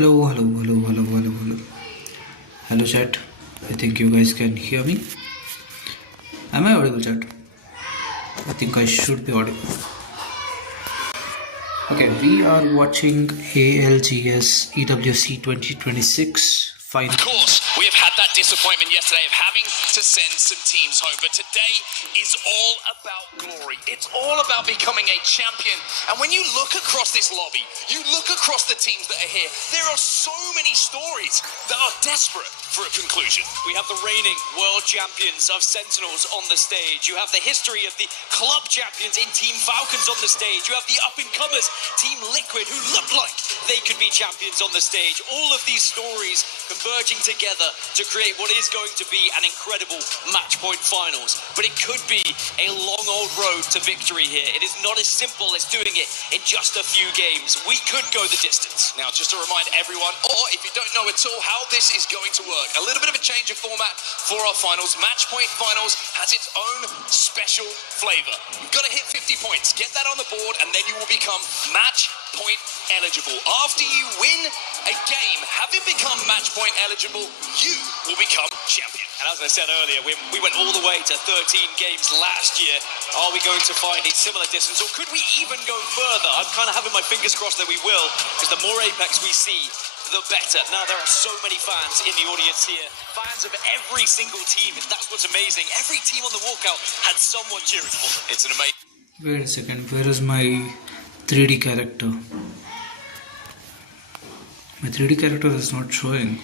Hello, hello, hello, hello, hello, hello. Hello, chat. I think you guys can hear me. Am I audible, chat? I think I should be audible. Okay, we are watching ALGS EWC 2026 final. Of course, we have had that disappointment yesterday of having to send some teams home, but today is all about glory. It's all about becoming a champion. And when you look across this lobby, you look across the teams that are here, there are so many stories that are desperate for a conclusion. We have the reigning world champions of Sentinels on the stage. You have the history of the club champions in Team Falcons on the stage. You have the up-and-comers, Team Liquid, who look like they could be champions on the stage. All of these stories converging together to create what is going to be an incredible match point finals. But it could be a long old road to victory here. It is not as simple as doing it in just a few games. We could go the distance. Now, just to remind everyone, or if you don't know at all how this is going to work, a little bit of a change of format for our finals. Match point finals has its own special flavor. You've got to hit 50 points, get that on the board, and then you will become match point eligible. After you win a game, having become match point eligible, you will become champion. And as I said earlier, we went all the way to 13 games last year. Are we going to find a similar distance, or could we even go further? I'm kind of having my fingers crossed that we will, because the more Apex we see, the better. Now, there are so many fans in the audience here. Fans of every single team. That's what's amazing. Every team on the walkout had someone cheering for them. It's an amazing... Wait a second, where is my 3D character? My 3D character is not showing.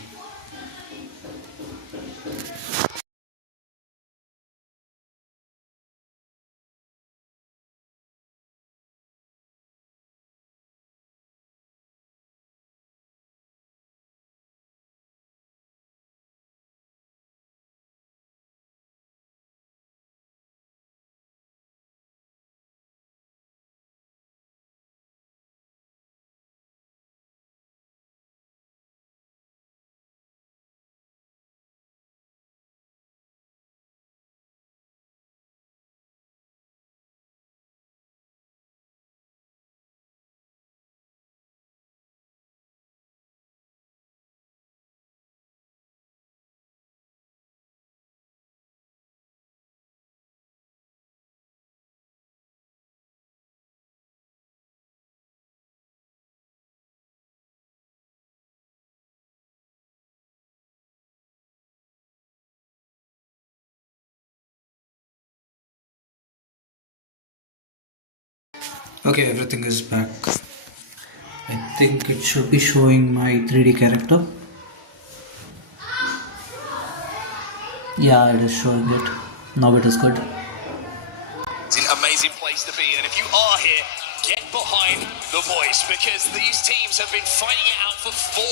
Okay, everything is back. I think it should be showing my 3D character. Yeah, it is showing it. Now it is good. It's an amazing place to be, and if you are here, get behind the boys, because these teams have been fighting it out for 4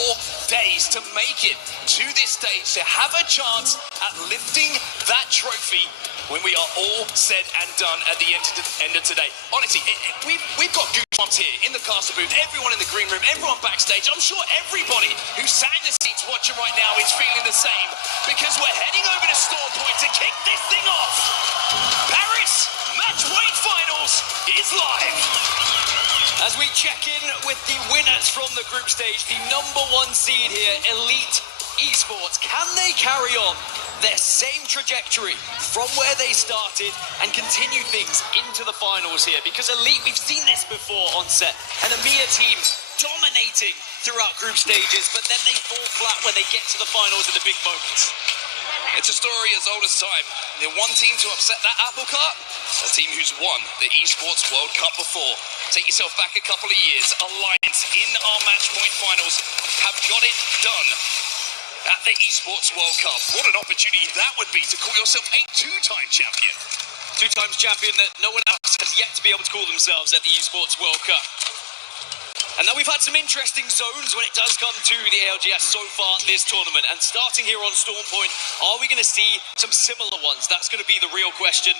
days to make it to this stage, to have a chance at lifting that trophy when we are all said and done at the end of today. Honestly, we've got goosebumps here in the caster booth, everyone in the green room, everyone backstage. I'm sure everybody who's sat in the seats watching right now is feeling the same, because we're heading over to Storm Point to kick this thing off. Paris Matchpoint Finals is live. As we check in with the winners from the group stage, the #1 seed here, Elite Esports, can they carry on their same trajectory from where they started and continue things into the finals here? Because Elite, we've seen this before on set, an EMEA team dominating throughout group stages, but then they fall flat when they get to the finals in the big moments. It's a story as old as time. The one team to upset that apple cart, a team who's won the Esports World Cup before. Take yourself back a couple of years. Alliance in our match point finals have got it done at the Esports World Cup. What an opportunity that would be to call yourself a 2-time champion. 2 times champion that no one else has yet to be able to call themselves at the Esports World Cup. And now we've had some interesting zones when it does come to the ALGS so far this tournament. And starting here on Storm Point, are we going to see some similar ones? That's going to be the real question.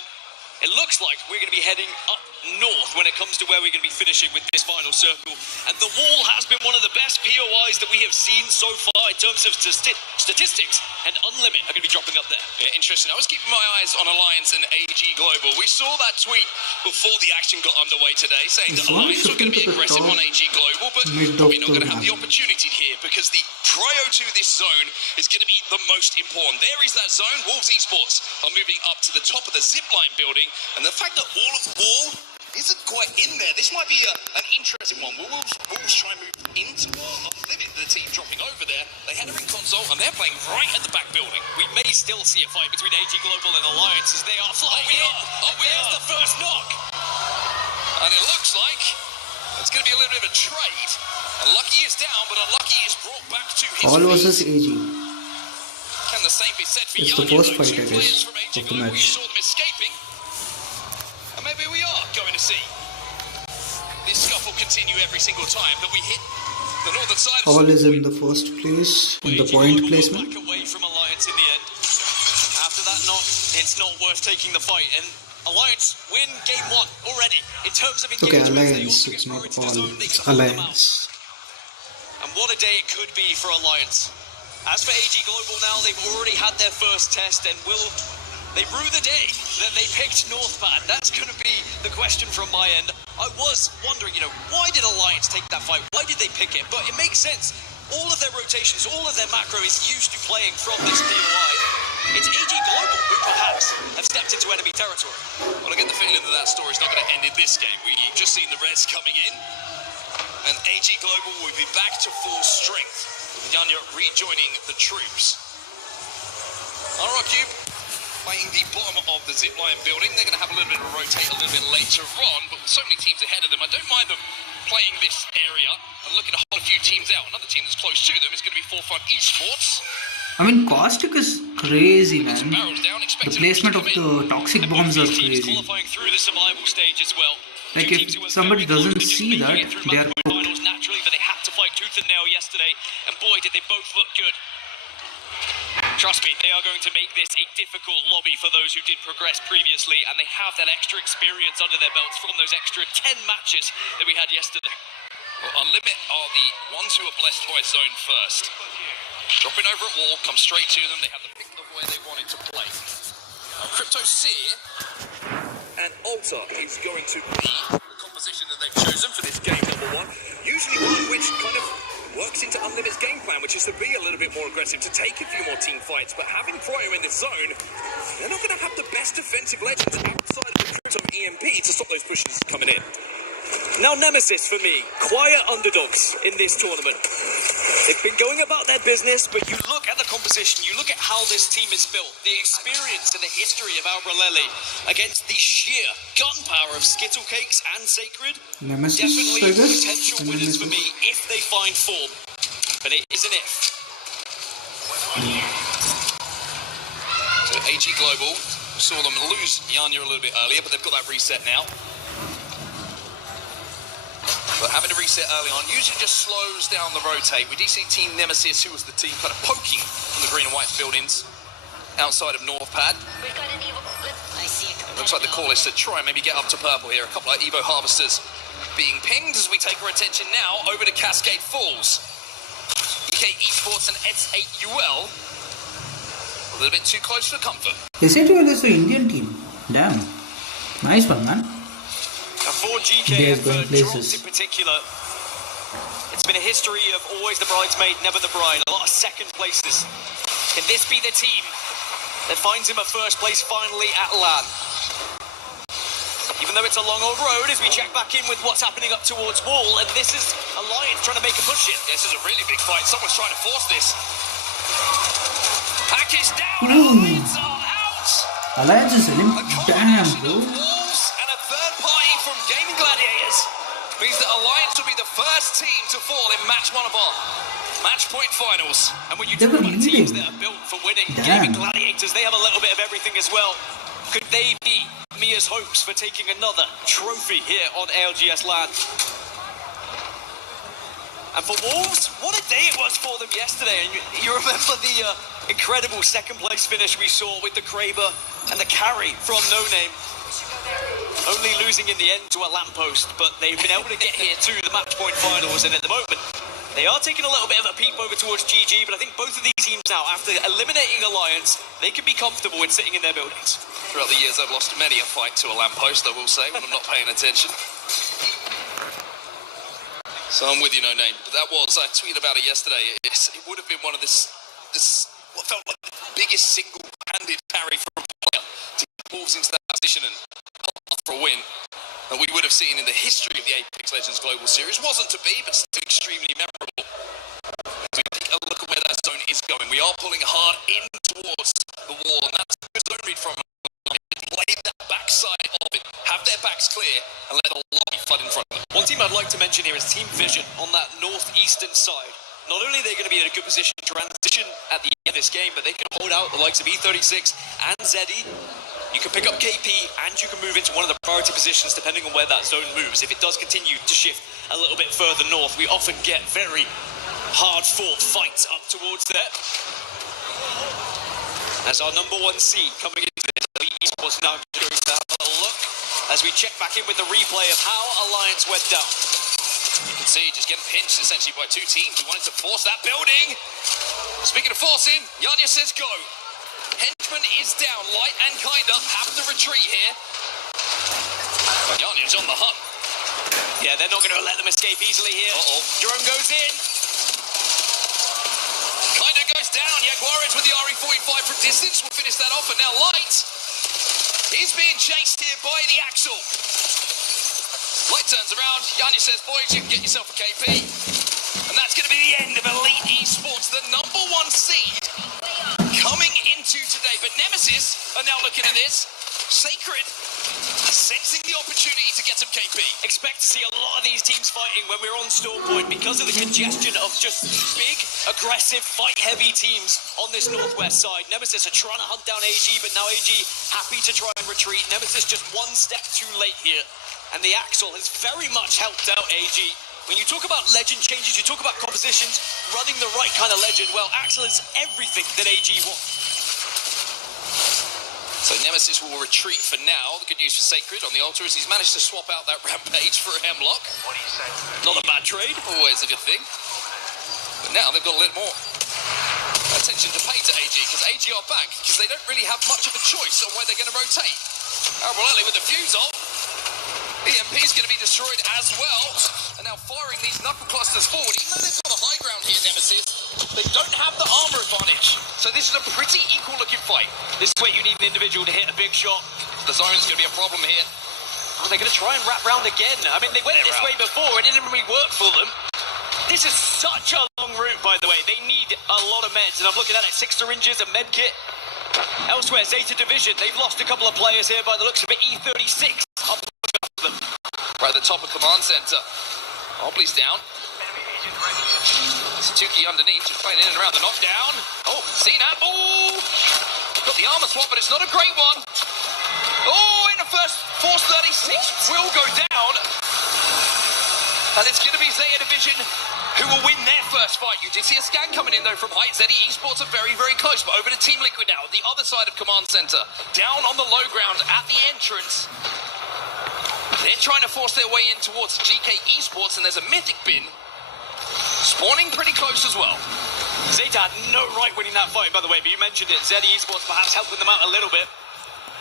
it looks like we're going to be heading up north when it comes to where we're going to be finishing with this final circle. And the wall has been one of the best POIs that we have seen so far in terms of statistics, and Unlimit are going to be dropping up there. Yeah, interesting. I was keeping my eyes on Alliance and AG Global. We saw that tweet before the action got underway today, saying that Alliance were going to be aggressive on AG Global, but probably not going to have the opportunity here because the prio to this zone is going to be the most important. There is that zone. Wolves Esports are moving up to the top of the zipline building, and the fact that all of the wall isn't quite in there, this might be an interesting one. Will Wolves try and move into wall? Unlimit, the team dropping over there. They had her in console, and they're playing right at the back building. We may still see a fight between AG Global and Alliance as they are flying in. There's the first knock. And it looks like it's going to be a little bit of a trade. Unlucky is down, but Unlucky is brought back to his All versus AG. Can the same be said for It's Yanyo? the first fight, Two I players guess, from AG of the Global, you match. saw them escaping. And maybe we are going to see this scuffle continue every single time that we hit the northern side of All is in the first place in the point placement. Back away from Alliance in the end. After that knock, it's not worth taking the fight, and Alliance win game one already. In terms of Okay, engagement, Alliance, they also it's get not priority to all, zone, they it's can hold them out. Alliance. And what a day it could be for Alliance. As for AG Global now, they've already had their first test and they rue the day that they picked Northpad. That's going to be the question from my end. I was wondering, why did Alliance take that fight? Why did they pick it? But it makes sense. All of their rotations, all of their macro is used to playing from this POI. It's AG Global who perhaps have stepped into enemy territory. Well, I get the feeling that that story's not going to end in this game. We've just seen the res coming in, and AG Global will be back to full strength, with Yanyo rejoining the troops. Cube playing the bottom of the zipline building. They're going to have a little bit of a rotate a little bit later on, but with so many teams ahead of them, I don't mind them playing this area and looking to hold a few teams out. Another team that's close to them is going to be Forefront Esports. I mean, Caustic is crazy, man. Barrels down, The expecting placement of them to come in. the toxic bombs are crazy. Qualifying through the survival stage as well. Like, if somebody doesn't see that, they are cooked. Finals naturally, but they had to fight tooth and nail yesterday, and boy, did they both look good. Trust me, they are going to make this a difficult lobby for those who did progress previously, and they have that extra experience under their belts from those extra 10 matches that we had yesterday. Well, Unlimit are the ones who are blessed by zone first. Dropping over at wall, come straight to them. They have the pick of where they wanted to play. Now, Crypto Seer and Altar is going to be the composition that they've chosen for this game number one. Usually one which kind of works into Unlimit's game plan, which is to be a little bit more aggressive, to take a few more team fights. But having Cryo in this zone, they're not going to have the best defensive legends outside of the Crypto EMP to stop those pushes coming in. Now Nemesis for me, quiet underdogs in this tournament. They've been going about their business, but you look at the composition, you look at how this team is built, the experience and the history of Albreleli against the sheer gunpowder of Skittlecakes and Sacred. Nemesis, Definitely I guess. potential winners for me if they find form. But it is an if. So AG Global saw them lose Yanyo a little bit earlier, but they've got that reset now. But having to reset early on usually just slows down the rotate. We do see Team Nemesis, who was the team kind of poking from the green and white buildings outside of Northpad. It looks like the call is to try and maybe get up to purple here. A couple of Evo Harvesters being pinged as we take our attention now over to Cascade Falls. EK Esports and S8UL a little bit too close for comfort. S8UL is the Indian team. Damn. Nice one, man. For GK and for Drops in particular, it's been a history of always the bridesmaid, never the bride. A lot of second places. Can this be the team that finds him a first place finally at LAN? Even though it's a long old road as we check back in with what's happening up towards wall, and this is Alliance trying to make a push in. This is a really big fight. Someone's trying to force this. Pack is down. Ooh. Alliance are out. Alliance is in. Damn, bro. Wolves and a third party from Gaming Gladiators means that Alliance will be the first team to fall in match one of our match point finals. And when you They talk were about teams leading. that are built for winning, Damn. Gaming Gladiators, they have a little bit of everything as well. Could they be Mia's hopes for taking another trophy here on ALGS LAN? And for Wolves, what a day it was for them yesterday. And you remember the incredible second place finish we saw with the Kraber and the carry from No Name. only losing in the end to a lamppost, but they've been able to get here to the match point finals, and at the moment, they are taking a little bit of a peep over towards GG, but I think both of these teams now, after eliminating Alliance, they can be comfortable in sitting in their buildings. Throughout the years, I've lost many a fight to a lamppost, I will say, when I'm not paying attention. So I'm with you, No Name. But that was, I tweeted about it yesterday, it would have been one of this what felt like the biggest single-handed carry from a player to get Wolves into that position and hold for a win that we would have seen in the history of the Apex Legends Global Series. Wasn't to be, but still extremely memorable. As we take a look at where that zone is going, we are pulling hard in towards the wall, and that's a good zone read from play that backside of it, have their backs clear, and let the lobby flood in front of them. One team I'd like to mention here is Team Vision on that northeastern side. Not only are they going to be in a good position to transition at the end of this game, but they can hold out the likes of E36 and Zeddy. You can pick up KP and you can move into one of the priority positions depending on where that zone moves. If it does continue to shift a little bit further north, we often get very hard-fought fights up towards there. As our number one seed coming into this, Esports now going to have a look as we check back in with the replay of how Alliance went down. You can see just getting pinched essentially by two teams who wanted to force that building. Speaking of forcing, Yanya says go. Henchman is down, Light and Kinda have to retreat here. But Yanya's on the hunt. Yeah, they're not going to let them escape easily here. Jerome goes in. Kinda goes down, Jaguares with the RE45 from distance will finish that off, and now Light is being chased here by the Axel. Light turns around, Yanya says, boys, you can get yourself a KP. And that's going to be the end of Elite Esports, the number one seed coming into today. But Nemesis are now looking at this. Sacred sensing the opportunity to get some KP. Expect to see a lot of these teams fighting when we're on store point because of the congestion of just big, aggressive, fight-heavy teams on this northwest side. Nemesis are trying to hunt down AG, but now AG happy to try and retreat. Nemesis just one step too late here. And the Axel has very much helped out AG. When you talk about legend changes, you talk about compositions, running the right kind of legend. Well, Axel is everything that AG wants. So Nemesis will retreat for now. The good news for Sacred on the altar is he's managed to swap out that Rampage for a Hemlock. What do you say? Not a bad trade. Always a good thing. But now they've got a little more attention to pay to AG, because AG are back, because they don't really have much of a choice on where they're going to rotate. Arbolelli with the fuse on. EMP is going to be destroyed as well. And now firing these knuckle clusters forward. Even though they've got the high ground here, Nemesis, they don't have the armor advantage. So this is a pretty equal looking fight. This is where you need an individual to hit a big shot. The zone's going to be a problem here. Oh, they're going to try and wrap round again. I mean, they went this way before. It didn't really work for them. This is such a long route, by the way. They need a lot of meds. And I'm looking at it, 6 syringes, a med kit. Elsewhere, Zeta Division, they've lost a couple of players here by the looks of it. E36 up them. Right at the top of command center. Obley's down. Tuki underneath, just playing in and around the knockdown. Oh, CNAP. Oh, got the armor swap, but it's not a great one. Oh, in the first, Force 36 will go down. And it's going to be Zeta Division who will win their first fight. You did see a scan coming in, though, from height. Zeddy Esports are very, very close, but over to Team Liquid now, the other side of command center. Down on the low ground at the entrance. They're trying to force their way in towards GK Esports, and there's a Mythic bin spawning pretty close as well. Zeta had no right winning that fight, by the way, but you mentioned it. Zeddy Esports perhaps helping them out a little bit.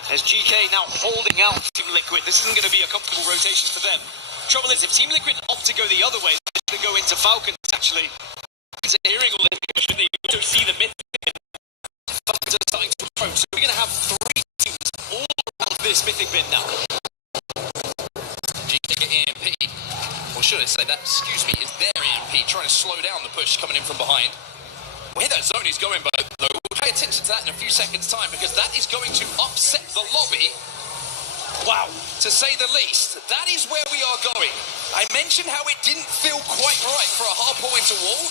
As GK now holding out Team Liquid. This isn't going to be a comfortable rotation for them. Trouble is, if Team Liquid opt to go the other way, they're going to go into Falcons, actually. Hearing all this discussion, they also see the Mythic bin. Falcons are starting to approach. So we're going to have 3 teams all around this Mythic bin now. EMP, or should I say that, excuse me, is their EMP trying to slow down the push coming in from behind. Where that zone is going, though, we'll pay attention to that in a few seconds' time, because that is going to upset the lobby. Wow, to say the least. That is where we are going. I mentioned how it didn't feel quite right for a hard pull into wall.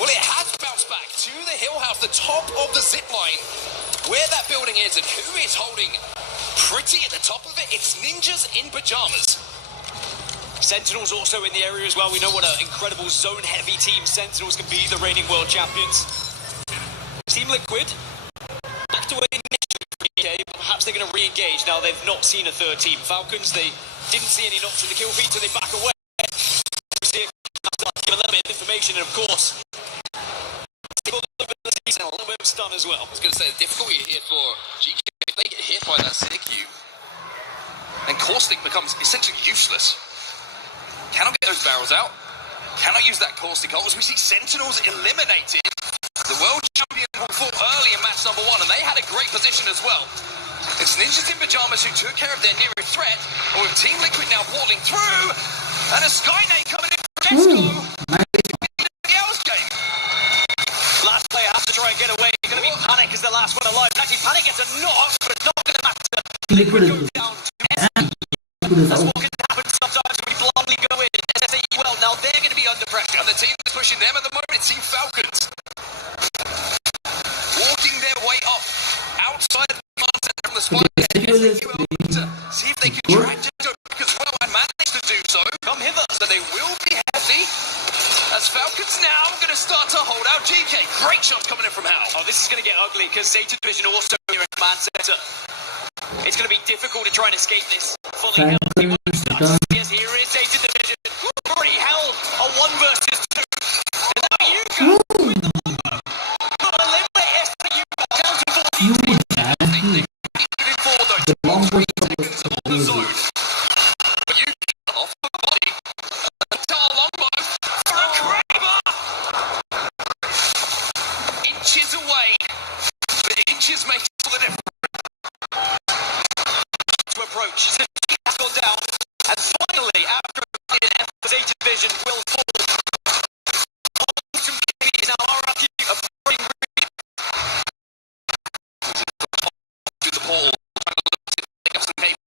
Well, it has bounced back to the hill house, the top of the zip line, where that building is, and who is holding pretty at the top of it? It's ninjas in pajamas. Sentinels also in the area as well. We know what an incredible zone-heavy team Sentinels can be, the reigning world champions. Team Liquid backed away initially, but perhaps they're going to re-engage. Now, they've not seen a third team. Falcons, they didn't see any knocks in the kill feed, so they back away. Give a little bit of information, and of course, a little bit of stun as well. I was going to say, the difficulty here for GK, if they get hit by that CQ, then Caustic becomes essentially useless. Cannot get those barrels out. Cannot use that Caustic ult. As we see Sentinels eliminated. The world champion will fall early in match number 1, and they had a great position as well. It's Ninjas in Pajamas who took care of their nearest threat, and with Team Liquid now portaling through, and a Skynade coming in from Exco. The ALGS game. Last player has to try and get away. It's going to be Panic as the last one alive. Actually, Panic gets a knock, but it's not going to matter. Liquid goes down to That's what can happen sometimes when we blindly go in. Well, now they're going to be under pressure. And the team that's pushing them at the moment, Team Falcons. Walking their way up outside of the content from the spike. See if they can drag Jendo back as well and manage to do so. Come hither. So they will be heavy. As Falcons now going to start to hold out GK. Great shots coming in from Hal. Oh, this is going to get ugly because Zeta Division also here in command center. It's going to be difficult to try and escape this. Fully healthy. Yes, here is Zeta Division. Already held a 1 versus 2. And now you go with the bomber. Got to eliminate STU down to 14. Moving forward though. 3 seconds on the zone. But you off the body. A Tar longbow for a Kraber. Inches away. The inches make all the difference. To approach. He has gone down. And finally, after a Zeta Division will fall. From KB is now RRQ approaching to the portal.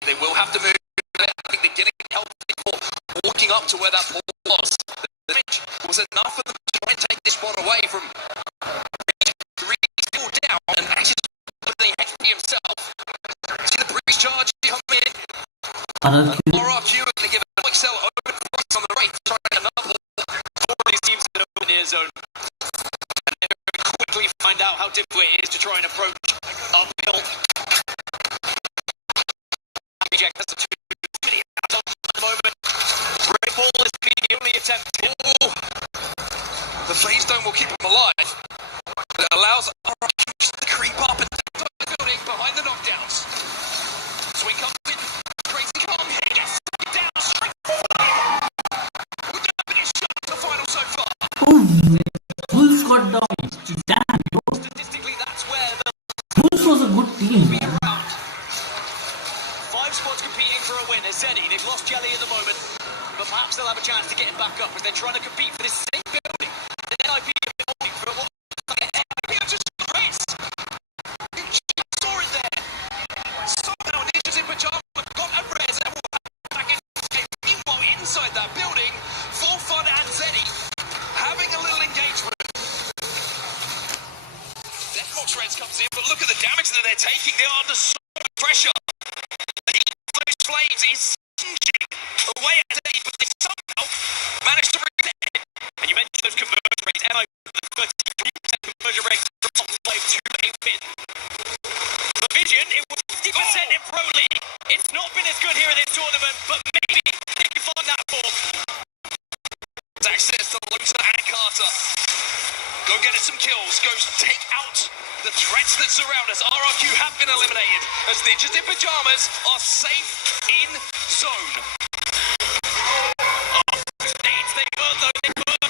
They will have to move. I think they're getting help for walking up to where that portal was. The damage was enough for them to try and take this spot away from still down, and Ashes putting HP himself. See the breach charge coming in. RRQ are going to give a quick sell over on the right, trying another ball. Four of these teams that are in near zone. And they're going to quickly find out how difficult it is to try and approach uphill. Jack has the 2 really at the moment. Red Ball is the only attempt. The phase dome will keep him alive. But it allows RRQ to creep up and down the building behind the knockdowns. Swing comes in. Crazy calm. He gets down straight forward. Would that be a shot to the final so far? Bulls got down. Damn, bro. Statistically, that's where the Bulls was a good team, man. 5 squads competing for a win. As Zeddy, they've lost Jelly at the moment, but perhaps they'll have a chance to get him back up as they're trying to compete for this same building. The NIP have been holding for a while. Here just race. You saw it there. Somehow Ninjas in Pajamas got a res and will have back in. Meanwhile, inside that building, For Fun and Zeddy having a little engagement. Deathbox Reds comes in, but look at the damage that they're taking. They are under so much pressure. Those flames is singeing away at Zeddy, but they somehow managed to bring it in. And you mentioned those conversion rates. NIP, the 33% conversion rate from top 5 to a win. The Vision, it was 50% in Pro League. It's not been as good here in this tournament, but maybe they can find that form. Access to Loser and Carter. Go get us some kills. Go take out the threats that surround us. RRQ have been eliminated as Ninjas in Pajamas are safe in zone. They burn though, they burn.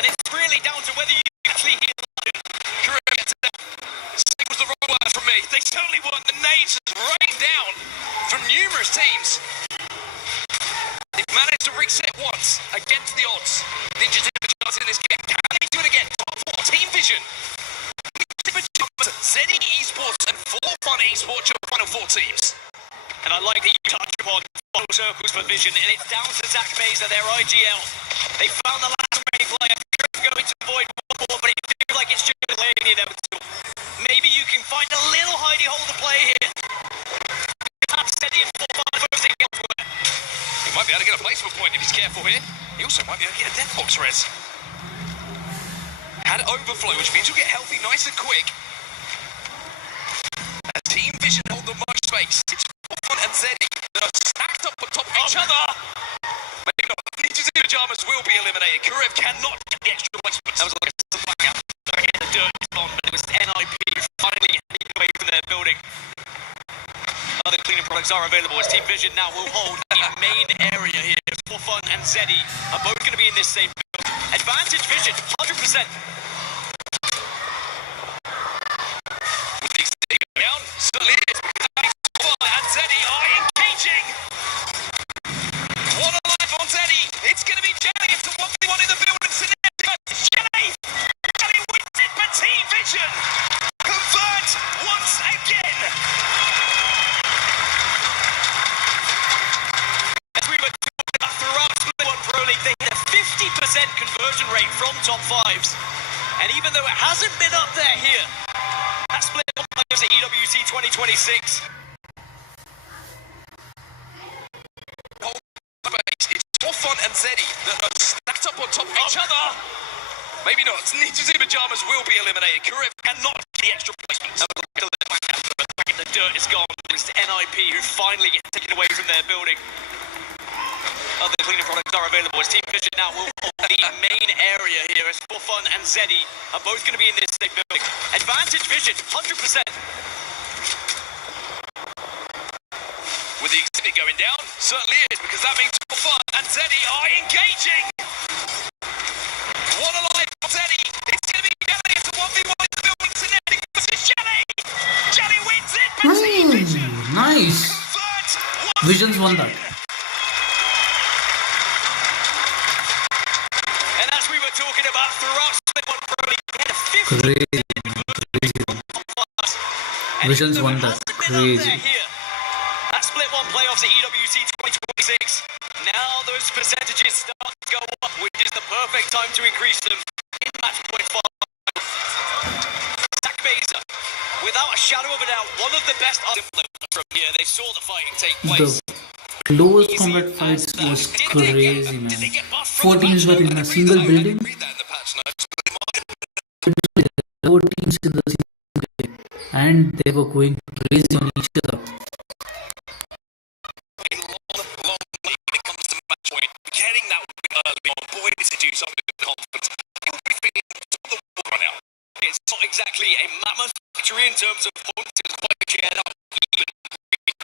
And it's really down to whether you actually hear London. Correct. Safe was the wrong word from me. They certainly weren't. The nades just rained down from numerous teams. They've managed to reset once against the odds. Ninjas in Pajamas in this game. Can they do it again? Top 4, Team Vision. Ninjas in Pajamas, Zeddy Esports and For Fun Esports are the final 4 teams. And I like that you touch upon final circles for Vision, and it's down to Zach Mazer, their IGL. They found the last remaining player. Going to avoid one more, but it feels like it's just delaying the inevitable. Maybe you can find a little hidey hole to play here. That's Zeddy and For Fun focusing elsewhere. He might be able to get a placement point if he's careful here. He also might be able to get a Deathbox res. Had overflow, which means you'll get healthy nice and quick. As Team Vision hold the most space. Zeddy that are stacked up on top of each other. Maybe not. Ninjas in Pajamas will be eliminated. Kurev cannot get the extra placement. That was like a flag out. The dirt is on, but it was NIP finally getting away from their building. Other cleaning products are available as Team Vision now will hold the main area here. For Fun and Zeddy are both going to be in this same build. Advantage Vision, 100%. With the stick down, certainly is because Fun and Zeddy are engaging. One alive on Zeddy. It's going to be Jelly. It's the 1v1 in the building. Jelly! Jelly wins it for Team Vision. Convert once again. As we were talking about throughout Split 1 Pro League, they hit a 50% conversion rate from top fives. And even though it hasn't been up there here, that Split 1 players at EWC 2026. It's Fun and Zeddy that are stacked up on top of each other. Maybe not. Ninjas in Pajamas will be eliminated. Kurev cannot get the extra placement. The dirt is gone. It's NIP who finally get taken away from their building. Other cleaning products are available as Team Vision now will hold the main area here as For Fun and Zeddy are both going to be in this same building. Advantage Vision, 100%. With the exhibit going down, certainly is, because that means For Fun and Zeddy are engaging. One alive for Zeddy. It's going to be Jelly. It's a 1v1 in the building. Cinetic versus Jelly. Jelly wins it. Nice. Visions won that. And as we were talking about throughout Split 1 Pro League, they had a 50% Visions won that. Crazy. That Split 1 playoffs at EWC 2026. Now those percentages start to go up, which is the perfect time to increase them in match point 5. Zach Baser, without a shadow of a doubt, one of the best from here. They saw the fighting take place. The close combat fights was crazy, man. 4 teams were in a single building. 4 teams in the single building, and they were going crazy on each other. Getting that early on, boy, does it do something with confidence. It's not exactly a mammoth victory in terms of points. It was quite shared up. Even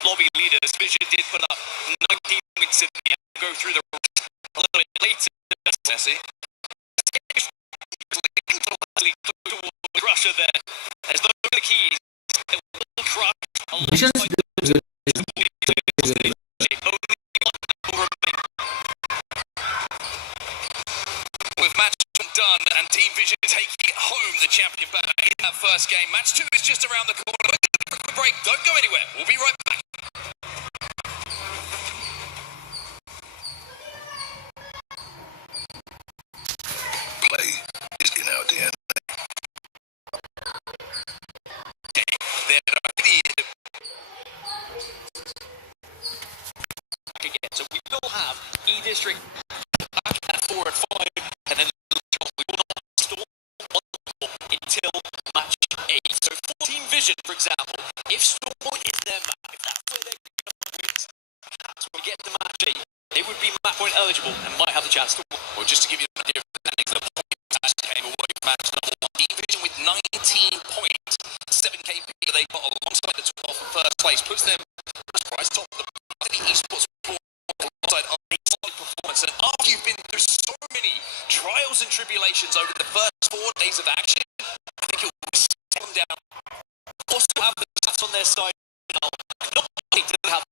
lobby leaders, Vision did put up 19 points in the end. Go through the rush a little bit later. Messi. Crusher there. As those are the keys. They will crush. Visions with match done and Team Vision taking home the champion bag in that first game. Match 2 is just around the corner. Quick break, don't go anywhere. We'll be right back. Play is genau der. Again, so we will have E-District back at 4 and 5, and then we will not install until match 8. So for Team Vision, for example, if Stormpoint is their map, if that's where they're going to win, perhaps when we get to match 8, they would be map point eligible and might have the chance to win. Well, just to give you an idea of the points came away from match number 1. Team Vision with 19 points, 7 KP that they got alongside the 12 from first place, puts them prize top of the esports alongside a solid performance. And after you've been through so many trials and tribulations over the first 4 days of action, I think it will come down. Also have the stats on their side. Not only do they have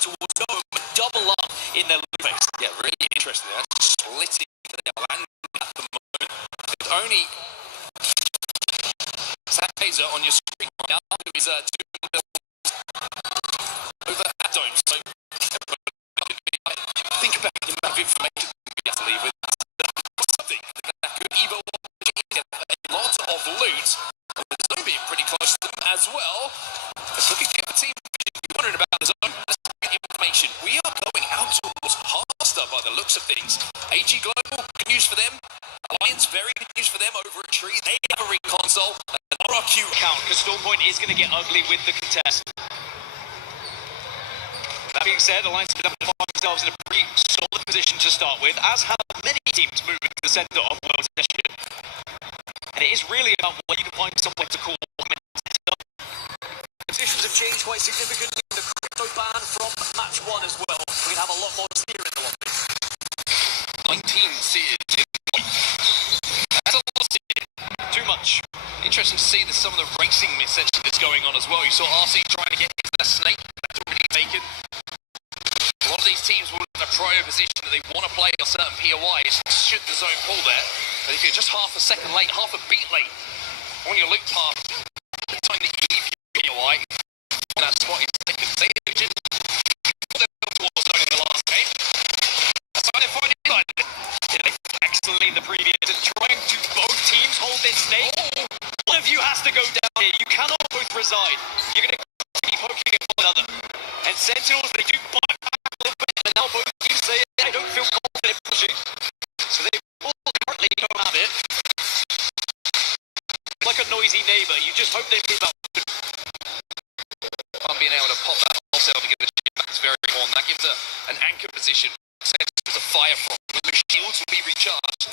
towards home, but double up in their face. Yeah, really interesting. That's splitting their land at the moment. It's only Zach Baser on your screen right now, who is doing over at Dome. So think about the amount of information we have to leave with. Something that could either get a lot of loot, and the zone being pretty close to them as well. It's looking good for Team Vision. You're wondering about the zone. Information. We are going out towards Harster by the looks of things. AG Global, good news for them. Alliance, very good news for them over at Tree. They have a ring console. An RRQ Count, because Stormpoint is going to get ugly with the contest. That being said, Alliance have found themselves in a pretty solid position to start with, as have many teams moving to the centre of World Championship. And it is really about where you can find somewhere to call. Positions have changed quite significantly. The crypto ban from match 1 as well. We can have a lot more steer in the lobby. 19 seared. That's a lot of steer. Too much. Interesting to see that some of the racing miss actually that's going on as well. You saw RC trying to get into that snake. That's already taken. A lot of these teams will in a prior position that they want to play on certain POIs should the zone pull there. But if you're just half a second late, half a beat late on your loop path, the time that you leave your POI, that spot is taken. They just towards zone in the last game. That's why they're finding it. Yeah, they excellently in the previous and trying to both teams hold this snake. One of you has to go down here. You cannot both reside. You're going to keep poking at one another. And Sentinels, they do bite back a little bit, and now both teams say, I don't feel confident pushing. So they all currently don't have it. Like a noisy neighbour, you just hope they move out. Being able to pop that wholesale to give the Max very on. That gives an anchor position. Sentinels to fire from. The shields will be recharged.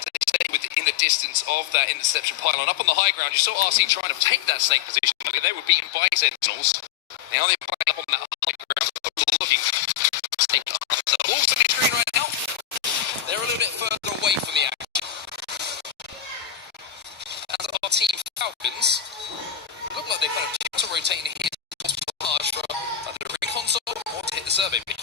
They stay within the distance of that interception pylon. Up on the high ground, you saw RC trying to take that snake position. They were beaten by Sentinels. Now they're playing up on that high ground, overlooking snake. So Wolves on the screen right now. They're a little bit further away from the action. As our team Falcons look like they're kind of counter-rotating here from either the ring console or to hit the survey pin.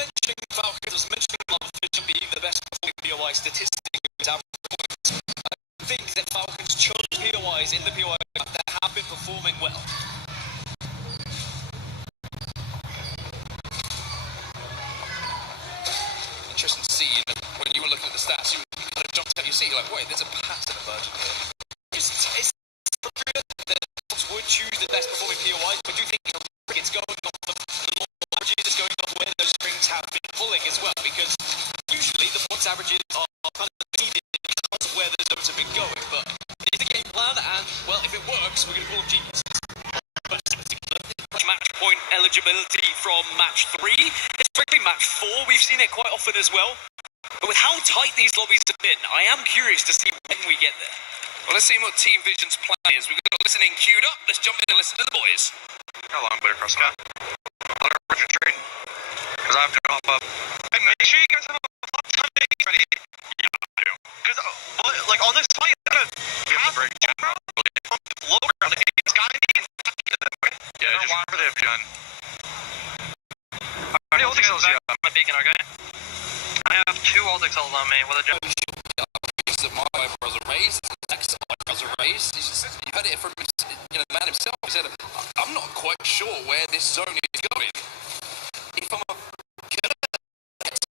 Mentioning Falcons, mentioning Love being the best performing POI statistically with average points. I think that Falcons chose POIs in the POI that have been performing well. Interesting to see, when you were looking at the stats, you kind of jumped out your seat. You're like, wait, there's a pattern emerging here. It's appropriate that Fox would choose the best performing POIs, but I do think it's going off the normal averages, it's going off where those strings have been pulling as well, because usually the points averages are kind of needed because of where the zones have been going, but it's the game plan, and, well, if it works, we're going to call them geniuses. Match point eligibility from match 3. Historically, match 4, we've seen it quite often as well. But with how tight these lobbies have been, I am curious to see when we get there. Well, let's see what Team Vision's plan is. We've got listening queued up. Let's jump in and listen to the boys. How long, but across that? I'll retreat. Because I have to hop up. Hey, make sure you guys have a lot of time ready. Yeah, I do. Because, like, on this fight, I'm going to have break lower on the sky. Yeah, just for the John. How many ult XLs do you have? I'm a beacon, okay? I have 2 ult XLs on me with a jump. My eyebrows are raised. Next eyebrows are raised. You heard it from the man himself. He said, I'm not quite sure where this zone is going. If I'm a killer,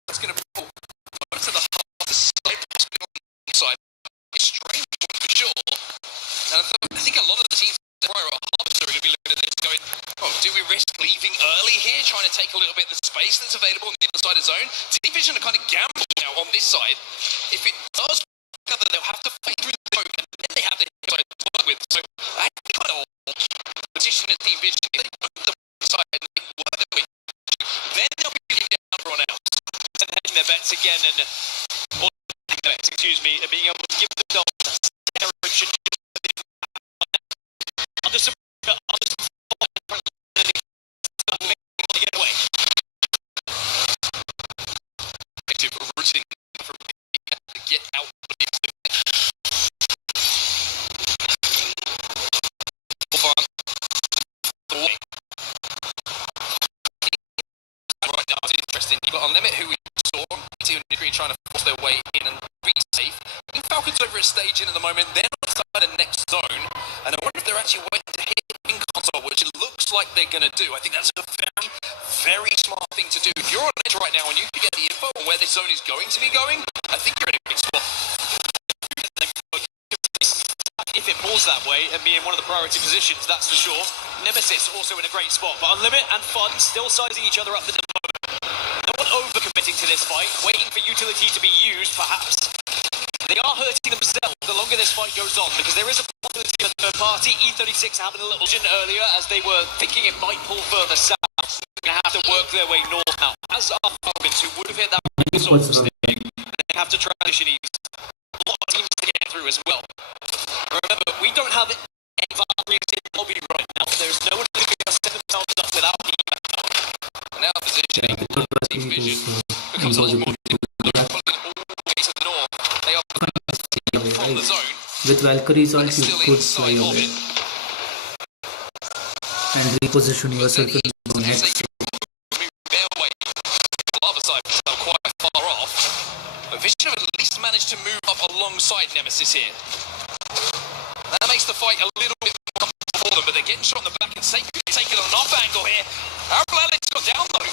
it's going to pull to the heart of the side. It's strange for sure. And I think a lot of the teams prior at Harvester are going to be looking at this going, oh, do we risk leaving early here, trying to take a little bit of the space that's available on the other side of the zone? Team Vision are kind of gambling now on this side. If it does, they'll have to fight through the zone, and then they have the side to work with. So I kind of position of Team Vision, if they put the side and they work their way, then they'll be getting down for everyone else. And hedging their bets again, and being able to give themselves direction. Under some get away. Routine to get out. Right now, it's interesting. You've got Unlimit, who we saw, trying to force their way in and be safe. I think Falcons over at stage in at the moment. They're on the side of the next zone, and I wonder if they're actually waiting to hit the wing console, which it looks like they're going to do. I think that's a very, very smart thing to do. If you're on edge right now and you can get the info on where this zone is going to be going, I think you're in a big spot. If it pulls that way and be in one of the priority positions, that's for sure. Nemesis also in a great spot, but Unlimit and Fun still sizing each other up at the moment. No one over-committing to this fight, waiting for utility to be used, perhaps. They are hurting themselves the longer this fight goes on, because there is a possibility of third party. E36 having a little vision earlier as they were thinking it might pull further south. They're going to have to work their way north now, as are Falcons, who would have hit that sort of stick. They have to transition east. A lot of teams to get through as well. Remember, we don't have any Valkyries in the lobby right now. There's no one who can set themselves up without the and now positioning vision becomes a lot more difficult. To the north, they are from the zone. With Valkyries on, you could fly away and reposition yourself in the next. Quite far off, but Vision have at least managed to move up alongside Nemesis here. That makes the fight a little bit more comfortable for them, but they're getting shot in the back and Sacred taking an off angle here. Alex got down though.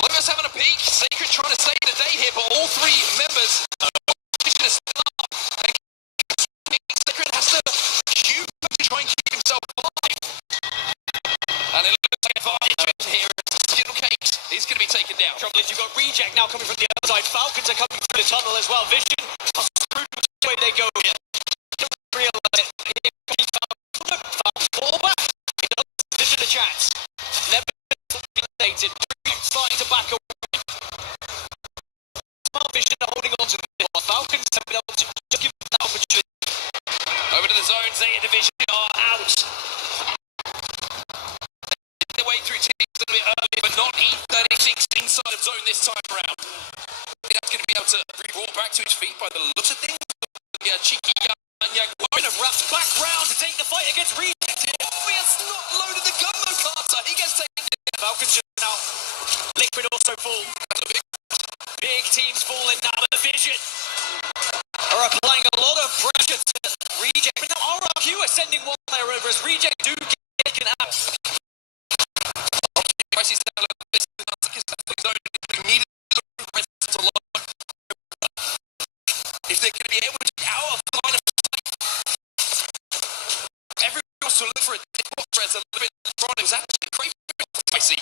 Lewis having a peek. Sacred trying to save the day here, but all three members Vision is still up. And Sacred has to shoot to try and keep himself alive. And it looks like advantage here. Skittle Cakes is going to be taken down. Trouble is, you've got Reject now coming from the other side. Falcons are coming through the tunnel as well. Vision are screwed which way they go here. Don't realize it. Here comes Falcons fall back. He does Vision a chance. Never eliminated. Starting to back away. Smart Vision are holding on to the middle. Falcons have been able to just give them that opportunity. Over to the zone, Zeta Division are out. Their way through teams a little bit earlier, but not E36 inside of zone this time around. That's going to be able to re-roll back to his feet by the looks of things. Yeah, cheeky Warren have wrapped back round to take the fight against Reject here. He has not loaded the gun though, Carter. He gets taken down. Falcons just out. Liquid also fall. Big teams falling now, but Vision are applying a lot of pressure to Reject. But now RRQ are sending one player over as Reject do get taken out. If they're going to be able to get out of the line of sight, everyone wants to look for a threat a little bit front. It was actually crazy.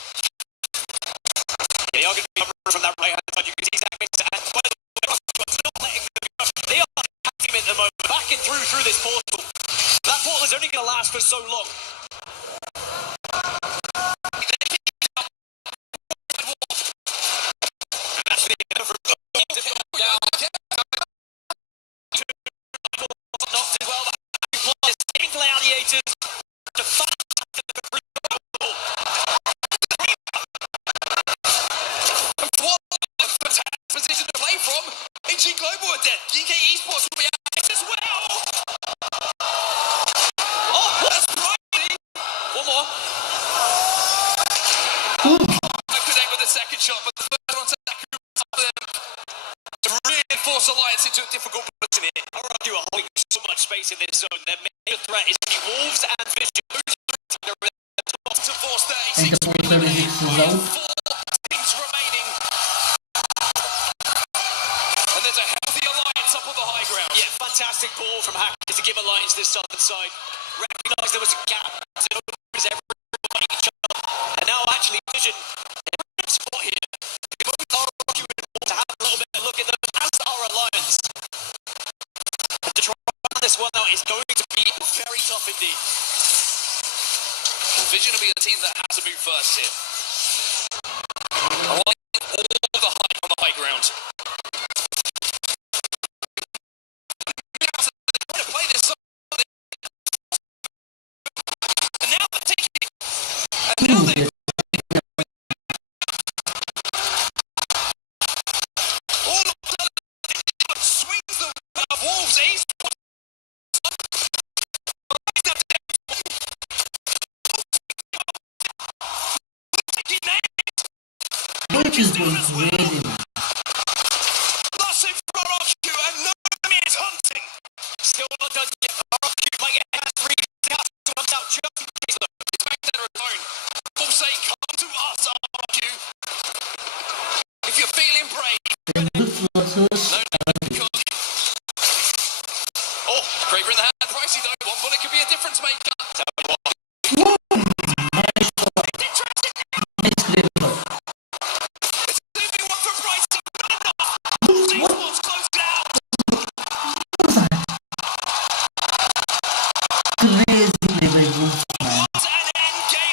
They are going to be covering from that right hand side. You can see Zach Mixer and by the way, not letting them go. They are attacking him at the moment, backing through this portal. That portal is only going to last for so long. Into a difficult position here. RRQ are holding so much space in this zone. Their major threat is the Wolves and Vision. To force that And the point 76 is out. 4 teams remaining. And there's a healthy alliance up on the high ground. Yeah, fantastic ball from Hackers to give alliance to the southern side. Recognised there was a gap. It opens everyone fighting each other. And now actually Vision, they're in a spot here. Both RRQ and Wolves have a little bit of a look at them as our alliance. And to try this one out is going to be very tough indeed. Well, Vision will be the team that has to move first here. I like all the hype on the high ground. They're trying to play this song. And now they're taking it. And now they swings the Wolves east. Which is going crazy, man. Massive for RRQ and Nomi is hunting. Still not done yet. RRQ might get past 3. Comes out just in case. It's back there alone. All say, come to us, RRQ. If you're feeling brave. Oh, Craver in the hand. Pricey though. One bullet could be a difference maker.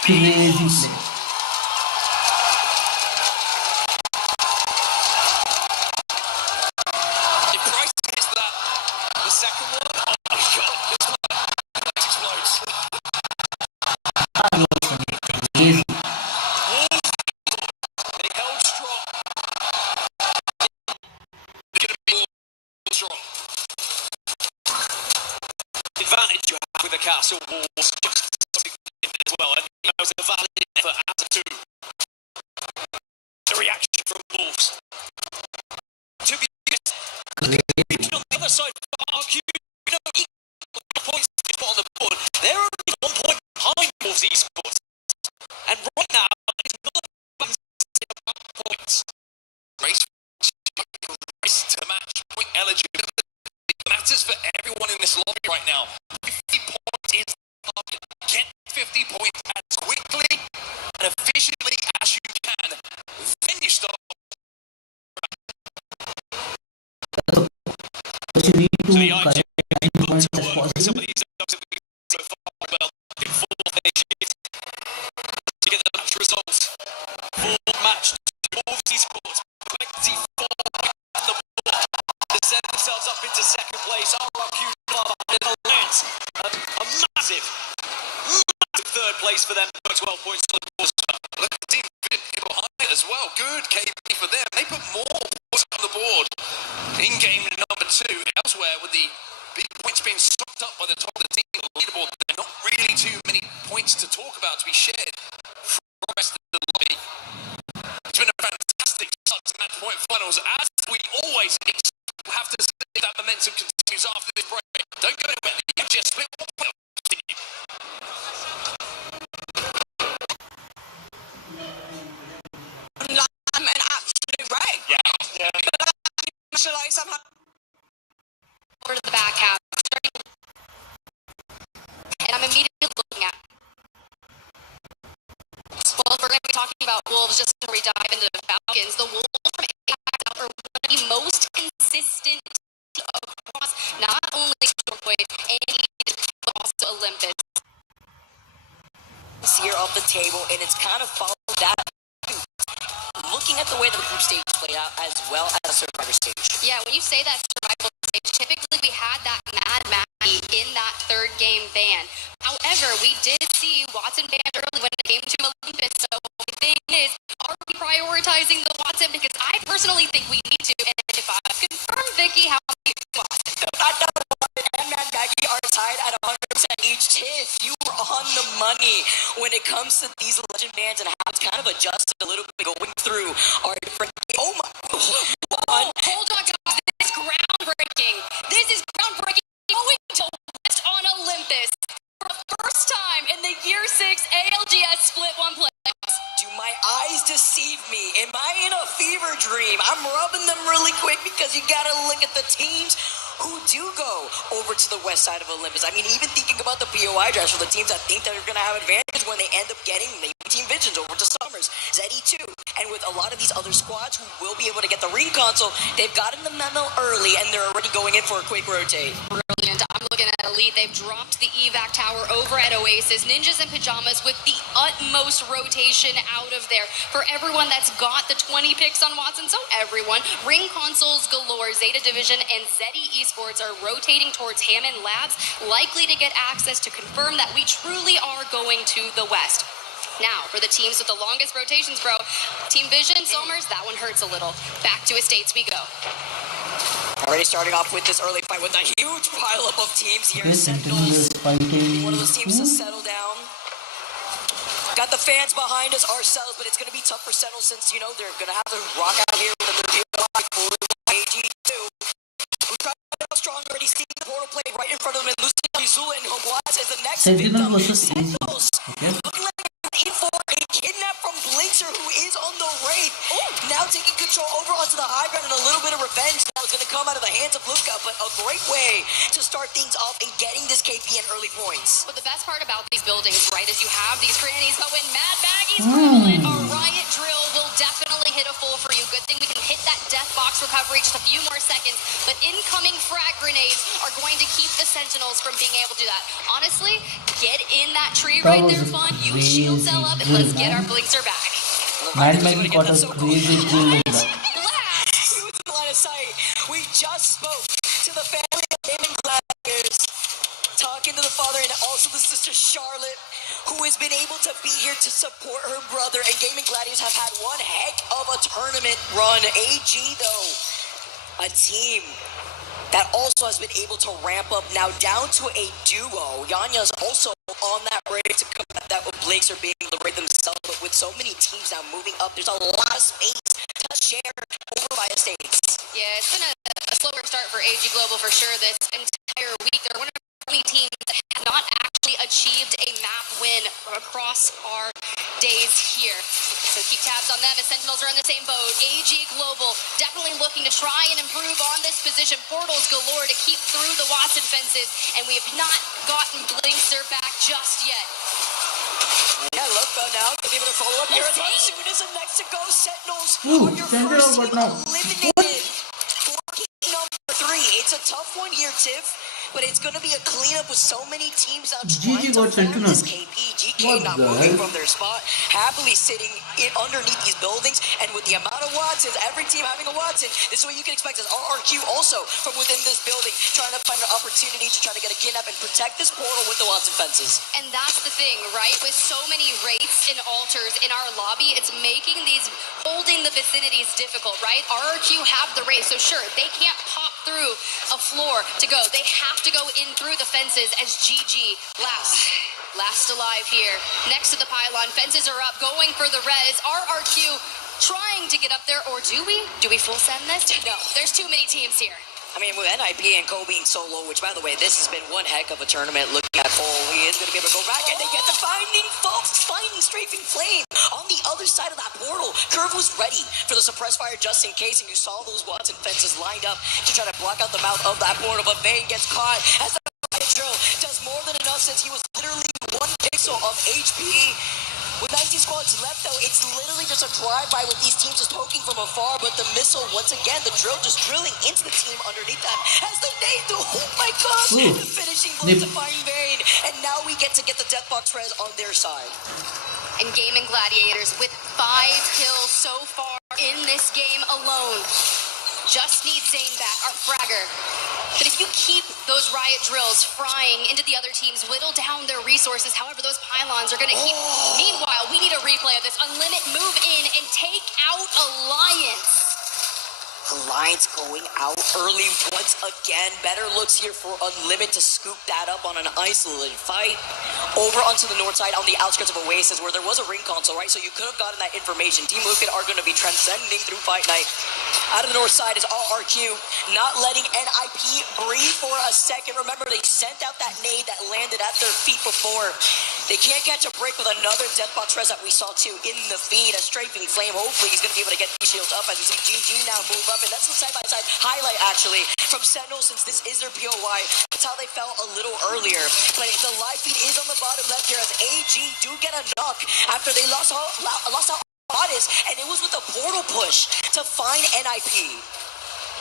Crazy play. If Price hits that, the second one, oh my god, this place explodes. Crazy. Wolves, they held strong. They're going to be more strong. The advantage you have with the castle walls just as well, and it was a valid effort out of two. The reaction from Wolves. To be honest, on the other side, argue, equal points on the board. They're only 1 point behind Wolves esports, and right now it's not points. Race to match point eligibility. It matters for everyone in this lobby right now. 50 points is the target. Get 50 points as quickly and efficiently as you can. Then you start. So you need to So the collect IGN as got much to as work with some of possible. these subs that we've seen so far. Well, in 4 stages to get the match results. 4 match Wolves esports 24 points on the board to set themselves up into second place. RRQ in Alliance, a massive third place for them. 12 points on the board. Look at the team behind it as well. Good KP for them. They put more points on the board in game number 2. Elsewhere, with the big points being stocked up by the top of the team on the leaderboard, there are not really too many points to talk about to be shared from the rest of the lobby. It's been a fantastic start to match point finals, as we always have to see if that momentum continues after this break. Don't go anywhere. The ALGS split will continue. I'm an absolute wreck. Yeah. Visualize somehow. Over to the back half, and I'm immediately looking at. Well, we're going to be talking about Wolves just before we dive into the Falcons. The Wolves from APAC are one of the most consistent across not only Stormpoint and but also Olympus. Here off the table, and it's kind of followed that. Looking at the way that the group stage played out, as well as the survivor stage. Yeah, when you say that survival stage, typically we had that Mad Maddie in that third game ban. However, we did see Watson banned early when it came to Olympus. So the thing is, are we prioritizing the Watson? Because I personally think we need to. And if I confirm Vicky, how many Watson? And Mad Maggie are tied at 100% each. Tiff, you were on the money when it comes to these legend bands and how it's kind of adjusted a little bit going through our different. Oh my! Hold on, guys. This is groundbreaking. This is groundbreaking. Going to West on Olympus for the first time in the Year 6 ALGS Split 1 playoffs. Do my eyes deceive me? Am I in a fever dream? I'm rubbing them really quick because you gotta look at the teams who do go over to the west side of Olympus. I mean, even thinking about the POI drafts for the teams that think that are going to have advantage when they end up getting maybe Team Visions over to Summers, ZE2, and with a lot of these other squads who will be able to get the ring console, they've gotten the memo early and they're already going in for a quick rotate. Brilliant. I'm looking at Elite. They've dropped the evac tower over at Oasis. Ninjas and Pajamas with the utmost rotation out of there for everyone that's got the 20 picks on Watson. So everyone, ring consoles galore. Zeta Division and ZE Esports are rotating towards Hammond Labs, likely to get access to confirm that we truly are going to the west. Now, for the teams with the longest rotations, bro, Team Vision, Somers, that one hurts a little. Back to Estates we go. Already starting off with this early fight with a huge pileup of teams here. Yes, Sentinels, fighting. one of those teams to settle down. Got the fans behind us ourselves, but it's going to be tough for Sentinels since, you know, they're going to have to rock out here with their POI for AG2. Who tried to get strong already, seeing the portal play right in front of them, and losing Zula and Hogwarts as the next Sentinel victim. versus Sentinels Okay. looking like in for a kidnap from Blitzer, who is on the raid. Now taking control over onto the high ground and a little bit of revenge. That is going to come out of the hands of Lookout, but a great way to start things off and getting this KP in early points. But the best part about these buildings, right, is you have these crannies, but when Mad Maggie's prevalent, a riot drill will definitely hit a full for you. Good thing we can hit that death box recovery just a few more seconds, but incoming frag grenades are going to keep the Sentinels from being able to do that. Honestly, get in that tree That right was there, a Fun. You shield cell up and let's get our man. blinker back. Mad Maggie got a crazy drill with that. Huge line of sight. We just spoke to the family of Gaming Gladiators, talking to the father and also the sister Charlotte, who has been able to be here to support her brother. And Gaming Gladiators have had one heck of a tournament run. AG, though, a team that also has been able to ramp up now down to a duo. Yanya's also on that ready to combat that with Blinks are being able to rate themselves, but with so many teams now moving up, there's a lot of space to share over by the states. Yeah, it's been a slower start for AG Global for sure this entire week. They're one of the only teams that have not actually achieved a map win across our days here. So keep tabs on them as Sentinels are in the same boat. AG Global definitely looking to try and improve on this position. Portals galore to keep through the Watson fences, and we have not gotten Blinkster back just yet. Yeah, look now, could be able to follow up here as soon as the next to go. Sentinels Ooh, are your Sentinel, first but team no. eliminated. Blocking number 3. It's a tough one here, Tiff, but it's going to be a cleanup with so many teams out trying GG to got form Sentinel. this KP. GK What not the moving hell? from their spot, happily sitting underneath these buildings, and with the amount of Watsons, every team having a Watson, this is what you can expect as RRQ also from within this building, trying to find an opportunity to try to get a kidnap and protect this portal with the Watson fences. And that's the thing, right? With so many wraiths and altars in our lobby, it's making these holding the vicinities difficult, right? RRQ have the wraith, so sure, they can't pop through a floor to go. They have to go in through the fences as GG last alive here. Next to the pylon, fences are up, going for the res. RRQ trying to get up there, or do we? Do we full send this? No, there's too many teams here. I mean, with NIP and Cole being so low, which, by the way, this has been one heck of a tournament. Looking at Cole, he is going to be able to go back, and they get the finding strafing flame on the other side of that portal. Curve was ready for the suppressed fire just in case, and you saw those Watson fences lined up to try to block out the mouth of that portal, but Vayne gets caught as the drill does more than enough since he was literally 1 pixel of HP. With 19 squads left, though, it's literally just a drive-by with these teams just poking from afar, but the missile, once again, the drill just drilling into the team underneath them. As the nade, oh my gosh, Ooh. the finishing blow to find Vayne, and now we get to get the Deathbox res on their side. And Gaming Gladiators with 5 kills so far in this game alone. Just need Zane back, our fragger. But if you keep those riot drills frying into the other teams, whittle down their resources, however, those pylons are going to keep... Meanwhile, we need a replay of this. Unlimit, move in, and take out Alliance. Alliance going out early once again. Better looks here for Unlimit to scoop that up on an isolated fight. Over onto the north side on the outskirts of Oasis where there was a ring console, right? So you could have gotten that information. Team Liquid are going to be transcending through Fight Night. Out of the north side is RRQ, not letting NIP breathe for a second. Remember, they sent out that nade that landed at their feet before. They can't catch a break with another Deathbox res that we saw too in the feed. A strafing flame. Hopefully he's going to be able to get these shields up as we see GG now move up. And that's the side-by-side highlight actually from Sentinel since this is their POY. That's how they fell a little earlier. But the live feed is on the bottom left here as AG do get a knock after they lost out Goddess, and it was with a portal push to find NIP.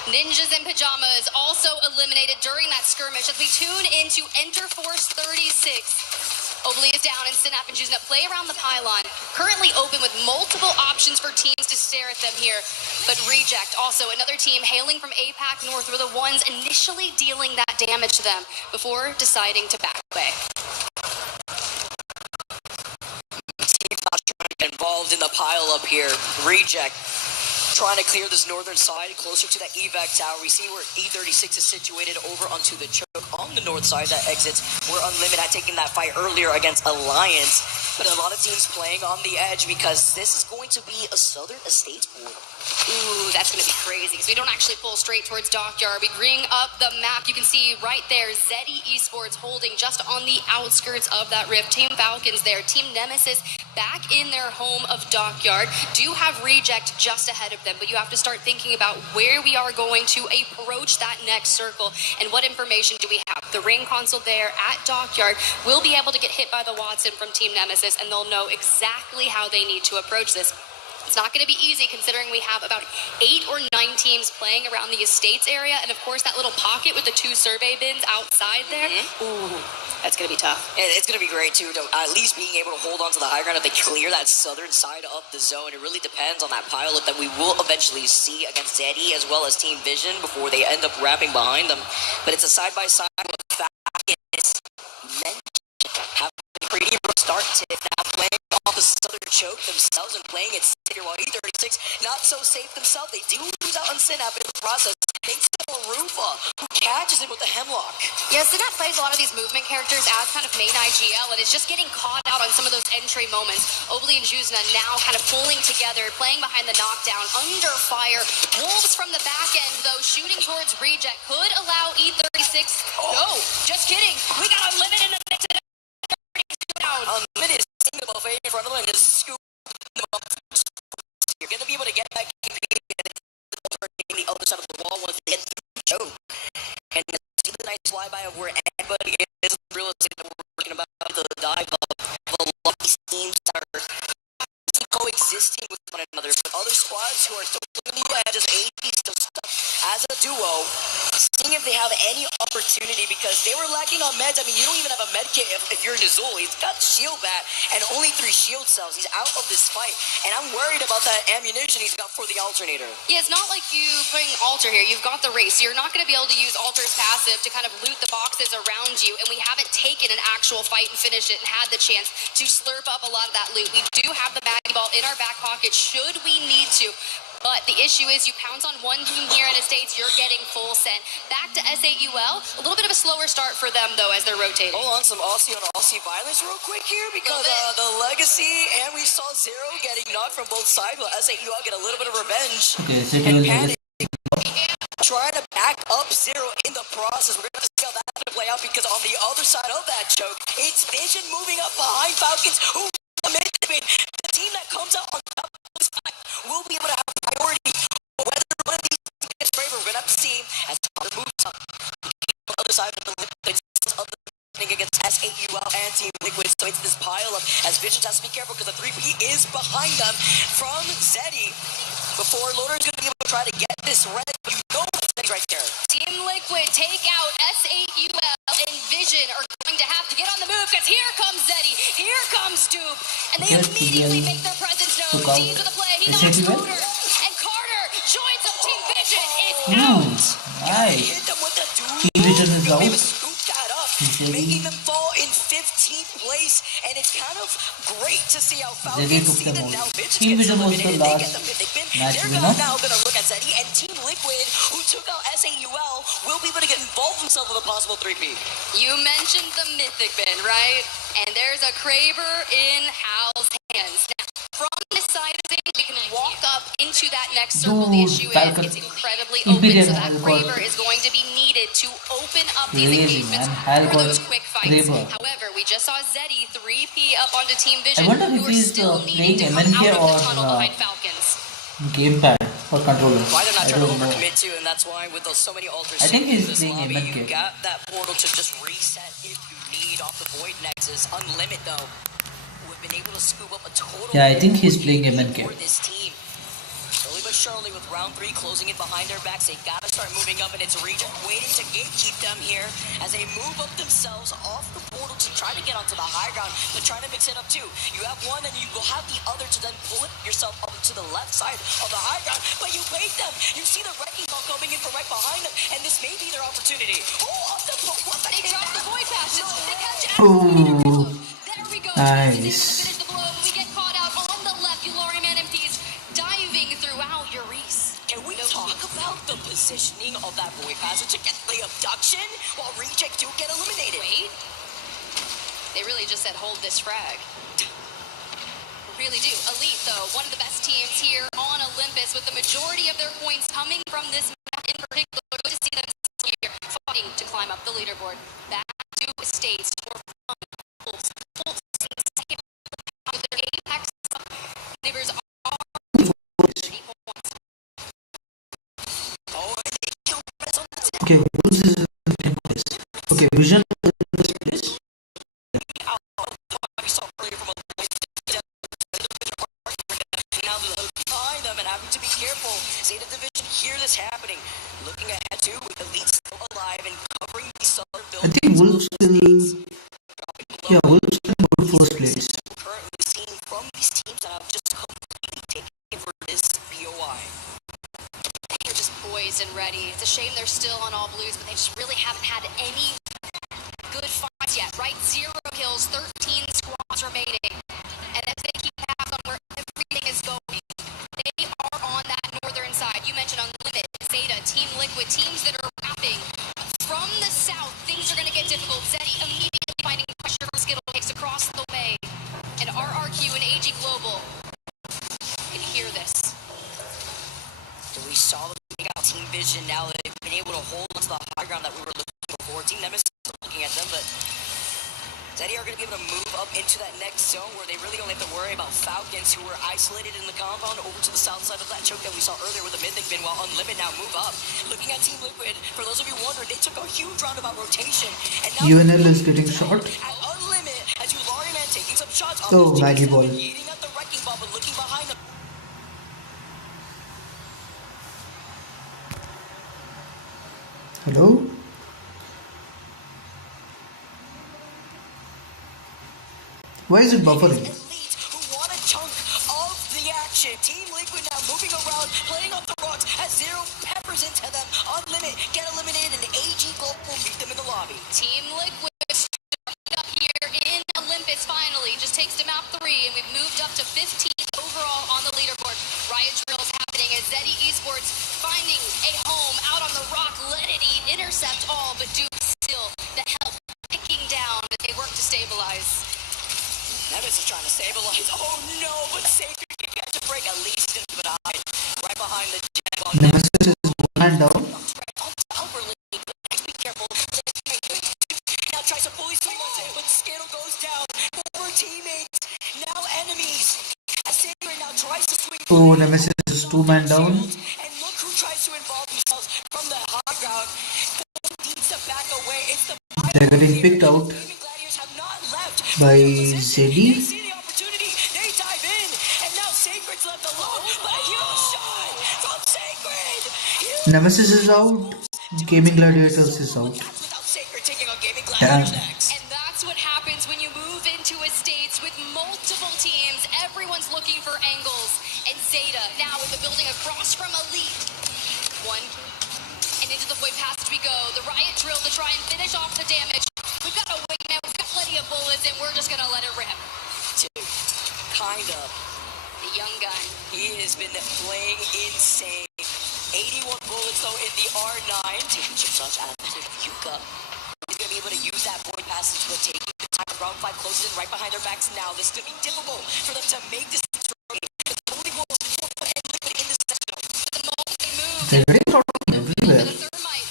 Ninjas in Pajamas also eliminated during that skirmish as we tune into Enter Force 36. Obli is down and Synap and Juzna play around the pylon. Currently open with multiple options for teams to stare at them here. But Reject, also another team hailing from APAC North, were the ones initially dealing that damage to them before deciding to back away. Team's not trying to get involved in the pile up here. Reject trying to clear this northern side closer to that evac tower. We see where E36 is situated over onto the choke on the north side that exits where Unlimited had taken that fight earlier against Alliance. But a lot of teams playing on the edge because this is going to be a Southern Estates board. Ooh, that's going to be crazy because we don't actually pull straight towards Dockyard. We bring up the map. You can see right there, Zeddy Esports holding just on the outskirts of that rift. Team Falcons there. Team Nemesis back in their home of Dockyard. Do have Reject just ahead of them, but you have to start thinking about where we are going to approach that next circle and what information do we have. The ring console there at Dockyard will be able to get hit by the Watson from Team Nemesis, and they'll know exactly how they need to approach this. It's not going to be easy considering we have about 8 or 9 teams playing around the Estates area, and of course that little pocket with the 2 survey bins outside there. Ooh, that's going to be tough. And it's going to be great too, to at least being able to hold on to the high ground if they clear that southern side of the zone. It really depends on that pilot that we will eventually see against Zeddy as well as Team Vision before they end up wrapping behind them. But it's a side-by-side with Falcons having a pretty rough start to now playing off the southern choke themselves and playing it safe while E36 not so safe themselves. They do lose out on Synap in the process. Thanks to Rufa, who catches it with the Hemlock. Yeah, Synap plays a lot of these movement characters as kind of main IGL, and is just getting caught out on some of those entry moments. Obley and Juzna now kind of pulling together, playing behind the knockdown, under fire. Wolves from the back end, though, shooting towards Reject. Could allow E36. No, just kidding. We got Unlimited in the mix. Unlimited is seeing the buffet in front of them and just scoop them up. You're going to be able to get that KP on the other side of the wall once they get through the choke. And see the nice flyby of where anybody is. Real estate that we're working about, the dive up. A lot of these teams are coexisting with one another, but other squads who are still in the edge as AD still stuck as a duo, seeing if they have any opportunity because they were lacking on meds. I mean, you don't even have a med kit if you're Nizul. He's got the shield bat and only 3 shield cells. He's out of this fight, and I'm worried about that ammunition he's got for the alternator. Yeah, it's not like you putting Alter here. You've got the race. You're not going to be able to use Alter's passive to kind of loot the boxes around you, and we haven't taken an actual fight and finished it and had the chance to slurp up a lot of that loot. We do have the Maggie Ball in our back pocket should we need to. But the issue is you pounce on one team here in Estates, you're getting full send. Back to S8UL, a little bit of a slower start for them, though, as they're rotating. Hold on, some Aussie on Aussie violence real quick here because the Legacy, and we saw Zero getting knocked from both sides, but S8UL get a little bit of revenge. Okay, And Panic trying to back up Zero in the process. We're going to see how that's going to play out because on the other side of that choke, it's Vision moving up behind Falcons, who the team that comes out on top of this fight will be able to have priority. Whether one of these gets braver, we're going to have to see as Potter moves up. On the other side of the against S8UL and Team Liquid, so it's this pile up as Vision has to be careful because the 3P is behind them from Zeddy. Before Loader's going to be able to try to get this red, but you know it's right there. Team Liquid take out S8UL and Vision are going to have to get on the move because here comes Zeddy, here comes Dupe, and they immediately make their presence known. D's with the play, he knocks Loader, and Carter joins up Team Vision. It's out. Nice. Hit them with the Dupe. Team Vision is out. Scoop that up, making them fall in 15th place, and it's kind of great to see how Falcons see them now. Team Vision was the last match They're winner. now going to look at Zeddy, and Team Liquid, who took out S8UL, will be able to get involved themselves with a possible 3P. You mentioned the Mythic bin, right? And there's a Kraber in Hal's hands. Now, from this side of things, we can walk up into that next circle. The issue is it's incredibly open, so that Kraber is going to be needed to open up these engagements for those quick fights. However, we just saw Zeddy 3P up onto Team Vision, I wonder if who are he's still needing to playing come MNK out of the or tunnel behind Falcons. Gamepad or controller. Why they're not I trying to don't know. overcommit to, and that's why with those so many alters I think he's in this playing lobby, MNK. you got that portal to just reset if you need off the Void Nexus. Unlimit though, who have been able to scoop up a total. Yeah, I think he's playing MNK. For this team. Slowly but surely, with round 3 closing in behind their backs, they gotta start moving up, and it's Regent waiting to gatekeep them here as they move up themselves off the portal to try to get onto the high ground, but trying to mix it up too. You have one, and you will have the other to then pull it yourself up to the left side of the high ground, but you bait them. You see the wrecking ball coming in from right behind them, and this may be their opportunity. Oh, off the what the They drop the void passes. They catch Ooh. There we go. Nice. Finish the blow. We get caught out on the left. Yulari Man MPs diving throughout your Reese. Can we talk about the positioning of that void passage to get the abduction while Reject do get eliminated? Wait. They really just said hold this frag. Really do. Elite, though, one of the best teams here on Olympus, with the majority of their points coming from this map in particular. Good to see them here fighting to climb up the leaderboard. Back to States for fun. Pulse in second with their Apex neighbors are 30 points. Okay, Wolves is in second place. Okay, Vision is in first place. We saw earlier from a now behind them and having to be careful. Zeta Division, hear this happening. Looking ahead to with Elite still alive and covering the southern I buildings. think Wolves still, yeah, Wolves still go to first place. Currently seen from these teams that have just completely taken for this POI. They're just poised and ready. It's a shame they're still on all blues, but they just really haven't had any good fights yet, right? 0 kills, 13 squads remaining. And as they keep tabs on where everything is going, they are on that northern side. You mentioned Unlimited, Zeta, Team Liquid, teams that are wrapping. From the south, things are going to get difficult. Zeddy immediately finding pressure from Skittle takes across the way. And RRQ and AG Global can hear this. So we saw them bring out Team Vision. Now that they've been able to hold onto the high ground that we were looking for. Team Nemesis looking at them, but Zeddy are going to be able to move up into that next zone where they really don't have to worry about Falcons, who were isolated in the compound over to the south side of that choke that we saw earlier with the Mythic bin, while Unlimited now move up. Looking at Team Liquid, for those of you wondering, they took a huge roundabout rotation. And now UNL is getting shot. at Unlimited, as you Man taking some shots. Oh, Maggie ball. Eating at the wrecking ball, but looking behind them. Hello? Why is it buffering? Elite who want a chunk of the action. Team Liquid now moving around, playing off the rocks as Zero peppers into them. Unlimited, get eliminated, and AG Global will meet them in the lobby. Team Liquid starting up here in Olympus finally. Just takes to map 3, and we've moved up to 15 overall on the leaderboard. Riot drills happening as Zeddy Esports finding a home out on the rock. Let it eat, intercept all, but Duke still the health picking down as they work to stabilize. Nemesis is trying to stabilize. Oh no, but Sacred can catch a break. At least he's gonna give it a hide. Right behind the jet ball. Nemesis is one hand down. Be careful. Now tries to fully swing on it, but Skittle goes down. 4 teammates, now enemies. As Sacred now tries to swing. Oh, Nemesis is 2-man down. And look who tries to involve themselves from the high ground. Needs to back away. It's the They're getting picked out by Zeddy. They see the opportunity. They dive in, and now Sacred's left alone. But a huge shot from Sacred. Nemesis is out. Gaming Gladiators is out. Without Sacred taking on Gaming Damn. Gladiators next. And that's what happens when you move into a stage with multiple teams. Everyone's looking for angles. And Zeta now with the building across from Elite. 1. And into the void passage we go. The Riot drill to try and finish off the damage. We've got a wingman, we've got plenty of bullets, and we're just gonna let it rip. 2. Kind of. The young gun. He has been playing insane. 81 bullets though in the R9. Taking chip shots out of Yuka. He's gonna be able to use that void passage, but taking the time. Round 5 closes in right behind their backs now. This is gonna be difficult for them to make this throw. It's only one and Liquid in this section. The moment they move, They're getting shot everywhere. the thermite,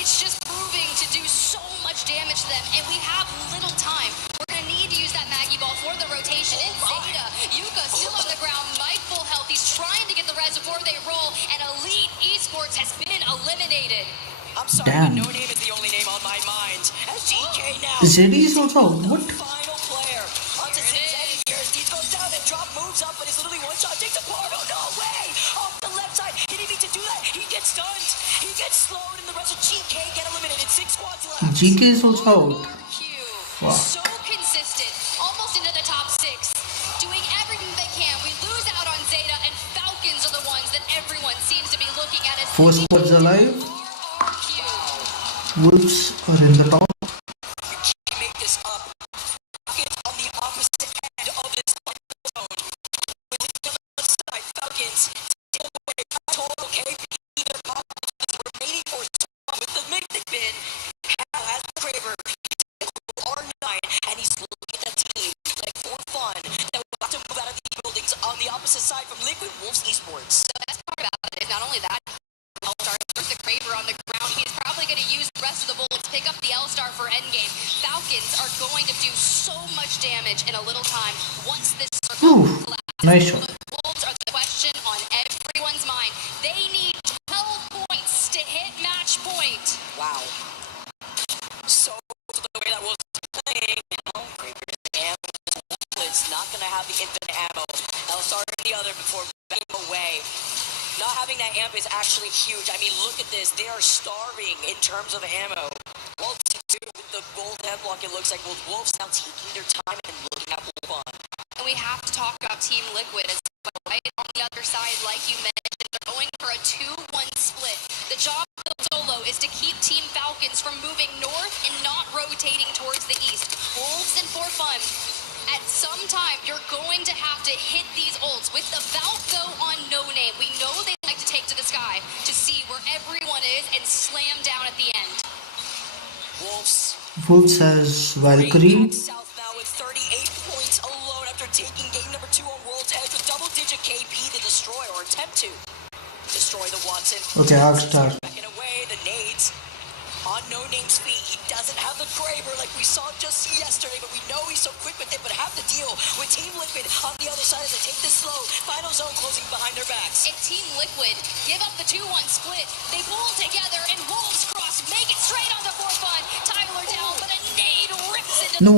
it's just proving to do so much damage to them, and we have little time. We're gonna need to use that Maggie ball for the rotation. And Zeta, Yuka still on the ground, Mike full health. He's trying to get the res before they roll, and Elite Esports has been eliminated. I'm sorry, Damn. but no name is the only name on my mind. As GK now. Zeddy is also out. What? Final player. Onto Zeddy here. Steve goes down and drop moves up, but it's literally one shot. Takes a portal. No way. Off the left side. He didn't need to do that. He gets stunned. He gets slowed, and the rest of GK get eliminated. 6 squads left. GK is also out. Wow. So consistent, almost into the top 6, doing everything they can. We lose out on Zeta, and Falcons are the ones that everyone seems to be looking at as 4 squads alive. RRQ. Wolves are in the top. You can't make this up. Falcons on the opposite end of this zone. With the other side, Falcons still away. Total KP. Their confidence remaining for with the Mythic bin. Hal has the Craver. He's R9, and he's looking at that team like for fun. That we're about to move out of the Evil pick up the L-Star for endgame. Falcons are going to do so much damage in a little time once this circle collapses. Nice shot. The Wolves are the question on everyone's mind. They need 12 points to hit match point. Wow. So, the way that was playing, it's not going to have the infinite ammo. L-Star the other before backing away. Not having that amp is actually huge. I mean, look at this. They are starving in terms of ammo. Well, with the gold headlock, it looks like Wolves now taking their time and looking at Wolf on. And we have to talk about Team Liquid as well, right? On the other side, like you mentioned, they're going for a 2-1 split. The job of Solo is to keep Team Falcons from moving north and not rotating towards the east. Wolves and for fun. At some time, you're going to have to hit these ults. With the Valko on No Name, we know they like to take to the sky to see where everyone is and slam down at the end. Wolves has Valkyrie. South now with 38 points alone after taking game number 2 on World's Edge with double-digit KP to destroy or attempt to destroy the Watson. Okay, Arkstar. Backing away, the nades on No Name's feet. He doesn't have the Kraber like we saw just yesterday, but we know he's so quick with it. But have to deal with Team Liquid on the other side as they take this slow. Final zone closing behind their backs. And Team Liquid give up the 2-1 split. They pull together and Wolves cross, make it straight onto for fun. Tyler down, but a nade rips into No,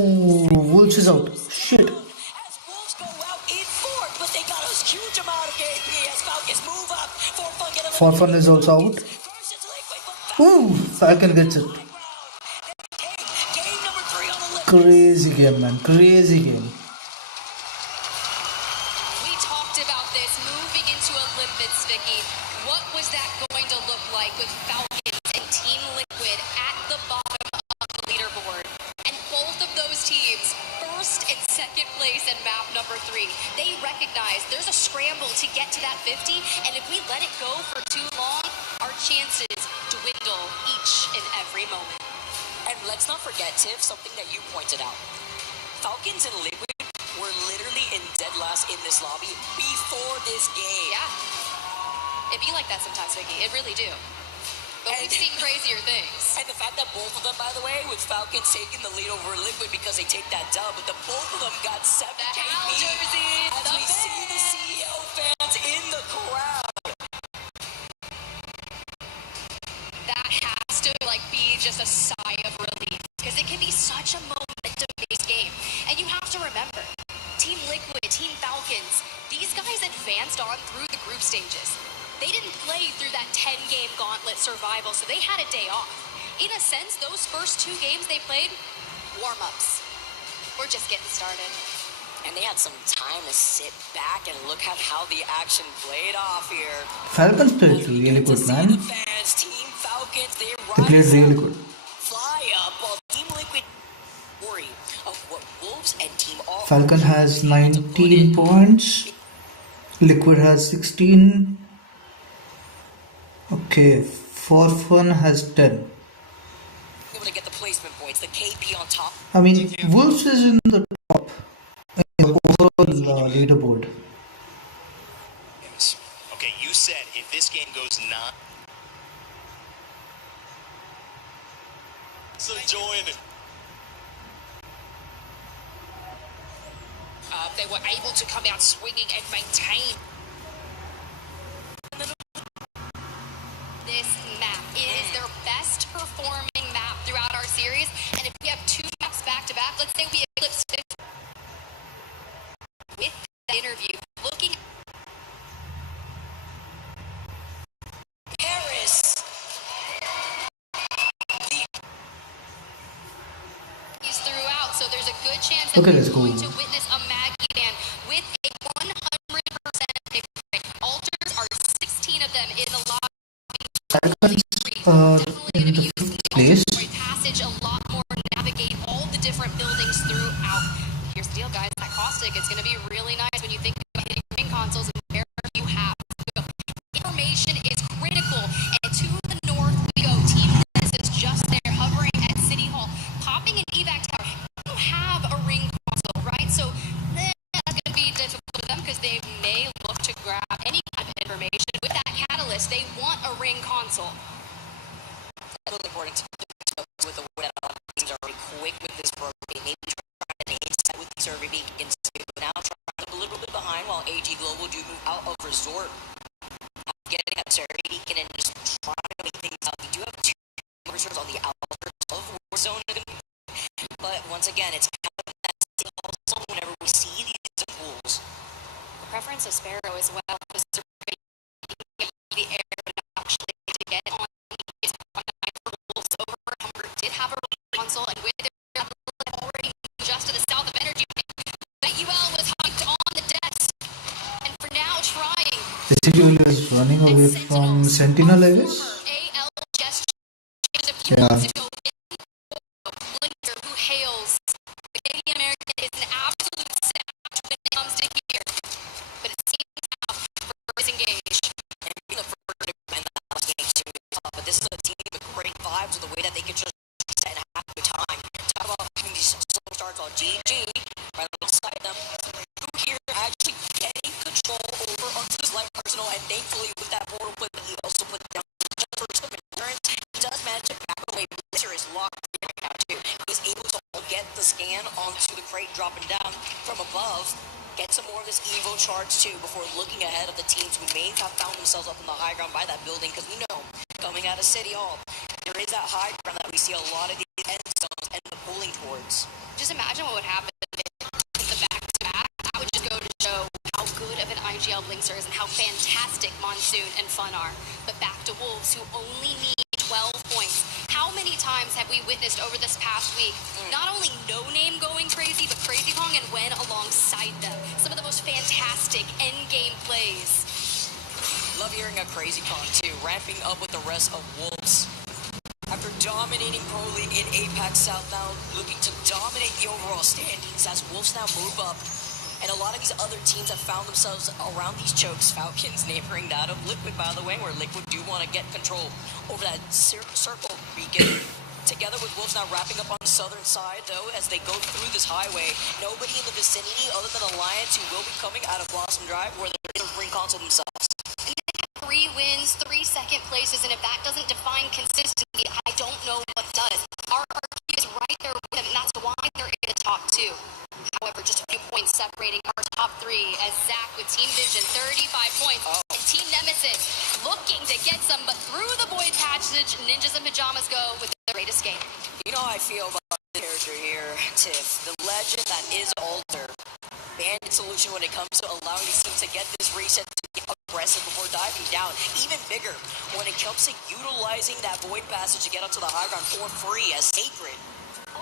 Wolves is out. Shit. as Wolves go out in fourth, but they got a huge amount of KP as Falcons move up. For fun, get a For fun is also out. versus Liquid, but Ooh, Falcon gets it. game number 3 on the list. Crazy game, man. Crazy game. We talked about this moving into Olympus, Vicky. What was that going to look like with Falcons and Team Liquid at the bottom of the leaderboard? And both of those teams, first and second place in map number 3, they recognize there's a scramble to get to that 50, and if we let it go for too long, our chances dwindle each and every moment. And let's not forget, Tiff, something that you pointed out. Falcons and Liquid were literally in dead last in this lobby before this game. Yeah. It be like that sometimes, Vicky. It really do. But we've seen crazier things. And the fact that both of them, by the way, with Falcons taking the lead over Liquid because they take that dub, but the both of them got 7 The KP. Hal jerseys, As the we see the CEO fans in the crowd. That has to be just a sigh of relief because it can be such a momentum-based game. And you have to remember, Team Liquid, Team Falcons, these guys advanced on through the group stages. They didn't play through that 10-game gauntlet survival, so they had a day off. In a sense, those first 2 games they played, warm-ups. We're just getting started. And they had some time to sit back and look at how the action played off here. Falcons played really good, man. The fans, Team Falcons, they They played really good. fly up while Team Liquid worry of what Wolves and Team All Falcon has 19 points. Liquid has 16. Okay, For Fun has 10. able to get the placement points, the KP on top. I mean, Wolves is in the top in the overall leaderboard. Okay, you said if this game goes 9. So join. They were able to come out swinging and maintain. This map is their best performing map throughout our series. And if we have 2 maps back to back, let's say we eclipse 50 with that interview, looking at Paris. these throughout, so there's a good chance that Okay, we're let's go. going to witness a Maggie ban with a 100% pick rate. Alters are 16 of them in the lobby. Falcons in the 5th place. Passage a lot more, navigate all the different buildings throughout. Here's the deal, guys. That caustic is going to be really nice when you think about hitting ring consoles and where you have to go. Information is critical, and to the north we go. Team This is just there, hovering at City Hall, popping an evac tower. You have a ring console, right? So that's going to be difficult for them because they may look to grab any kind of information. With that catalyst, they want a ring console. Really important to with the way that a lot of teams are already quick with this rotate. Maybe trying to inside with the survey beacons too. Now trying to look a little bit behind while AG Global do move out of resort. Getting that survey beacon and just trying to make things out. We do have 2 members on the outskirts of Warzone. But once again, it's kind of that also whenever we see these pools. The preference of Sparrow as well was to the air actually to get on his for Wolves over. Humber did have a console, and with their already just to the south of Energy, UL was hyped on the desk, and for now trying. Basically, is running away from Sentinel, I guess. ALGS changes a few Yeah. months ago. Blinker, who hails the Canadian American, is an absolute savage when it comes to here. But it seems now is engaged. And being the first to win the last game too is tough. But this is a team with great vibes with the way that they can just set and have the time. Talk about having these slow starts on GG right alongside them. Who here actually getting control over onto his life personal, and thankfully with that portal play that he also put down for some endurance, he does manage to back away. Blizzard is locked in right now too. He's able to get the scan onto the crate dropping down from above. Get some more of this Evo charge too before looking ahead of the teams who may have found themselves up in the high ground by that building, because we know coming out of City Hall there is that high ground that we see a lot of these end zones and the pulling towards. Just imagine what would happen in the back-to-back. That would just go to show how good of an IGL Blinker is and how fantastic Monsoon and Fun are. But back to Wolves, who only need 12 points. How many times have we witnessed over this past week not only No Name going crazy, but Crazy Kong and Wen alongside them? Some of the most fantastic endgame plays. Love hearing a Crazy Kong too, ramping up with the rest of Wolves. After dominating Pro League in APAC South, now looking to dominate the overall standings as Wolves now move up. And a lot of these other teams have found themselves around these chokes. Falcons neighboring that of Liquid, by the way, where Liquid do want to get control over that circle beacon. Together with Wolves now wrapping up on the southern side, though, as they go through this highway. Nobody in the vicinity other than Alliance who will be coming out of Blossom Drive, where they're in the ring console themselves. 3 wins, 3 second places, and if that doesn't define consistency, I don't know what does. Our RQ is right there with them, and that's why they're in the top 2. However, just a few points separating our top 3 as Zach with Team Vision, 35 points, and Team Nemesis looking to get some, but through the void passage, Ninjas and Pajamas go with the great escape. You know how I feel about the character here, Tiff. The legend that is Alter. Bandit solution when it comes to allowing these teams to get this reset to get aggressive before diving down. Even bigger when it comes to utilizing that void passage to get up to the high ground for free as Sacred.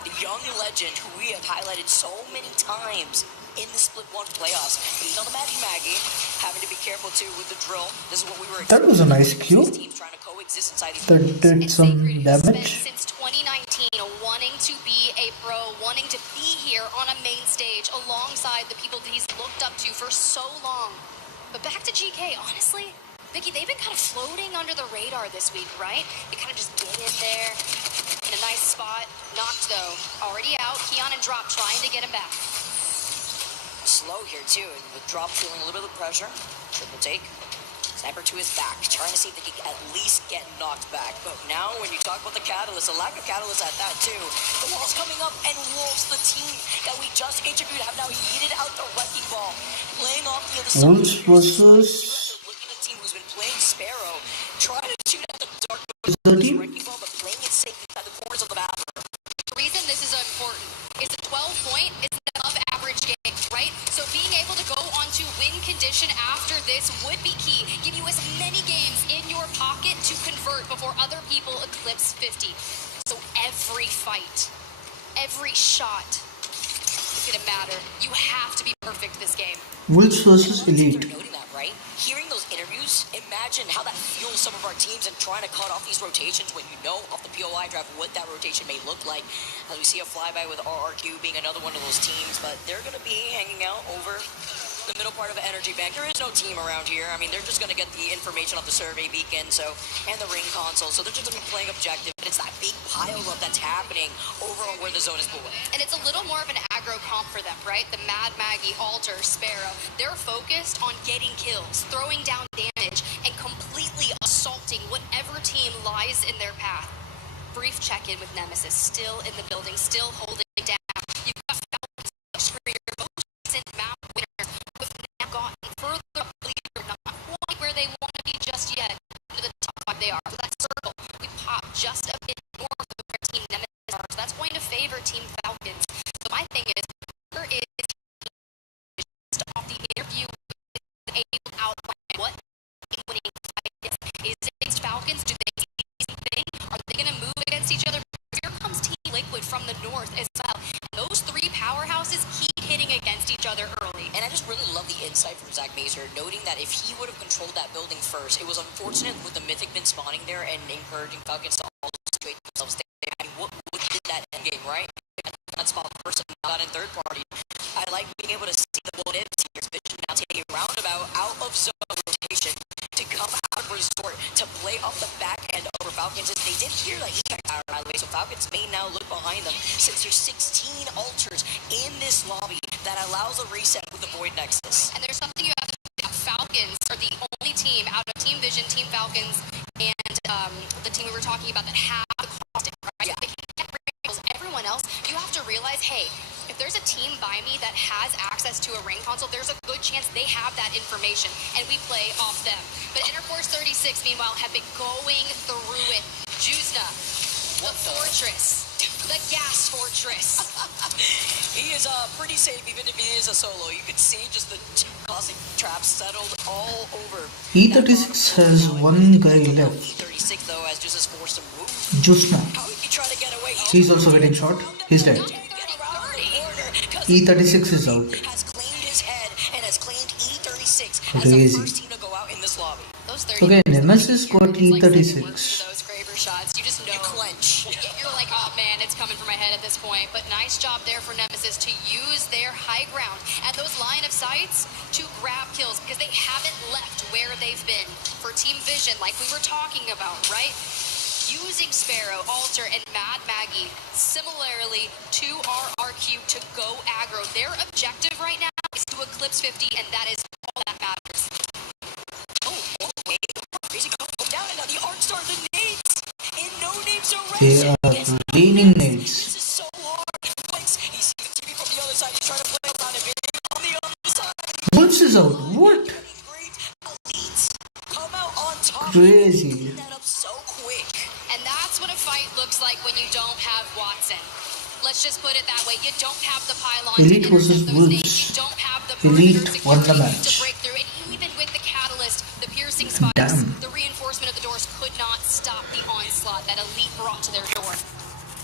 The young legend who we have highlighted so many times in the Split 1 playoffs. He's on the Maggie, having to be careful too with the drill. This is what we were. That was a nice Q. Teams trying to coexist inside these That did some damage. Since 2019, wanting to be a pro, wanting to be here on a main stage alongside the people that he's looked up to for so long. But back to GK, honestly, Vicky, they've been kind of floating under the radar this week, right? They kind of just get in there in a nice spot. Knocked though, already out. Keon and Drop trying to get him back. Slow here too, and with Drop feeling a little bit of pressure. Triple take. Sniper to his back, trying to see if they can at least get knocked back. But now when you talk about the catalyst, a lack of catalyst at that too. The wall's coming up, and Wolves, the team that we just interviewed, have now yeeted out the wrecking ball. Playing off the other side. Wolves versus Looking at a team who's been playing Sparrow, trying to shoot at the dark the team. wrecking ball, but playing it safe inside the corners of the bathroom. The reason this is important is a 12-point is an above-average game, right? So being able to go on to win condition after this would be key. Give you as many games in your pocket to convert before other people eclipse 50. So every fight, every shot is going to matter. You have to be perfect this game. Wolves versus Elite. They're noting that, right? Hearing those interviews, imagine how that fuels some of our teams and trying to cut off these rotations when you know off the POI draft what that rotation may look like. As we see a flyby with RRQ being another one of those teams, but they're going to be hanging out over the middle part of an energy bank. There is no team around here. I mean, they're just going to get the information off the survey beacon, and the ring console. So they're just going to be playing objective. But it's that big pile up that's happening over on where the zone is bullet. And it's a little more of an aggro comp for them, right? The Mad Maggie, Alter, Sparrow, they're focused on getting kills, throwing down damage, and completely assaulting whatever team lies in their path. brief check-in with Nemesis, still in the building, still holding down. You've got Falcons for your most recent map winner, who have now gotten further up the leader, not quite where they want to be just yet. To the top 5 they are. So that circle, we pop just a bit north of where Team Nemesis are. So that's going to favor Team Falcons. So my thing is, where is just off the interview with able to outline what the winning fight is? Is it against Falcons? Do they see the easy thing? Are they going to move against each other? Here comes Team Liquid from the north as well. And those three powerhouses keep hitting against each other early. And I just really love the insight from Zach Mazer, noting that if he would have controlled that building first, it was unfortunate with the Mythic bin spawning there and encouraging Falcons to all situate themselves there. I mean, what did that end game, right? That spot first and not in third party. I like being able to see the what ifs here. Vision now taking a roundabout out of zone rotation to come out of resort to play off the back end over Falcons. And they did hear that evac tower, by the way, so Falcons may now look behind them since there's 16 altars in this lobby that allows a reset with the Void Nexus. And there's something you have to know. Falcons are the only team out of Team Vision, Team Falcons, and the team we were talking about that have the caustic, right? Yeah. They can't bring everyone else. You have to realize, hey, if there's a team by me that has access to a ring console, there's a good chance they have that information, and we play off them. But Interforce 36, meanwhile, have been going through it. Juzna, the fortress, the gas fortress. He is pretty safe, even if he is a solo. You can see just the caustic traps settled all over. E36 has one guy left. E36, though, has just forced to move. Juzna. How he try to get away? He's also getting shot. He's dead. E36 is out. Has claimed his head and has claimed E36 as Crazy. the first team to go out in this lobby. Those 30 Okay, Nemesis got it's like E36. those Graver shots, you just know. You clench. You're like, oh man, it's coming for my head at this point. But nice job there for Nemesis to use their high ground and those line of sights to grab kills, because they haven't left where they've been. For Team Vision, like we were talking about, right? Using Sparrow, Alter, and Mad Maggie similarly to RRQ to go aggro. Their objective right now is to eclipse 50, and that is all that matters. Crazy go down, and now the Arc Star, the nades, in no names They direction. are raining nades. This is so hard. Twice, he sees the TV from the other side. He's trying to play around it. On the other side. Wolves is out. What? Great elites come out on top. Crazy. That up so quick. And that's what a fight looks like when you don't have Watson. Let's just put it that way. You don't have the pylon Elite to versus intercept those Wolves. nades. You don't have the Elite perimeter won the security match. to break through. And even with the catalyst, the piercing spikes, Damn. the reinforcement of the doors could not stop the onslaught that Elite brought to their door.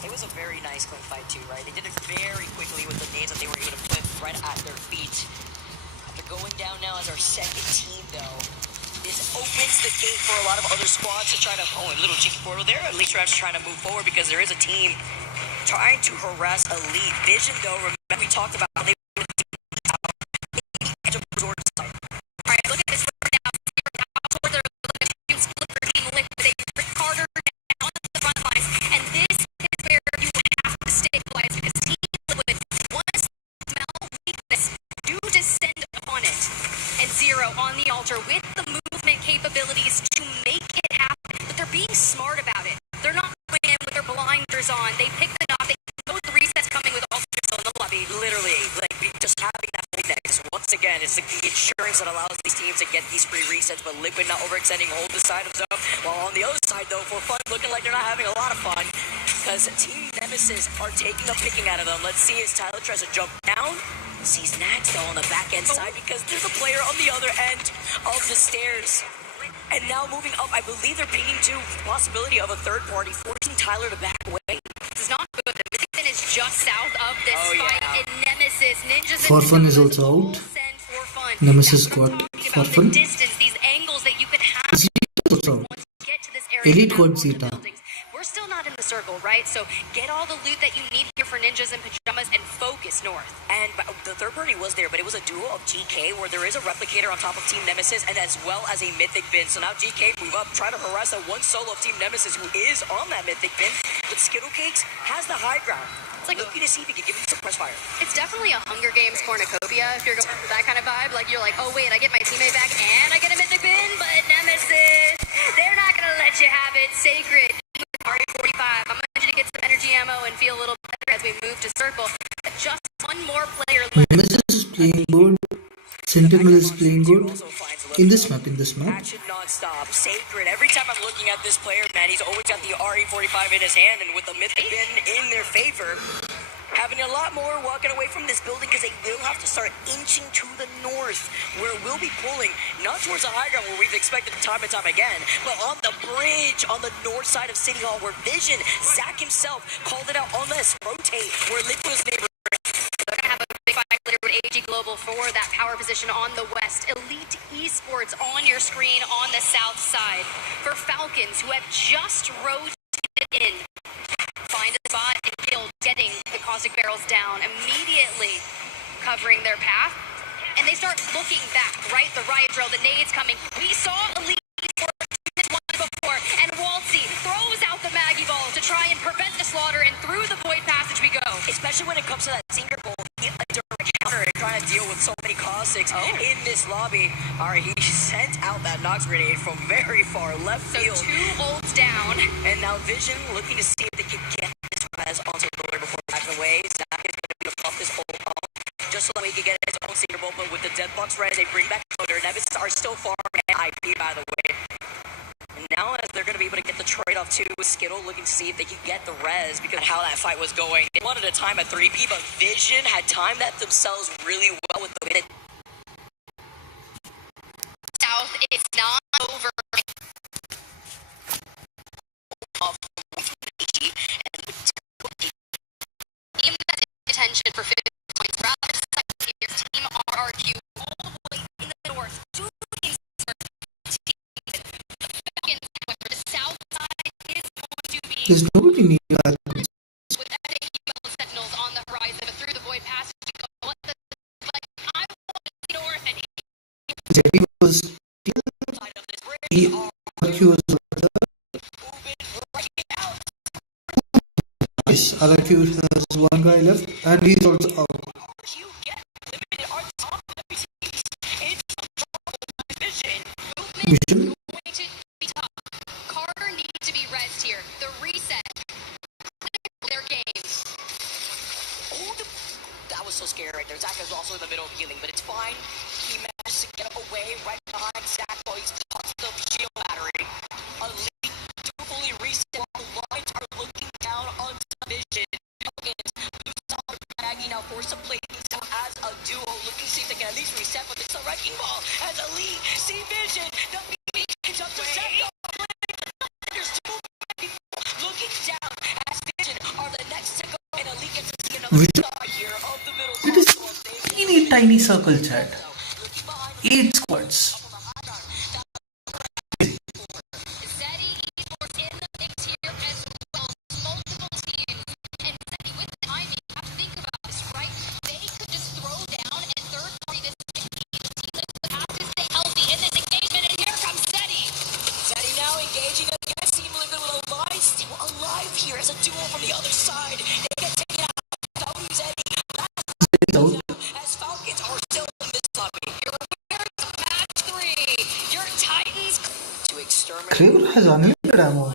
It was a very nice clean fight too, right? They did it very quickly with the nades that they were able to put right at their feet. After going down now as our second team, though, this opens the gate for a lot of other squads to try to. Oh, a little cheeky portal there. At least we're actually trying to move forward because there is a team trying to harass Elite. Vision, though, remember we talked about how they were edge of resort side. All right, look at this right now. They're looking to split their team Liquid. They push harder down on the front lines, and this is where you have to stabilize, because Team Liquid, once smell weakness, do descend upon it. And Zero on the altar with the movement capabilities to make it happen, but they're being smart about it. They're not going in with their blinders on. They pick the knob. They know the reset's coming with all in the lobby. Literally, like just having that point next. Once again, it's the insurance that allows these teams to get these free resets, but Liquid not overextending, hold the side of zone. While on the other side, though, for fun, looking like they're not having a lot of fun, because Team Nemesis are taking a picking out of them. Let's see as Tyler tries to jump down. Sees Nags, though, on the back end side, because there's a player on the other end of the stairs. And now moving up, I believe they're pinging to possibility of a third party, forcing Tyler to back away. This is not good. Mythic is just south of this Oh, fight yeah. in Nemesis. Ninjas For and Fun is Pajamas also all out. send for fun. Nemesis That's what I'm got talking For about, Fun. the distance, these angles that you could have Also out. once you get to this area. Elite now got on the Zeta. buildings. We're still not in the circle, right? So get all the loot that you need here for Ninjas and Pajamas and focus north. And the third party was there, but it was a duo of GK where there is a replicator on top of Team Nemesis and as well as a Mythic bin. So now GK move up, try to harass that one solo of Team Nemesis who is on that Mythic bin. But Skittle Cakes has the high ground. It's like looking to see if he can give him some press fire. It's definitely a Hunger Games cornucopia if you're going for that kind of vibe. Like you're like, oh wait, I get my teammate back and I get a Mythic bin, but Nemesis, they're not gonna let you have it. Sacred. RE45. I'm as we move to circle. Just one more player left. Nemesis is playing good. Sentinel is playing good. In this map. Action non-stop. Sacred. Every time I'm looking at this player, man, he's always got the RE45 in his hand, and with the mythic bin in their favor, having a lot more walking away from this building because they will have to start inching to the north, where we'll be pulling, not towards the high ground where we've expected time and time again, but on the bridge on the north side of City Hall, where Vision, Zach himself, called it out on this rotate, where Liquid was neighbor. They're going to have a big fight later with AG Global for that power position on the west. Elite Esports on your screen on the south side. For Falcons, who have just rotated in, find a spot and kill, getting the caustic barrels down, immediately covering their path. And they start looking back, right? The riot drill, the nades coming. We saw Elite Esports this one before, and Waltzy throws out the Maggie Ball to try and prevent the slaughter, and through the void passage we go. Especially when it comes to that sinker bowl, a direct counter and trying to deal with so many caustics in this lobby. Alright, he sent out that Nox grenade from very far left field. So 2 ults down. And now Vision looking to see if they can get this res onto the board before backing away. Zach is going to be off this ult off, just so that he can get his own sinker bowl, but with the Deathbox res, they bring back Thunder. Nemesis are still far and IP, by the way. And now as they're going to be able to get the trade-off too, with Skittle looking to see if they can get the res, because of how that fight was going. They wanted a time at 3P, but Vision had timed that themselves really well with the minute. South is not over. Team that's in attention for 50 points. Rather second here, Team RRQ all the way in the north. 2 teams the south side is going to be There's nobody near. with SAQ Sentinels on the horizon, but through the void passage, what the like I want to see north and Jetty was Side of this he bridge, RQ was nice. RQ has one guy left and he's also out. You get limited on top of the teams. It's Vision. Vision. going to be tough. Carter needs to be rest here. The reset. Their game. Oh, that was so scary right there. Zach is also in the middle of healing, but it's fine. He managed to get away right behind Zach while he's caught the shield battery. Elite to fully reset while the lines are looking down on Vision. Maggie now forced to play things out as a duo, looking to see if they can at least reset, but it's the wrecking ball as Elite see Vision. The BB jumps to set. There's 2 people looking down as Vision are the next to go, and Elite gets to see another star here of the middle. It is teeny tiny circle, chat. 8 squads. Zeddy Esports in the mix here as well. Multiple teams. And Zeddy with the timing, you have to think about this, right? They could just throw down and third party this team that would have to stay healthy in this engagement. And here comes Zeddy. Zeddy now engaging against Team Liquid with a line still alive here as a duo from the other side. They get taken out. Zeddy as Falcons are still in this lobby. Your winners of match 3. Your Titans To exterminate Kraber has unlimited ammo.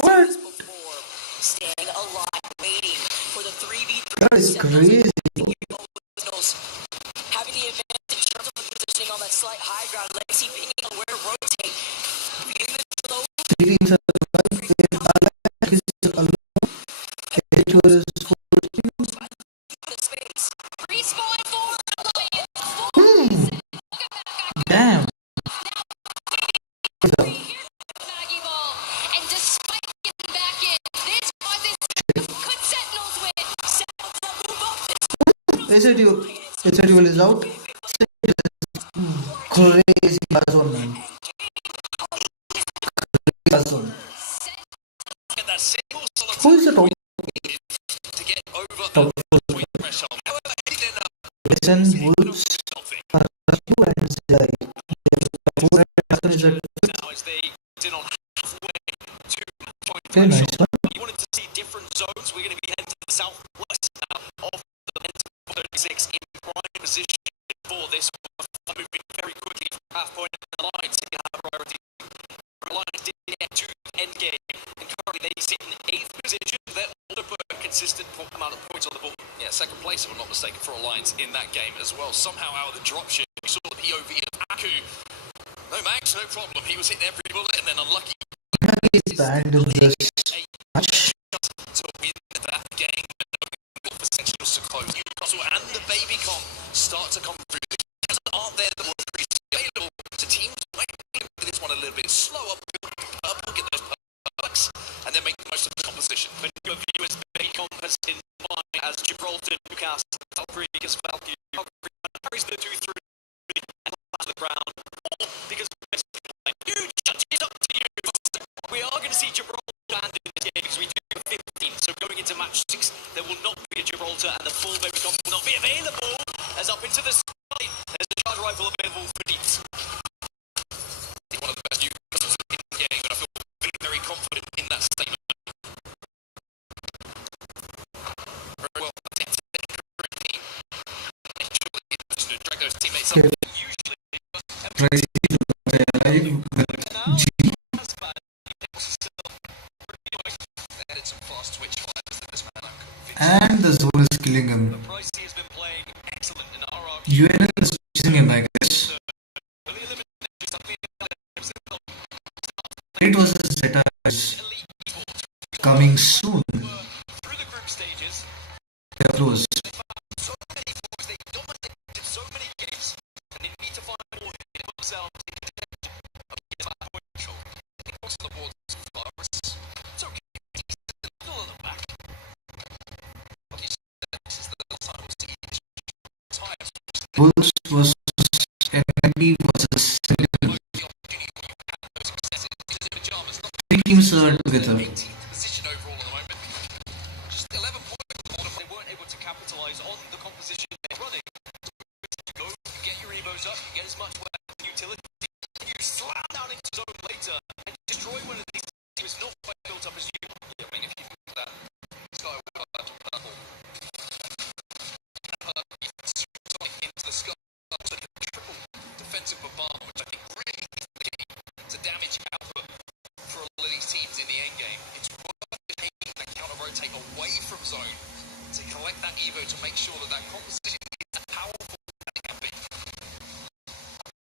What? before staying alive, waiting for the 3v3. That is crazy. Having the advantage in terms of the positioning on that slight high ground. Legacy pinging on where to rotate. Feeling the slow 3 teams are alive. Is alone. It was the space. respawn for Alliance. damn. Maggie Ball. And despite getting back in, this causes could Sentinels win. SATL is out. Crazy zone, man. Crazy zone. Get that single solid Who is the top? to get over Top the point threshold. However, I think they're Listen, Wolves, Arashu and Zai. now as they did on halfway to point Very nice threshold. one. You wanted to see different zones. We're going to be heading to the southwest now of the mental 36 in prime position for this one. Moving very quickly from half point and Alliance in our priority. Alliance did get to the end game, and currently they sit in 8th position. Their order book can consistent amount of points on the board. Yeah, second place, if I'm not mistaken, for Alliance in that game as well. Somehow out of the dropship, we saw the POV of Aku. No, Max, no problem. He was hitting every bullet and then unlucky. He's banned in this match. To win that game, for Sentinels to close. Newcastle and the Babycon start to come through. The games aren't there that were available to teams. Might make this one a little bit slower. Purple, get those perks, and then make the most of the competition. When your viewers, Babycon has been fine as Gibraltar, Newcastle, Valkyrie, Valkyrie, carries the 2-3 and to the ground. All because huge judges up to you. We are going to see Gibraltar land in this game because we do 15. So going into match 6, there will not be a Gibraltar and the full Babycon will not be available. As up into the sky, there's a charge rifle available for Neats. One of the best Newcastles in the game, and I feel very confident in that statement. Very well. Drag those teammates up. Usually, and the zone is killing him. UNL is chasing him, I guess. It was Zeta is coming soon. They're close. Bulls versus NB versus Sentinel. 3 teams are together. Position overall at the moment. Just 11 points. They weren't able to capitalise on the composition they're running. Go, you get your evos up, you get as much weapon utility. You slam down into zone later and destroy one of these teams not quite built up as you. I mean, if you look at that, this guy will come out to purple. Into the skull, so the triple defensive bombardment, which I think really is the key to damage output for a lot of these teams in the end game. It's worth taking that counter rotate away from zone to collect that evo to make sure that that composition is as powerful as it can be.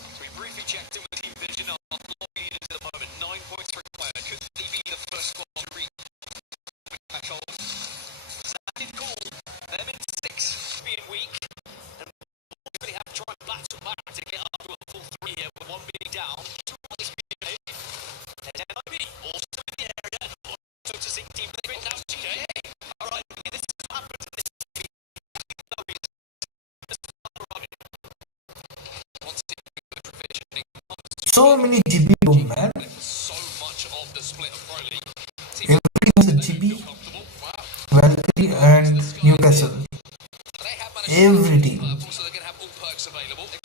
So we briefly checked in with Team Vision on logging into the moment. 9 points required. Could they be the first squad to reach back home? Zadid call them in 6 being weak. Really have to try and battle back to get up to a full 3 here with 1 being down. 2 on this PA. And MIB also in the area. So to see Team Liquid now GA. Alright, this is what happens in this team. So many GB boom, man. So much of the split of Pro League. Every team has a GB, Valkyrie and Newcastle. Every team. So they're going to have all perks available. Don't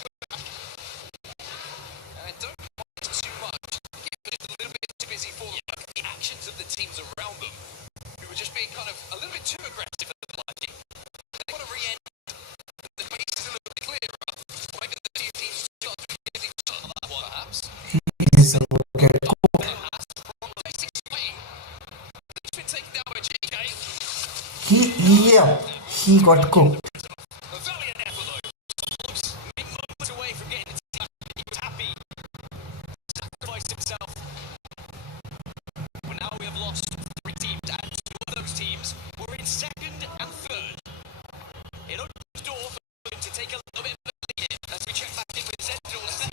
mind too much. Just a little bit too busy for them. The actions of the teams around them, who were just being kind of a little bit too aggressive at the liking. They want to re-end. The base is a little bit clearer. Maybe the teams start to get each other that one, perhaps. He is a wicked cook. He's been taken down by GK. He got cooked. A valiant effort though. Big moments away from getting it done. He was happy. Sacrificed himself. Well, now we have lost 3 teams, and 2 of those teams were in 2nd and 3rd. It opens the door for them to take a little bit of a lead as we check back in with Sentinels.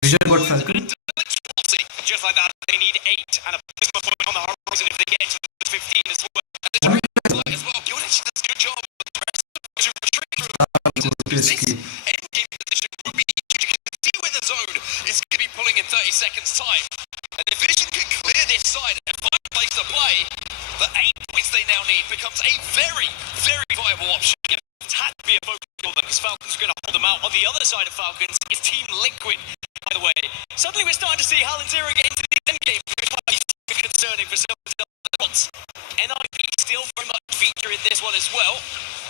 Vision got Falcon. Just like that, they need 8 and a PRISM point on the horizon if they get to the 15 as well. Gildish does a good job to retreat through This endgame position will be huge. You can see where the zone is going to be pulling in 30 seconds time. And if Vision can clear this side and find a place to play, the 8 points they now need becomes a very, very viable option. It had to be a focus for them because Falcons are going to hold them out. On the other side of Falcons is Team Liquid, by the way. Suddenly we're starting to see Hal and Zero get into the endgame, which might be concerning for some of the NIP still very much feature in this one as well.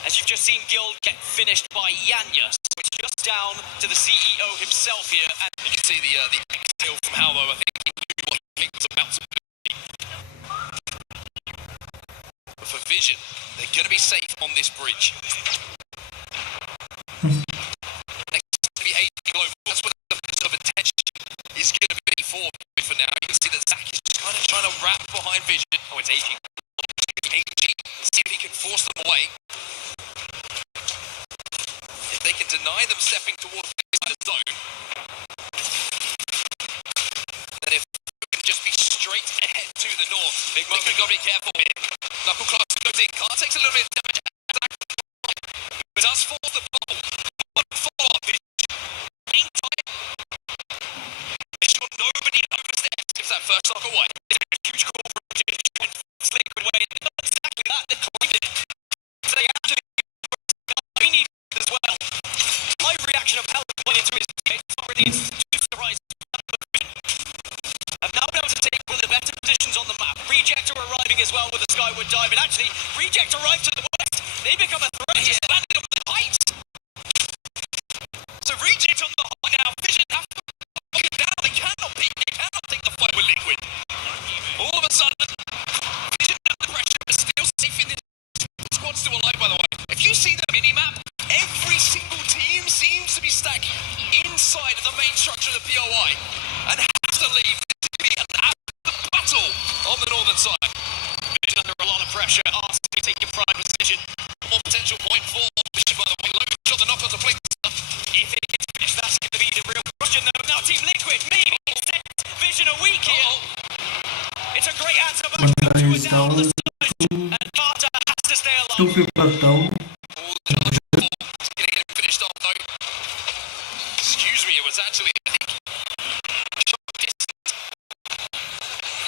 As you've just seen Guild get finished by Yanya. So it's just down to the CEO himself here. And You can see the exhale from Halmo. I think he knew what he was about to do. But for Vision, they're going to be safe on this bridge. Next to be 80 global. That's what the bit of attention is going to be for now. You can see that Zach is just kind of trying to wrap behind Vision. Oh, it's AG. See if he can force them away. If they can deny them stepping towards this side of the zone, then if we can just be straight ahead to the north. Big moment, got to be careful here. Knuckle Clark goes in. Clark takes a little bit of damage. But does force the ball. Follow up. In time. Make sure nobody oversteps. Gives that first knock away. It's a huge call for Liquid away. Exactly that. They claimed it. So they actually we need as well. Live reaction of Pellet into his teammates. Already surprised. Have now been able to take one of the better positions on the map. Rejector arriving as well with a skyward dive. And actually, Reject arrived to the west. They become a threat here. Landed on the height. So Reject on the high now. Vision have to lock it down. They cannot beat. They cannot take the fight with Liquid. All of a sudden, Vision under pressure, but still safe in this. Squad's still alive, by the way. If you see the mini-map, every single team seems to be stacked inside of the main structure of the POI and has to leave. This is going to be an absolute battle on the northern side. Vision under a lot of pressure. RC taking prime position. More potential point for Vision, by the way. Logan shot the knock on the blink. If it gets finished, that's going to be the real question, though. Now, Team Liquid, maybe set Vision a week here. It's a great answer, but One is down, and Carter has to stay alive. 2 people are down. It's going to get finished off, though. Excuse me, it was actually, I think, a shot distance.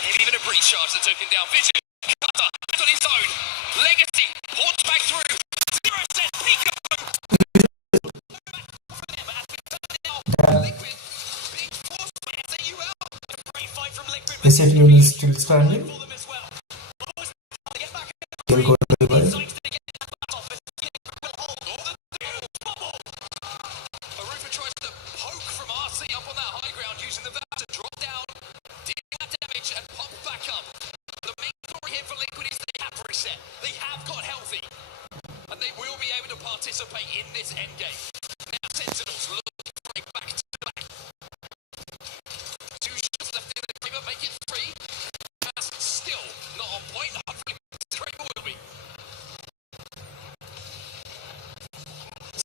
Maybe even a breach charge that took him down. Vision, Carter, back on his own. Legacy, haunts back through. 0 set, Pico. Liquid, big force by SAUL. A great fight from Liquid. The second is still standing. For them as well. They'll go to the right. Arufa tries to poke from RC up on that high ground using the VAP to drop down, deal that damage and pop back up. The main story here for Liquid is they have reset. They have got healthy. And they will be able to participate in this endgame. Now Sentinels look right back to back. 2 shots left in the game, make it 3. Pass still not on point. Hopefully Trey will be.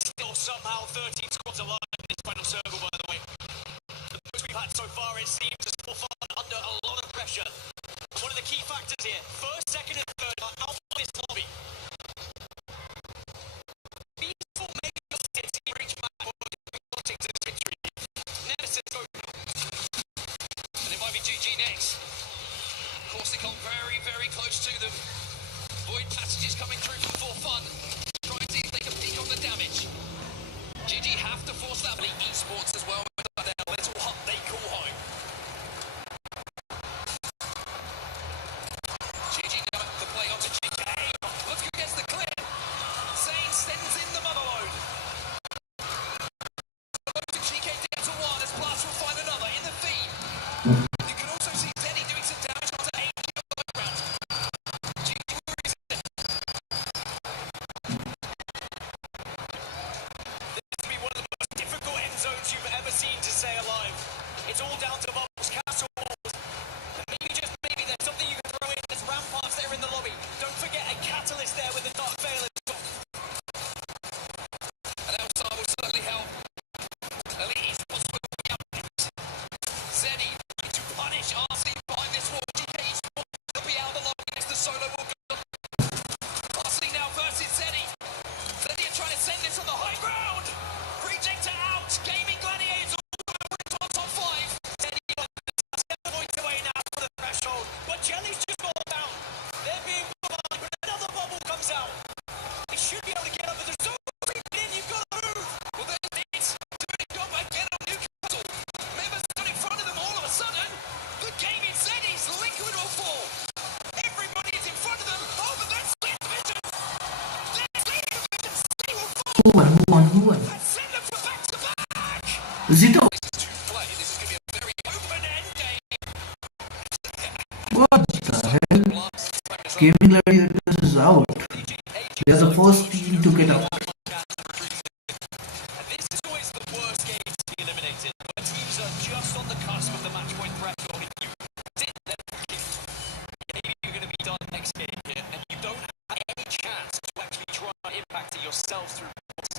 Still somehow 13 squads alive in this final circle, by the way. The most we've had so far, it seems, is for fun under a lot of pressure. One of the key factors here, first, second, and third are out of this lobby. Beautiful mega city reach back for the victory. Nemesis open. And it might be GG next. Corsican very, very close to them. Void passages coming through from For Fun. Try and see if they can peek on the damage. GG have to force that. Esports as well. Their little hut they call home. GG now the play onto GK. Look who gets the clear. Zane sends in the mother load. To GK down to 1 as Blast will find another in the feed. You can also see Zenny doing some damage onto AG on the background. GG worries it. This will be one of the most difficult end zones you've ever seen Who won? Zito! What the hell? Gaming Gladiators is out. They are the first team to get out. This is always the worst game to be eliminated. When teams are just on the cusp of the match point threshold, and you sit there thinking, maybe you're going to be done next game here, and you don't have any chance to actually try and impact it yourself through points.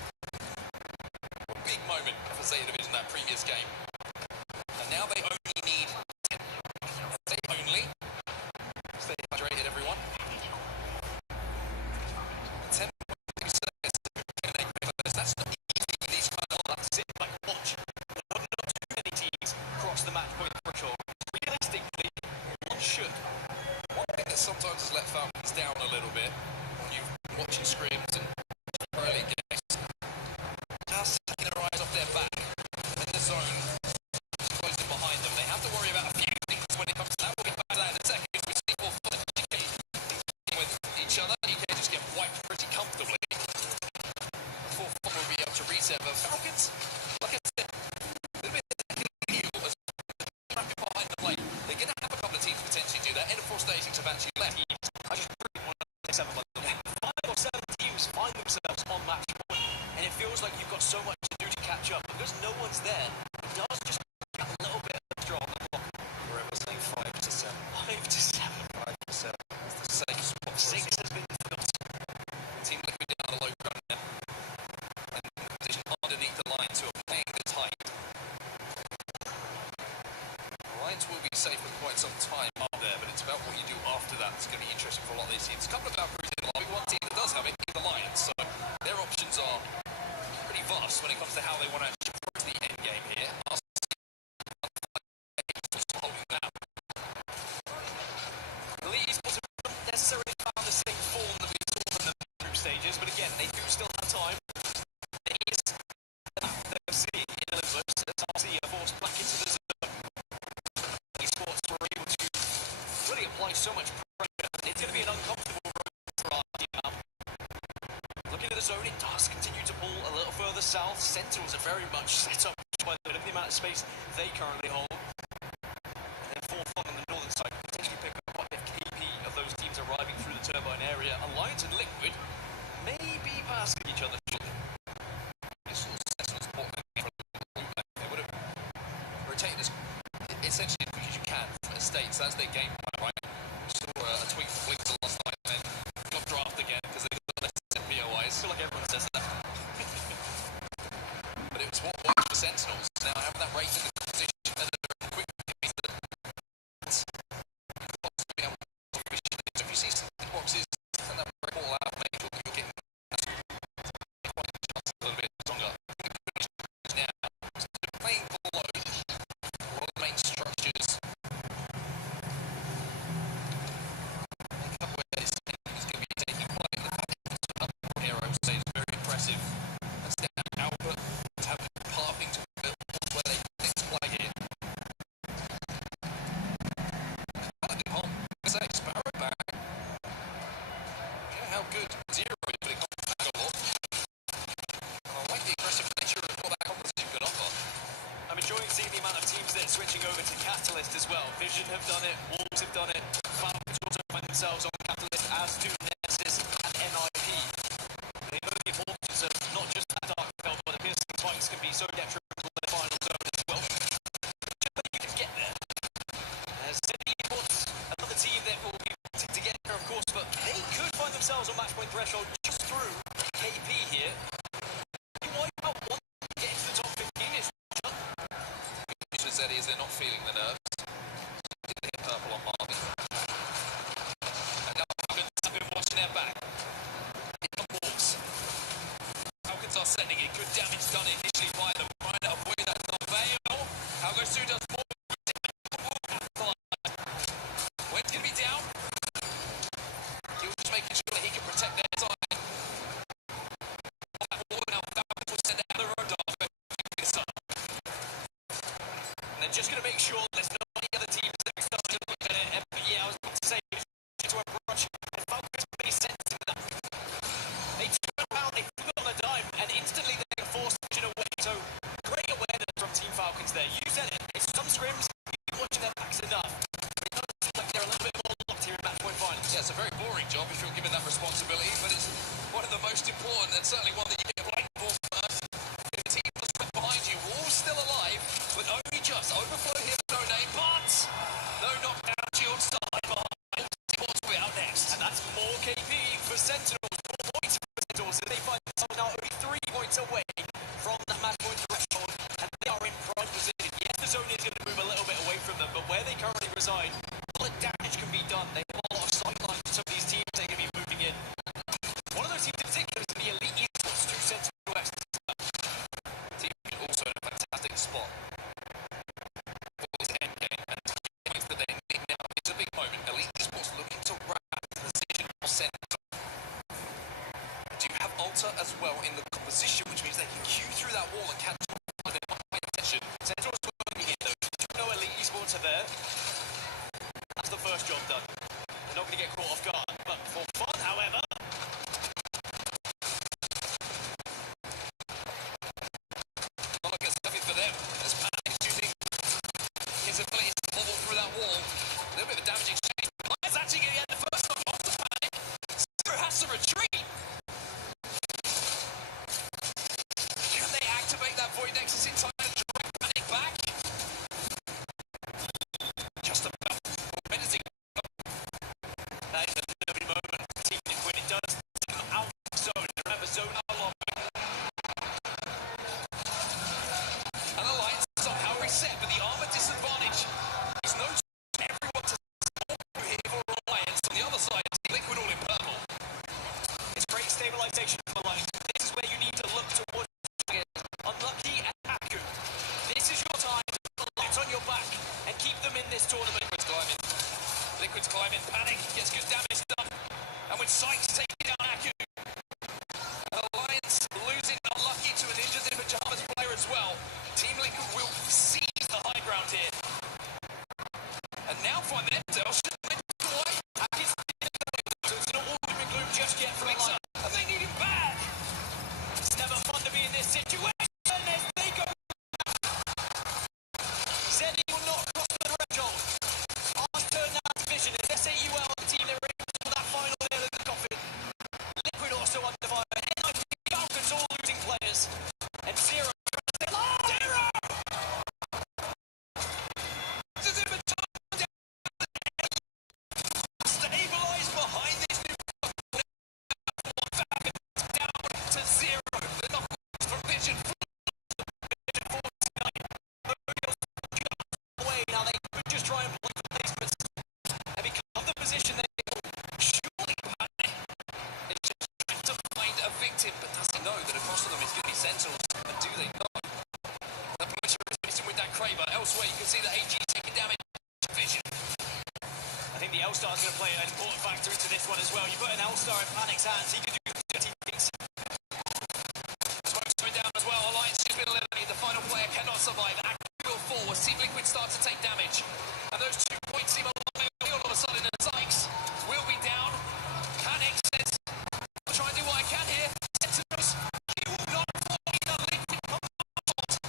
Big moment for Zeta Division that previous game. And now they only need 10. They only. Stay hydrated, everyone. 10 that's not easy. These kind of sit back and watch. Not too many teams cross the match point threshold. Realistically, one should. one thing that sometimes has let Falcons down a little bit when you're watching scrims and Pro League games, just taking their eyes off their back in the zone, closing behind them. They have to worry about a few things when it comes to that. We'll get back to that in a second. We see all for the with each other. You can just get wiped pretty comfortably. Before will be able to reset, but Falcons, like I said, a little bit as behind the plate. They're going to have a couple of teams potentially do that. N4 stations have actually left. I just really want to say 5 or 7 teams find themselves on match point, and it feels like you've got so much to do to catch up. Because no one's there, it does just get a little bit extra on the clock. Wherever saying 5 to 7. 5 to 7. 5 to 7. That's the safe spot. 6 has been filled. Team Liquid down the low ground now. And position underneath the line to are playing the tight. The lines will be safe for quite some time up there, but it's about what you do after that. It's going to be interesting for a lot of these teams. A couple of Valkyries in the line. One team that does have it is the Lions, so their options are pretty vast when it comes to how they want to actually approach the end game here. Holding that. The Leeds haven't necessarily found the same form that we saw in the group stages, but again, they do still have time. They're seeing in Elizabeth, SRT are forced back into the zone. These sports were able to really apply so much pressure. It's going to be an uncomfortable road for our team now. Looking at the zone, it does continue to pull a little further south. Sentinels are very much set up by the amount of space they currently hold. And then 4-5 on the northern side, potentially pick up quite a KP of those teams arriving through the turbine area. Alliance and Liquid may be passing each other shortly. They would have rotated essentially as quick as you can from the States. That's their game plan, right? We saw a tweet from Blinks last night and then got draft again because they got less POIs. I feel like everyone says that. But it was what worked for Sentinels. Now having that rate in the position and the quick means that if you see some boxes and that ball out, make sure that you're getting a little bit stronger. Now, playing below a lot of the main structures. A couple where this team is going to be taking play. The fact that Hero stays very impressive. And stand output to have the pathing to where they next play here. I say Sparrow back. Yeah, how good Zero is, but it comes back a lot. I like the aggressive nature of what that composition could offer. I'm enjoying seeing the amount of teams that are switching over to Catalyst as well. Vision have done it, Wolves have done it, Falcons also find themselves on Catalyst, as do Nemesis and NIP. They know the importance of not just that dark belt, but the piercing spikes can be so detrimental in the final zone as well. Just that you can get there. As City Esports, another team that will be wanting to get there, of course, but they could find themselves on match point threshold just through KP here. You wipe out one, get into the top 15 is For Zeddy is they're not feeling the nerves. They hit purple on Marvin. And now Falcons have been watching their back. In the balls. Falcons are sending it. Good damage done initially by them. Trying to avoid that fail. Algosu does more. When's going to be down? He'll just making sure that he can protect their side. Now Falcons will send out their own dart. And they're just going to make sure there's no any other teams that are starting to look at it. And yeah, I was about to say, to approach, and Falcons really sensitive to that. They turn around, they flip on the dime, and into you're given that responsibility, but it's one of the most important and certainly one that you get blamed for first. If the team was right behind you, Wolves still alive, but only just overflow here, no name, but no knockdown, shield side behind. Sports will be out next. And that's more KP for Sentinels, 4 points for Sentinels, and they find themselves now only 3 points away from that match point threshold, and they are in prime position. Yes, the zone is going to move a little bit away from them, but where they currently reside, all the damage can be done. They have a lot of sightlines to some of these teams they're going to be moving in. One of those teams in particular is the Elite Esports 2 Sentinel West. Team also in a fantastic spot. For this end game, and points that they need now. It's a big moment. Elite Esports looking to wrap the position of center. Do you have Alta as well in the composition, which means they can queue through that wall and catch up their attention. Sentinels will be in though. No Elite Esports are there. That's the first job done. They're not going to get caught off guard, but for fun, however. Not like it's nothing for them. As Panic is using his ability to bubble through that wall. A little bit of a damage exchange. It's actually going to get the first one off the Panic. Zero has to retreat. Can they activate that Void Nexus in time to drag Panic back? Just about. Where does it go? That is a nervy moment. Team Liquid, it does come out of zone. Remember, zone outlaw. And Alliance somehow reset, but the armor disadvantage is no to everyone to score through here for Alliance. On the other side, Liquid all in purple. It's great stabilization from Alliance. This is where you need to look towards it. Unlucky and Aku. This is your time to put the lights on your back and keep them in this tournament. Liquid's climbing. Panic gets good damage done. And with Sykes taking down Aku. Alliance losing Unlucky to an injured in pajamas player as well. Team Liquid will seize the high ground here. And now find themselves away. Aku's so it's not all doom and gloom just yet for Alliance. And they need him back. It's never fun to be in this situation as they go. Zeddy will not cross the threshold. Ours turn now to vision as SAUL, the team that were able to put that final nail in the coffin. Liquid also under fire. NIP Falcons all losing players. And Zero. Zero! Stabilized behind this new Falcons down to 0. The knockouts from Vision. Away. Now they could just try and play for placements and become the position they Surely Panic is just trying to find a victim, but does he know that across to them is going to be Sentinels? And do they know? The pressure is missing with that Kraber. Elsewhere, you can see that AG taking damage. Vision. I think the L-Star is going to play an important factor into this one as well. You put an L-Star in Panic's hands, he could do dirty things. Smoke's going down as well. Alliance has been eliminated. The final player cannot survive. Aku will fall as Team Liquid start to take damage. And those 2 points seem a long way away all of a sudden. And Sykes will be down. Panic says, I'll try and do what I can here. Sentinels, you will not fall either. Liquid come out.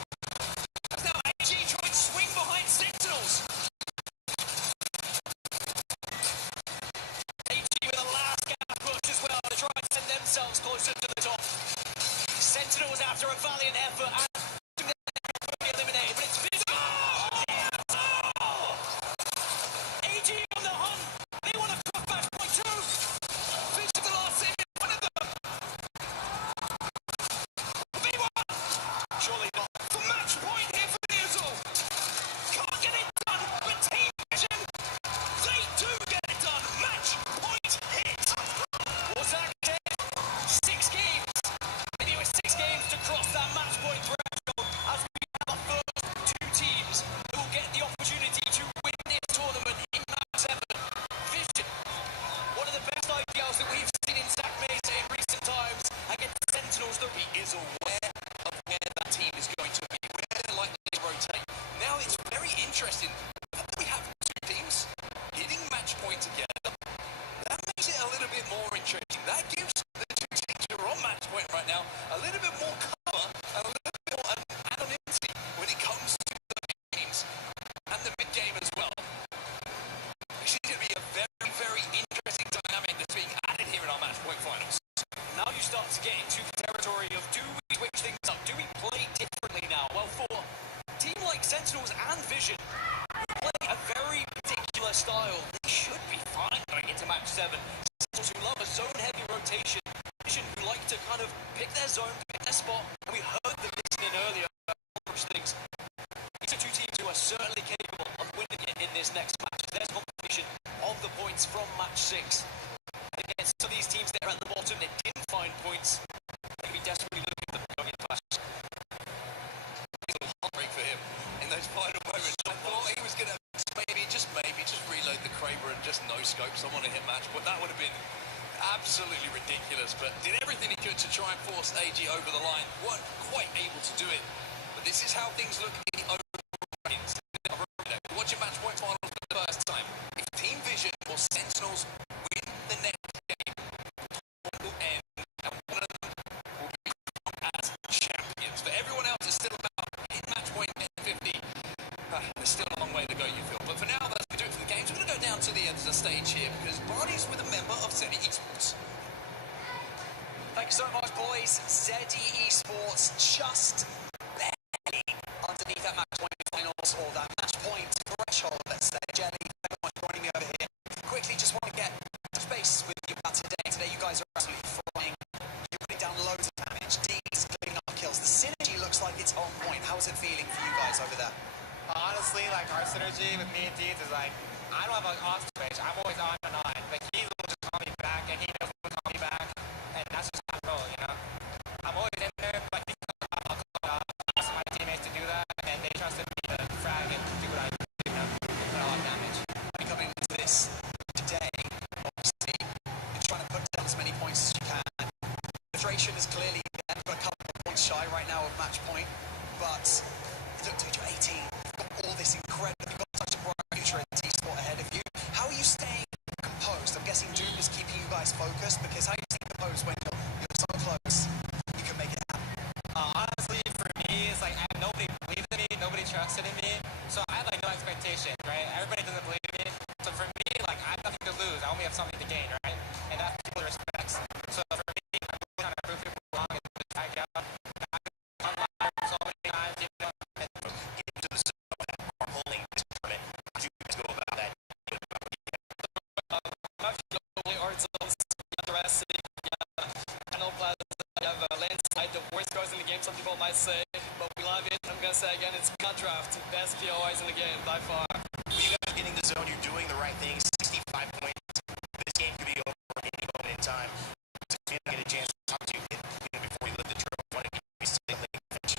As now AG try and swing behind Sentinels. AG with a last gap push as well to try and send themselves closer to the top. Sentinels after a valiant effort and eliminated, but it's Vision. AG on the hunt. They want to cut back point 2. Vision the last hit. One of them. V1. Surely not. For match point here for Newsel. Can't get it done, but Team Vision, they do get it done. Match point hit. Was that dead? 6 games. Maybe it was 6 games to cross that match point threshold as we have our first 2 teams who will get the opportunity to win this tournament in match 7. Vision, one of the best IPLs that we've seen in Zach Mesa in recent times against Sentinels. He is aware of where that team is going to be, where they're likely to rotate. Now it's very interesting that we have 2 teams hitting match point together. That makes it a little bit more intriguing. That gives the 2 teams who are on match point right now a little bit more cover and a little bit more anonymity when it comes to the games and the mid game as well. This is going to be a very, very interesting dynamic that's being added here start to get into the territory of, do we switch things up? Do we play differently now? Well, for a team like Sentinels and Vision, who play a very particular style, they should be fine going into match 7. Sentinels who love a zone-heavy rotation, Vision who like to kind of pick their zone, pick their spot, and we heard them listening earlier about things. These are two teams who are certainly capable of winning it in this next match. There's confirmation of the points from match 6. Against some of these teams that are at the bottom that didn't find points, they'll be desperately looking for them going into match. It's a heartbreak for him in those final moments. I thought he was going to maybe just reload the Kraber and just no-scope someone to hit match, but that would have been absolutely ridiculous. But did everything he could to try and force AG over the line. Weren't quite able to do it. But this is how things look in the overall rankings. Watching match point finals for the first time. If Team Vision or Sentinels win the next game, will end, and one of them will be as champions. But everyone else is still about hit match point 50. There's still a long way to go, you feel. But for now, that's going to do it for the games. We're going to go down to the end of the stage here because Barney's with a member of Zeddy Esports. Thank you so much, boys. Zeddy Esports just barely underneath that match point finals, or that match point threshold, let's say. Jelly, everyone joining me over here. Quickly, just want to get space with you about today. Today, you guys are absolutely flying. You're putting down loads of damage. D's cleaning up kills. The synergy looks like it's on point. How is it feeling for you guys over there? Honestly, like, our synergy with me and Deeds is like, I don't have an on switch. I'm always on and on. Like, he will just call me back, and he knows when to call me back. And that's just how I roll, you know? I'm always in there, but I'll call out. I trust my teammates to do that, and they trusted me to frag and do what I do, you know? Put a lot of damage. Coming into this today, obviously, you're trying to put down as many points as you can. Penetration is clearly there. You've got a couple of points shy right now of match point, but look, dude, you're 18. You've got all this incredible, you've got such a bright future in T-Sport ahead of you. How are you staying composed? I'm guessing Duke is keeping you guys focused, because how do you stay composed when you're so close you can make it happen? Honestly, for me, it's like nobody believed in me, nobody trusted in me, so I had like no expectation, right? Everybody doesn't believe in me, so for me, like, I have nothing to lose, I only have something to gain, right? And that's people respects. So for me, I'm really trying to prove people wrong and just tag out. I've online so many times, you know, and Get into the zone that are pulling this tournament. How do you guys go about that? I know you have a landslide, the worst guys in the game, some people might say, but we love it. I'm going to say again, it's Contraft, best POIs in the game by far. When you guys get in the zone, you're doing the right things. 65 points. This game could be over at any moment in time. So you don't get a chance to talk to you before you lift the trophy. Why don't you say finish?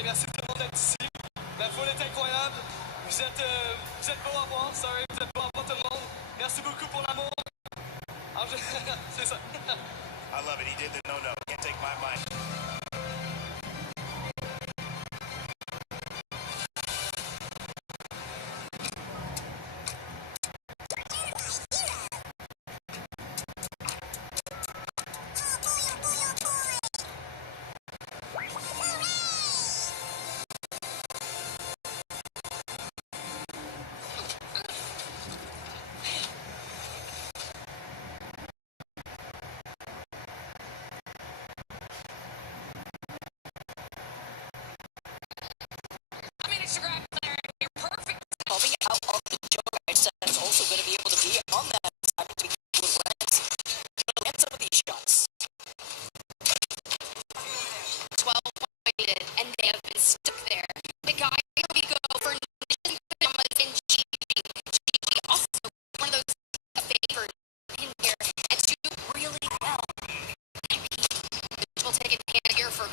Merci tout le monde d'être ici. La foule est incroyable. Vous êtes beau à voir. Sorry, vous êtes beau à voir tout le monde. Merci beaucoup pour l'amour. C'est ça. I love it. He did the no-no. Can't take my mind. Instagram player, you're perfect. Coming out of the joke, I said it's also going to be able to be on that side to be able to land some of these shots. 12 pointed, and they have been stuck there. The guy we go for Pajamas and GG. GG also one of those favored in here, and do really well. We'll take a hand here for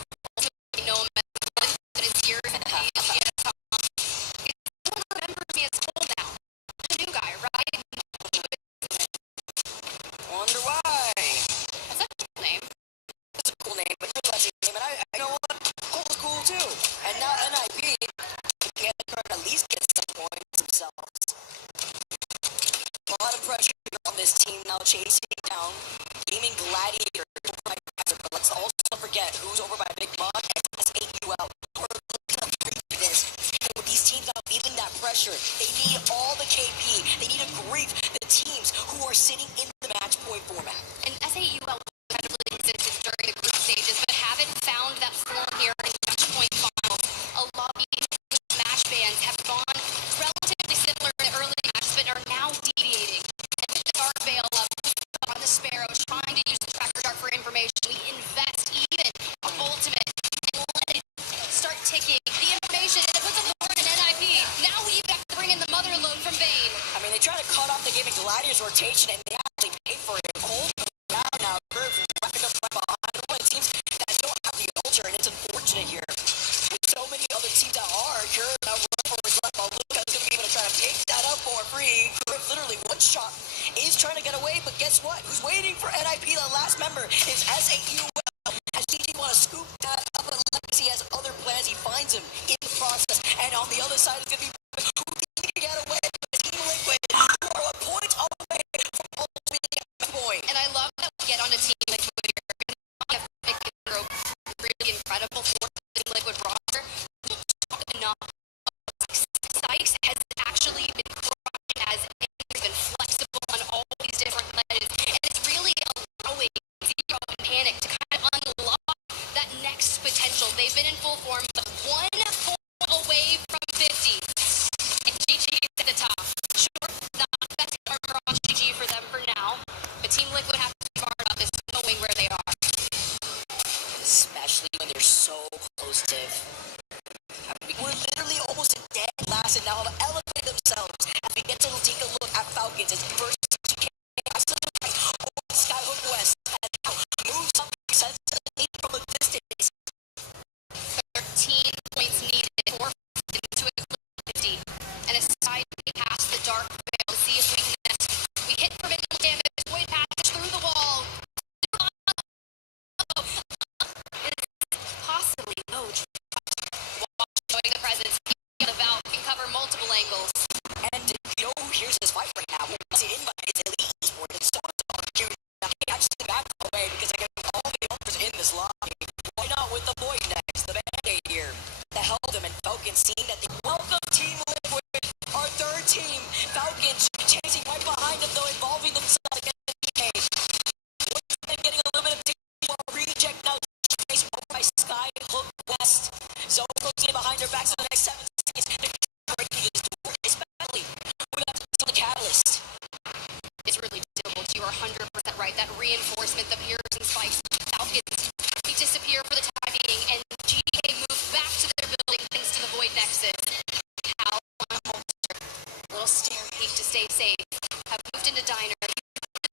you know him as his years and remembers me as Cole now. The new guy, right? Wonder why. That's a cool name. It's a cool name, but you're a name, and I you know what? Cole's cool too. And now NIP can at least get some points themselves. A lot of pressure on this team now, chasing down Gaming Gladiator. But let's also not forget who's over by Big Mog and SAUL. With these teams now feeling that pressure, they need all the KP. They need to grief the teams who are sitting in the match point format. And SAUL effectively exists rotation, and they actually paid for it. Cold down now, Curve wrapping up right behind. One of the teams that don't have the ultra, and it's unfortunate here. With so many other teams that are, Curve now run for his left, while Luca is going to be able to try to pick that up for free. Curve literally one shot is trying to get away, but guess what? Who's waiting for NIP? The last member is SAU. As DG want to scoop that up, but Legacy has other plans. He finds him in the process, and on the other side is going to be who can get away. Team Liquid, who are a point away from almost being at point. And I love that we get on a Team Liquid here. Really incredible for the Team Liquid roster. Enough. Sykes has actually been crying as he's been flexible on all these different ledges, and it's really allowing Zero and Panic to kind of unlock that next potential. They've been in full form, but 1 point away from 50. And GG is at the top. Sure, not the best armor on GG for them for now, but Team Liquid have to be far about this, knowing where they are. Especially when they're so close to. We're literally almost dead last, and now have elevated themselves as we get to take a look at Falcons. It's first Skyhook West and now moves up from a distance. 13 points needed for to a 50, and a side past the dark veil to see if we can. We hit for minimal damage. Void passage through the wall. Possibly no. Showing the presence. The valve can cover multiple angles. And you know who hears this fight right now? It's the invite. It's Elite Esports. It's so cute. I just back away because I got all the offers in this lobby. Why not with the Void next? The Band-Aid here to help them, and Falcons seeing that they welcome Team Liquid, our third team. Falcons chasing right behind them, though, involving themselves against the DK. They're getting a little bit of reject now. By Skyhook West. So closely behind their backs for the next 7 seconds. They're breaking this door, especially without the catalyst. It's really difficult. You are 100% right. That reinforcement, the Piers and Spikes, Falcons, they disappear for the time being, and GK moves back to their building thanks to the Void Nexus. Cal on a holster. Little staircase to stay safe. Have moved into Diner.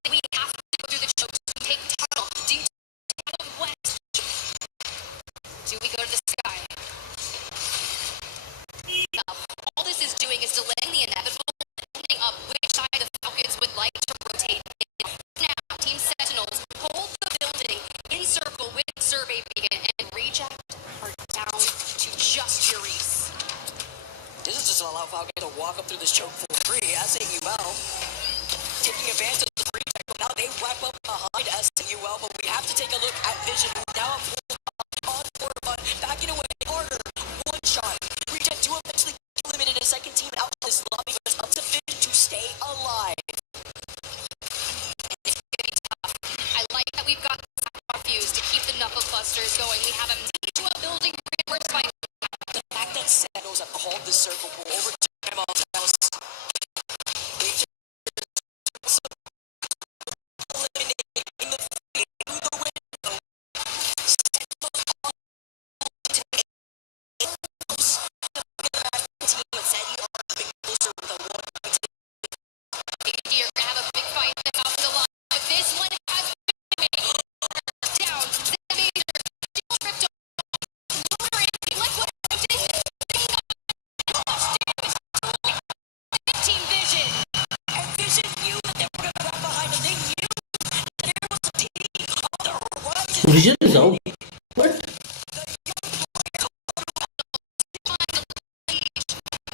We have to go through the chokes. Take tunnel. Do you take west? Do we go to the sky? Now, all this is doing is delaying the inevitable, ending up which side the Falcons would like to rotate in. Now, Team Sentinels hold the building in circle with Survey Beacon, and Reject are down to just Yurice. This is just to allow Falcons to walk up through this choke for free. SAUL taking advantage of the Reject, but now they wrap up behind SAUL, but we have to take a look at Vision, who now have on for fun, backing away harder, one shot. Reject to eventually eliminate a second team out of this lobby, but it's up to Vision to stay alive. It's gonna be tough. I like that we've got the fuse to keep the knuckle clusters going. We have a to a building reinforced by the fact that Sandos have called this circle pool over time on house. Reject eliminating the field through the window. You're gonna have a big fight out the line. But this one has been down. Zamader, tripped over. Liquid rotation. Team Vision. And Vision knew that they were going to wrap behind them. They knew that there was a team on the horizon. Vision is out. What?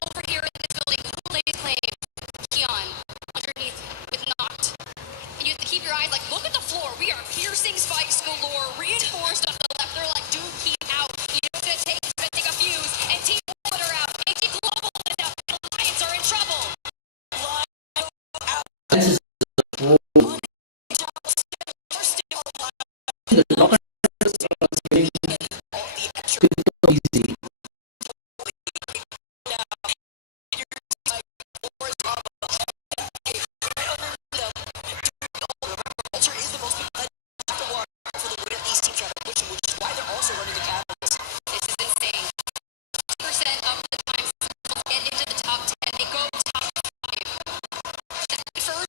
Over here in this building, who laid claim? Keon, underneath with Knocked. And you have to keep your eyes like, look at the floor. We are piercing spikes galore, reinforced on the left. They're like, dude, keep out. You know what it's gonna take a fuse. And Team Liquid are out. And Team Global is out. The Alliance are in trouble. This is the locker easy. Culture is the most for the win of these teams trying to push them, which is why they're also running the catalyst. This is insane. 50% of the time get into the top 10. They go top 5. This version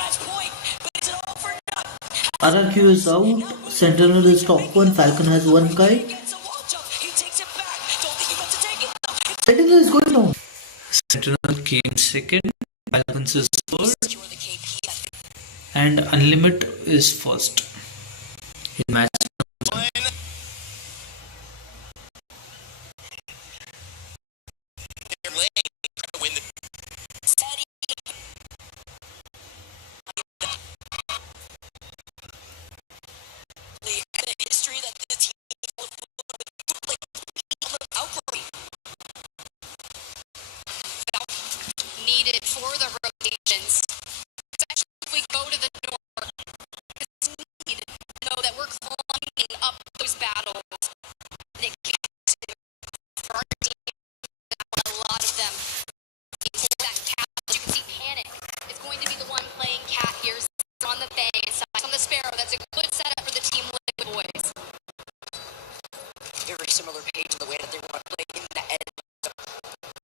match point, but it's an all for nothing. RRQ is out. Sentinel is top 1. Falcon has 1 guy. Gets a wall jump. He takes it back. Don't think he meant to take it. Sentinel is going down. Sentinel came second, Falcons is third, Secure the KP. and Unlimit is first in match. One. They're laying trying to win the The history that this team outright Needed for the rotations. Especially if we go to the north. It's needed to know that we're climbing up those battles. And it keeps for our team, a lot of them. That cat, as you can see, Panic is going to be the one playing cat here. On the Fang side, on the Sparrow. That's a good setup for the Team Liquid boys. very similar page in the way that they want to play in the end.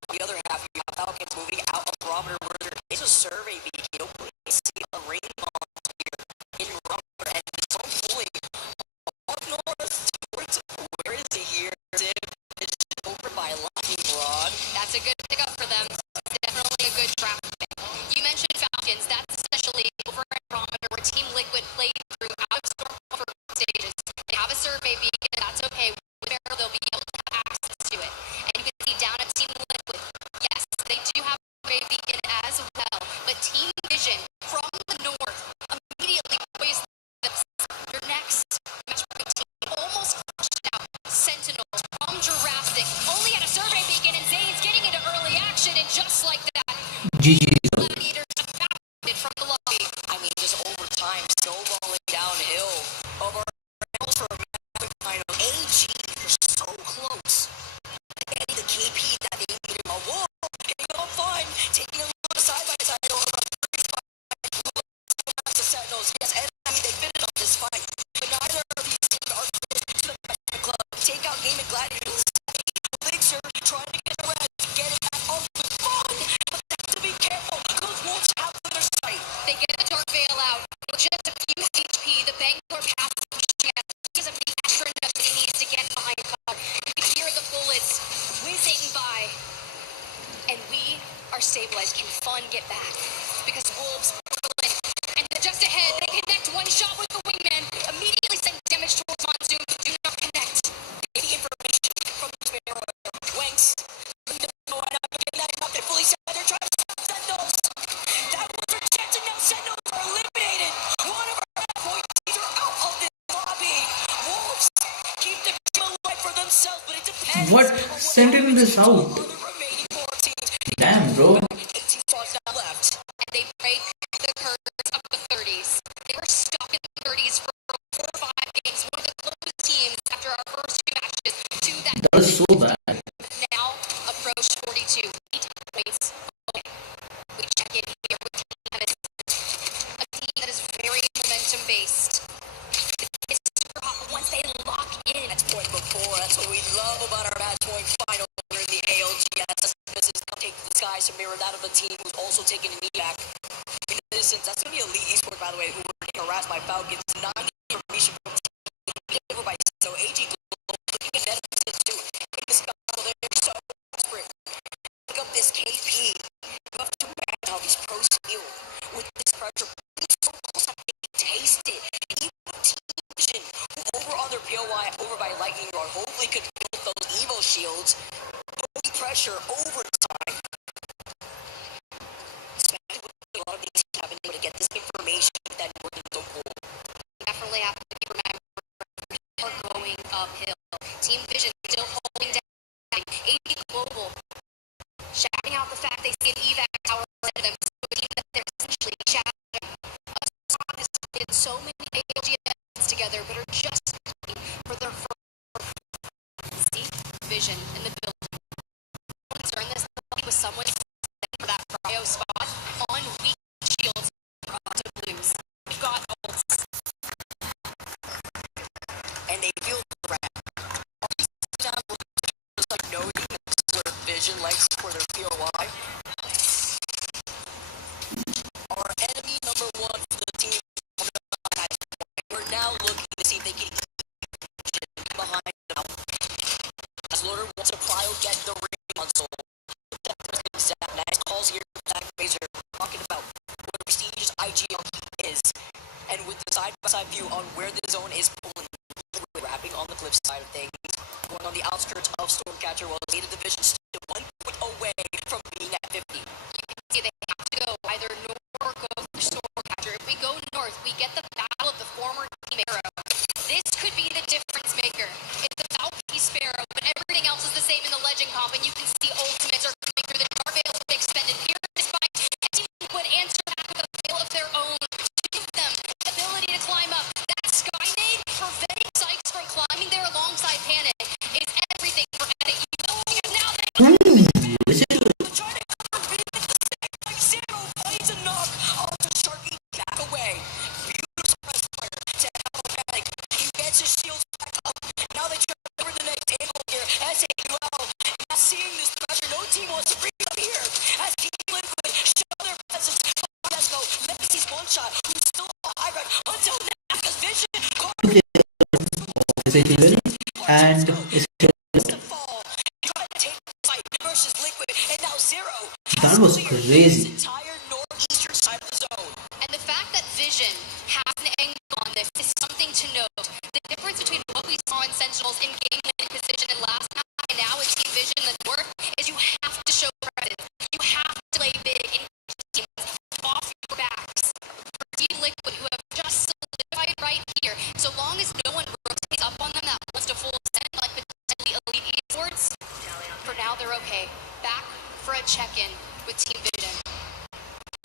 On the other half, you have Falcons moving out of barometer where there is a survey beacon. You don't really see a rainbow here in barometer, and it's so pulling up north towards where is he here? It's over by Lucky Broad. That's a good pickup for them. Definitely a good traffic. You mentioned Falcons. That's essentially over at barometer where Team Liquid played through out of storm for stages. They have a survey beacon. That's okay. They'll be able to have access to it. And you can see down at Team Liquid, yes, they do have a survey beacon as well. But Team Vision from the north immediately plays your next matchpoint team almost crushed out Sentinels from Jurassic. Only had a survey beacon, and Zane's getting into early action, and just like that, GG. Gladiators evacuated from the lobby. I mean, just over time, snowballing downhill over for a final. AG are so close. Getting the KP that they needed. A wall. Getting on fun. Taking a look side by side over about 35 to Sentinels. Yes, and I mean, they finished on this fight. But neither of these teams are close to the best club. Take out Game and Gladiators. Elixir trying to get around to get it back on the fun. But they have to be careful. Those wolves have their sight. They get the Dark Veil out. With just a few HP, the Bangor pass doesn't have the extra enough that he needs to get behind cover. You can hear the bullets whizzing by. And we are stabilized. Can Fun get back? Because Wolves pulling. And just ahead, they connect one shot with the wingman. Immediately send damage towards Monsoon. Do not connect. The information from the Sparrow. Wanks. No, I'm not getting that enough. They fully said they're trying to stop Sentinels. That was rejected. Now Sentinels are eliminated. One of our points are out of this lobby. Wolves keep the game alive for themselves, but it depends. What? Sentinel is out. On the remaining 4 teams. Damn, bro. 18 spots now left. And they break the curse of the 30s. They were stuck in the 30s for 4 or 5 games. One of the closest teams after our first 2 matches to that. That was so bad. Now approach 42. 8 points. Okay. We check in here with a team that is very momentum based. It's super hot once they lock in. Match point before. That's what we love about our match point final in the ALGS. This is going to take the skies to mirror that of the team who's also taking a knee back. In the distance, that's going to be Elite Esports, by the way, who were getting harassed by Falcons. Non-information from the team over by so AG Global looking at that distance too. In the sky, they're so desperate. Pick up this KP. You have to imagine how these pros feel with this pressure. It's so close that they can taste it. Even Team Vision, who over on their POI, over by Lightning Rod, hopefully could build those Evo shields. Putting pressure over time. Especially with a lot of these teams having been able to get this information that Northern so cool. Definitely have to remember we are going uphill. Team Vision still holding down. AD Global shouting out the fact they see an evac tower ahead of them. So a team that they're essentially shouting. A squad has played so many ALGS together, but are just looking for their first. See Vision in the building. Concern this with someone for that cryo spot on weak shields to blues. We've got ults. And they feel the threat. Just like noting that Vision likes for their POI. Our enemy number 1 And with the side-by-side view on where the zone is pulling, wrapping on the cliff side of things, going on the outskirts of Stormcatcher, while Zeta Division still 1 point away from being at 50. You can see they have to go either north or go for Stormcatcher. If we go north, we get the battle of the former Team Arrow. This could be the difference maker. It's about Peace Sparrow, but everything else is the same in the Legend comp, and you can see ultimates are coming through. The Dark Veil will be expended here despite Team Liquid answer back with a veil of their own to give them the ability to climb up. That Skynade preventing Sykes from climbing there alongside Panic is everything for Panic. You know, now they trying to cover beat the stack like Zero finds a knock onto Sharky back away. Beautiful press fire to help Panic. He gets his shields back up. Now they try to cover the next angle here. SAUL not seeing this pressure. No team wants to bring them here. As Team Liquid show their presence. Desco, Legacy's one shot. Who's still on high ground until now because Vision and that was crazy. Entire northeastern side of the zone. And the fact that Vision has an angle on this is something to note. The difference between what we saw in Sentinels in game winning position and last time and now in Team Vision in the north is you have to show presence. You have to play big in teams off your backs. For Team Liquid, who have just solidified right here, so long as no one rotates up on them that wants to full send like potentially elite esports, for now they're okay. Back for a check-in with Team Vision.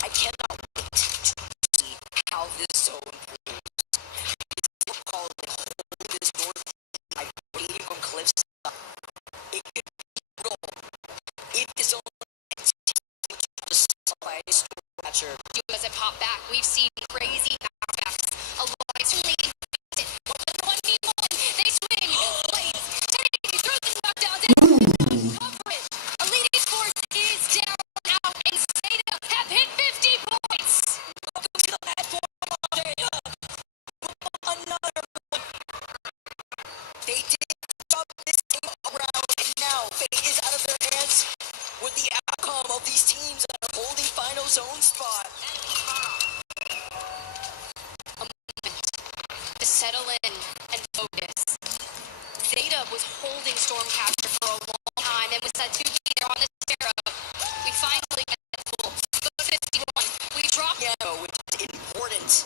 I cannot wait to see how this zone proves. It's still called holding this north by waiting from cliffs up. It could be real if the zone continues to by a Stormcatcher. As it pop back, we've seen crazy backs. Allies really invested. 1v1, they swing. Blades, 1080, throw the knockdowns in. Cover it. Elite Esports is down out, and Zeta have hit 50 points. Welcome to the last one, Zeta. Another one. They did stop this team around, and now fate is out of their hands with the outcome of these teams that are holding final zone spot. A moment to settle in and focus. Zeta was holding Stormcatcher for a long time and was said to be there on the Sparrow. We finally get that full. Go 51. We drop Which is important.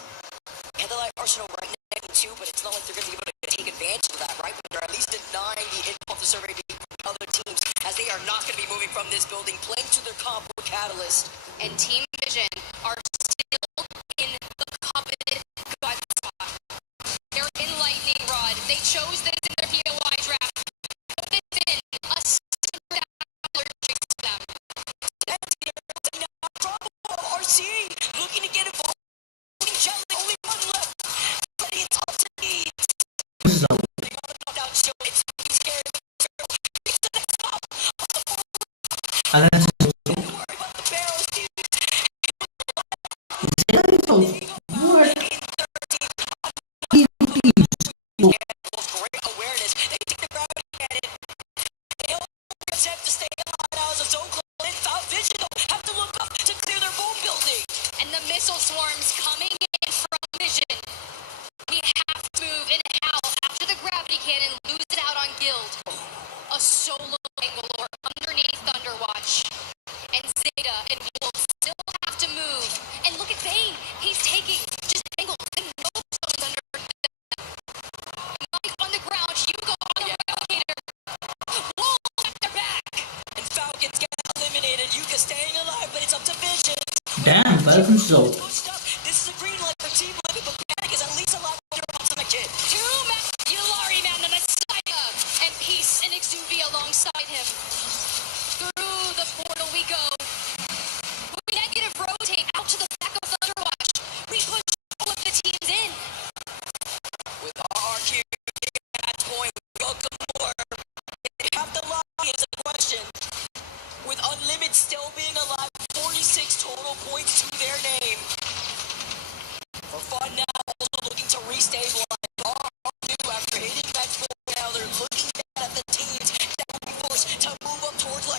And the light arsenal right next to, but it's not like they're going to be able to take advantage of that, right? But they're at least denying the input of the survey to other teams, as they are not going to be moving from this building, playing to their comp with Catalyst. and Team Vision are still in the coveted gut spot. They're in Lightning Rod. They chose this in their POI draft. Put this in a $600 chase to them. RC looking to get involved. Only one left, but it's up to me. And the missile swarms coming in from Vision. We have to move in how after the gravity cannon loses out on Guild. A solo Bangalore underneath Thunderwatch. And Zeta and Wolf still have to move. And look at Vayne. He's taking just angles and no zones under them. Mike on the ground. Hugo on the replicator. Wolves at their back. And Falcons get eliminated. Yuka staying alive, but it's up to Vision. Damn, Falcons so. This is a green light for Team Liquid, but Panic is at least alive under Ultimate Kid. Yulari Man, the Messiah, and Peace and Exuvia alongside him. Through the portal we go. We negative rotate out to the back of Thunderwatch. We push all of the teams in. With RQ at that point, welcome more. They have to lie is a question. With Unlimited still being alive, 46 total points to their name. For fun now, also looking to restabilize. RQ after hitting match 4 now, they're looking at the teams that will be forced to move up towards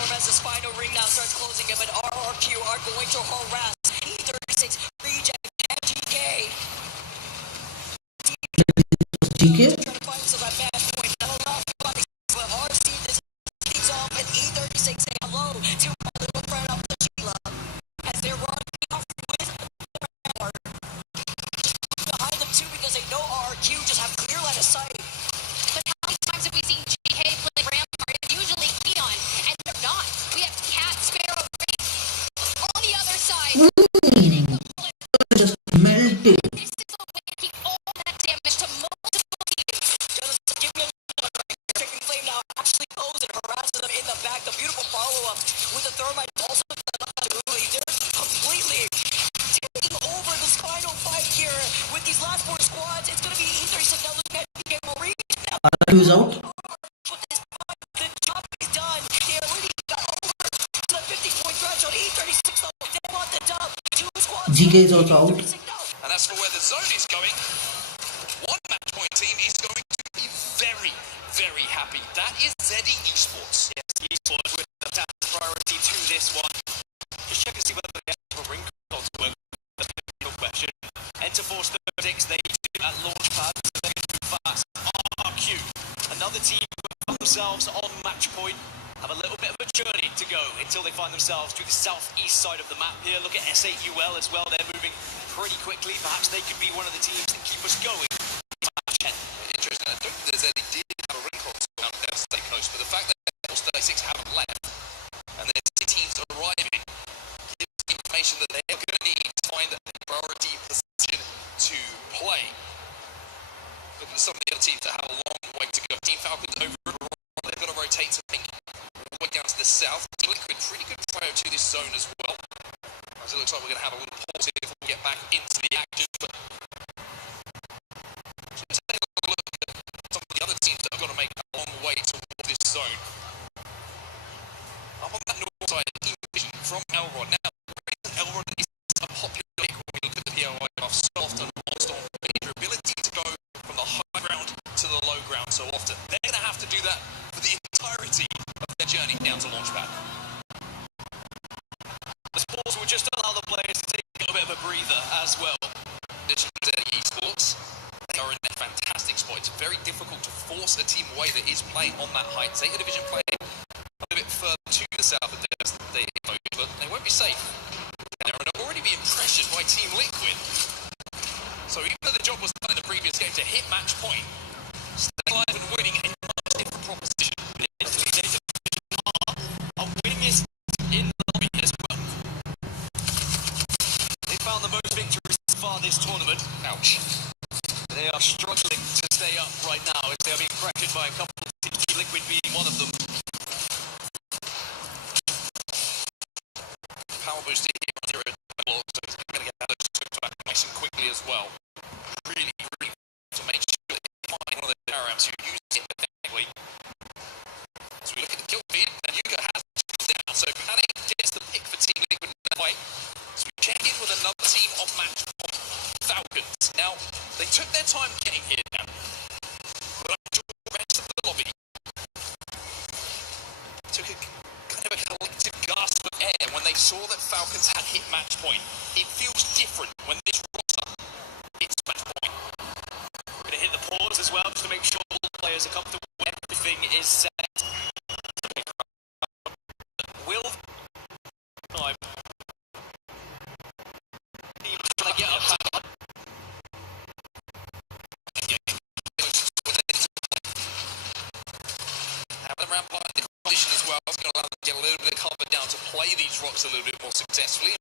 storm as this final ring now starts closing in, but RRQ are going to harass E36, Reject, and GK. GK? Trying to find some at match point. Not a lot of fun, but RC this things off, and E36 say hello to my little friend off the Sheila as they're running off with the hammer. Behind them too because they know RRQ just have clear line of sight. But how many times have we seen GK play Rampart? It's usually Keon, and they're not. We have Cat, Sparrow, Wraith on the other side. Just melted. This is a way to keep all that damage to multiple teams. Just give me a Chicken Flame now actually goes and harasses them in the back. The beautiful follow-up with the thermite also absolutely. They're completely taking over this final fight here with these last 4 squads. It's going to be E36 now looking at PK Marie. Who's out? The job is done. They already got over to the 50-point threshold. E36 though, they want the dub. 2 squads. GK is also out. And as for where the zone is going, one match point team is going to be very, very happy. That is ZD Esports. Yes, Esports with the top priority to this one. Just check and see whether they have a ring call to work. The final question. Enter Force 36, they do at launchpad, so they can move fast. RQ, another team who have themselves on match point, have a little bit of a journey to go until they find themselves to the southeast side of the map here. Look at S8UL as well, they're moving pretty quickly. Perhaps they could be one of the teams that keep us going. Interesting. I don't think there's any did have a ring cross down the state coast, but the fact that Force 36 haven't left and their teams are arriving gives the information that they're going to need to find a priority position to play. Look at some of the other teams that have a long way to go. Team Falcons over they've got to rotate to pink all the way down to the south. Team Liquid, pretty good trio to this zone as well. As it looks like we're going to have a little pause here before we get back into the action. But let's take a look at some of the other teams that have got to make a long way towards this zone. Up on that north side, Team Vision from Elrod. Now, Elrod is a popular pick when we look at the POI of soft and milestone. Their ability to go from the high ground to the low ground so often. They're going to have to do that for the entirety of their journey down to Launchpad. This pause will just allow the players to take a bit of a breather as well. This is Esports. They are in a fantastic spot. It's very difficult to force a team away that is playing on that height. Zeta Division play a little bit further to the south of this, but they won't be safe. And they're already being pressured by Team Liquid. So even though the job was done in the previous game to hit match point, staying alive and winning a much different proposition. Are winning this in the lobby as well. They found the most victories so far this tournament. Ouch. They are struggling to stay up right now as they are being pressured by a couple of teams, Team Liquid being one of them. Power boost here on 0 level, so it's going to get those back nice and quickly as well. Really, really to make sure that they find one of the power amps who use it effectively. As we look at the kill feed, and Yuga has down, so Panic gets the pick for Team Liquid in that way. So we check in with another team on match point, Falcons. Now, they took their time getting here now, but I'm sure the rest of the lobby took a kind of a collective gasp of air when they saw that Falcons had hit match point. It feels different when this roster hits match point. We're going to hit the pause as well just to make sure all the players are comfortable. Everything is set. Will time. Teams trying to get up. Having a rampart in the condition as well is going to allow them to get a little bit of cover down to play these rocks a little bit more successfully.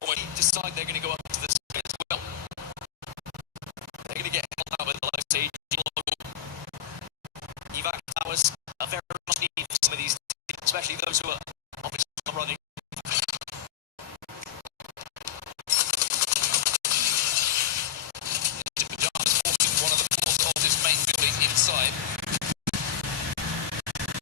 Or when you decide they're going to go up to the side as well. They're going to get help out with the low stage. Evac towers are very much needed for some of these teams, especially those who are obviously not running. One of the floors of this main building inside,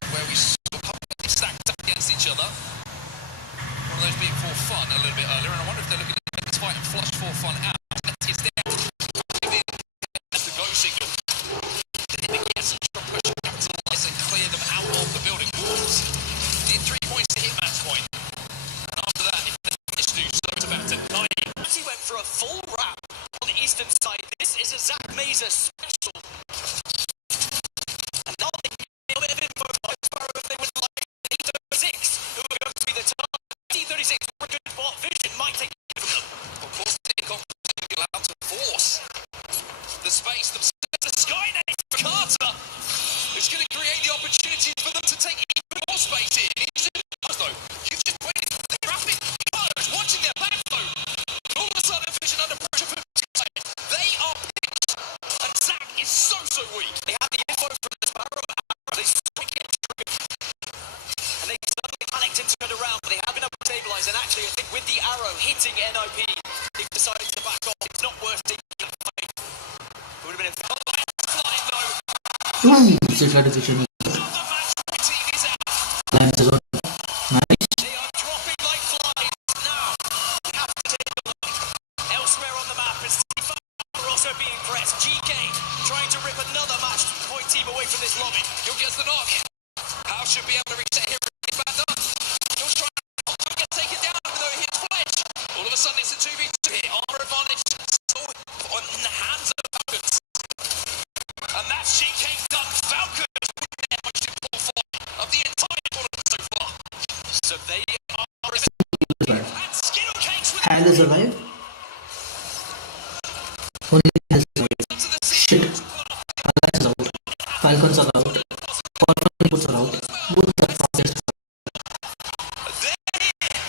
where we saw a couple of stacked up against each other. One of those being for fun a little bit earlier, and I wonder if they're looking to make this fight and flush for fun out. It's there. That's the go signal. They need to get some strong push, capitalize and clear them out of the building. Need 3 points to hit is a Zach Mazer special. And now they get a bit of info about Sparrow if they would like E36, who are going to be the target. T36 for a good spot. Vision might take it from them. Of course, the competition will allow to force the space themselves. The Skynet for Carter is going to create the opportunity for them to take even more space here. Though, you've just waited for the traffic. Carter's watching their back though. All of a sudden, Vision under pressure from Skynet. They are picked, and Zach is so weak. They have the info from the Sparrow. They strike it through. And they suddenly panicked and turned around, but they have been able to stabilise. And actually, I think with the arrow hitting NIP, they've decided to back off. It's not worth taking the fight. It would have been a flying though. Secret decision. Another match for the team is out. Lines is on. Nice. They are dropping like flies now. We have to take a look. Elsewhere on the map is Steve are also being pressed. GK trying to rip another match point team away from this lobby. He'll get the knock. Howe should be able to reset here. Back up. He'll try to get taken down even though it hits flesh. All of a sudden it's a 2v2 here. Armor advantage still on the hands of the Falcons. And that's GK done. Falcons win their most important fight of the entire tournament so far. So they are And Skittle Cakes with Hal is alive. Only Hal is alive. to the Shit. Alliance is out. Falcons are out. Orphan inputs are out. Both are fastest. They're here.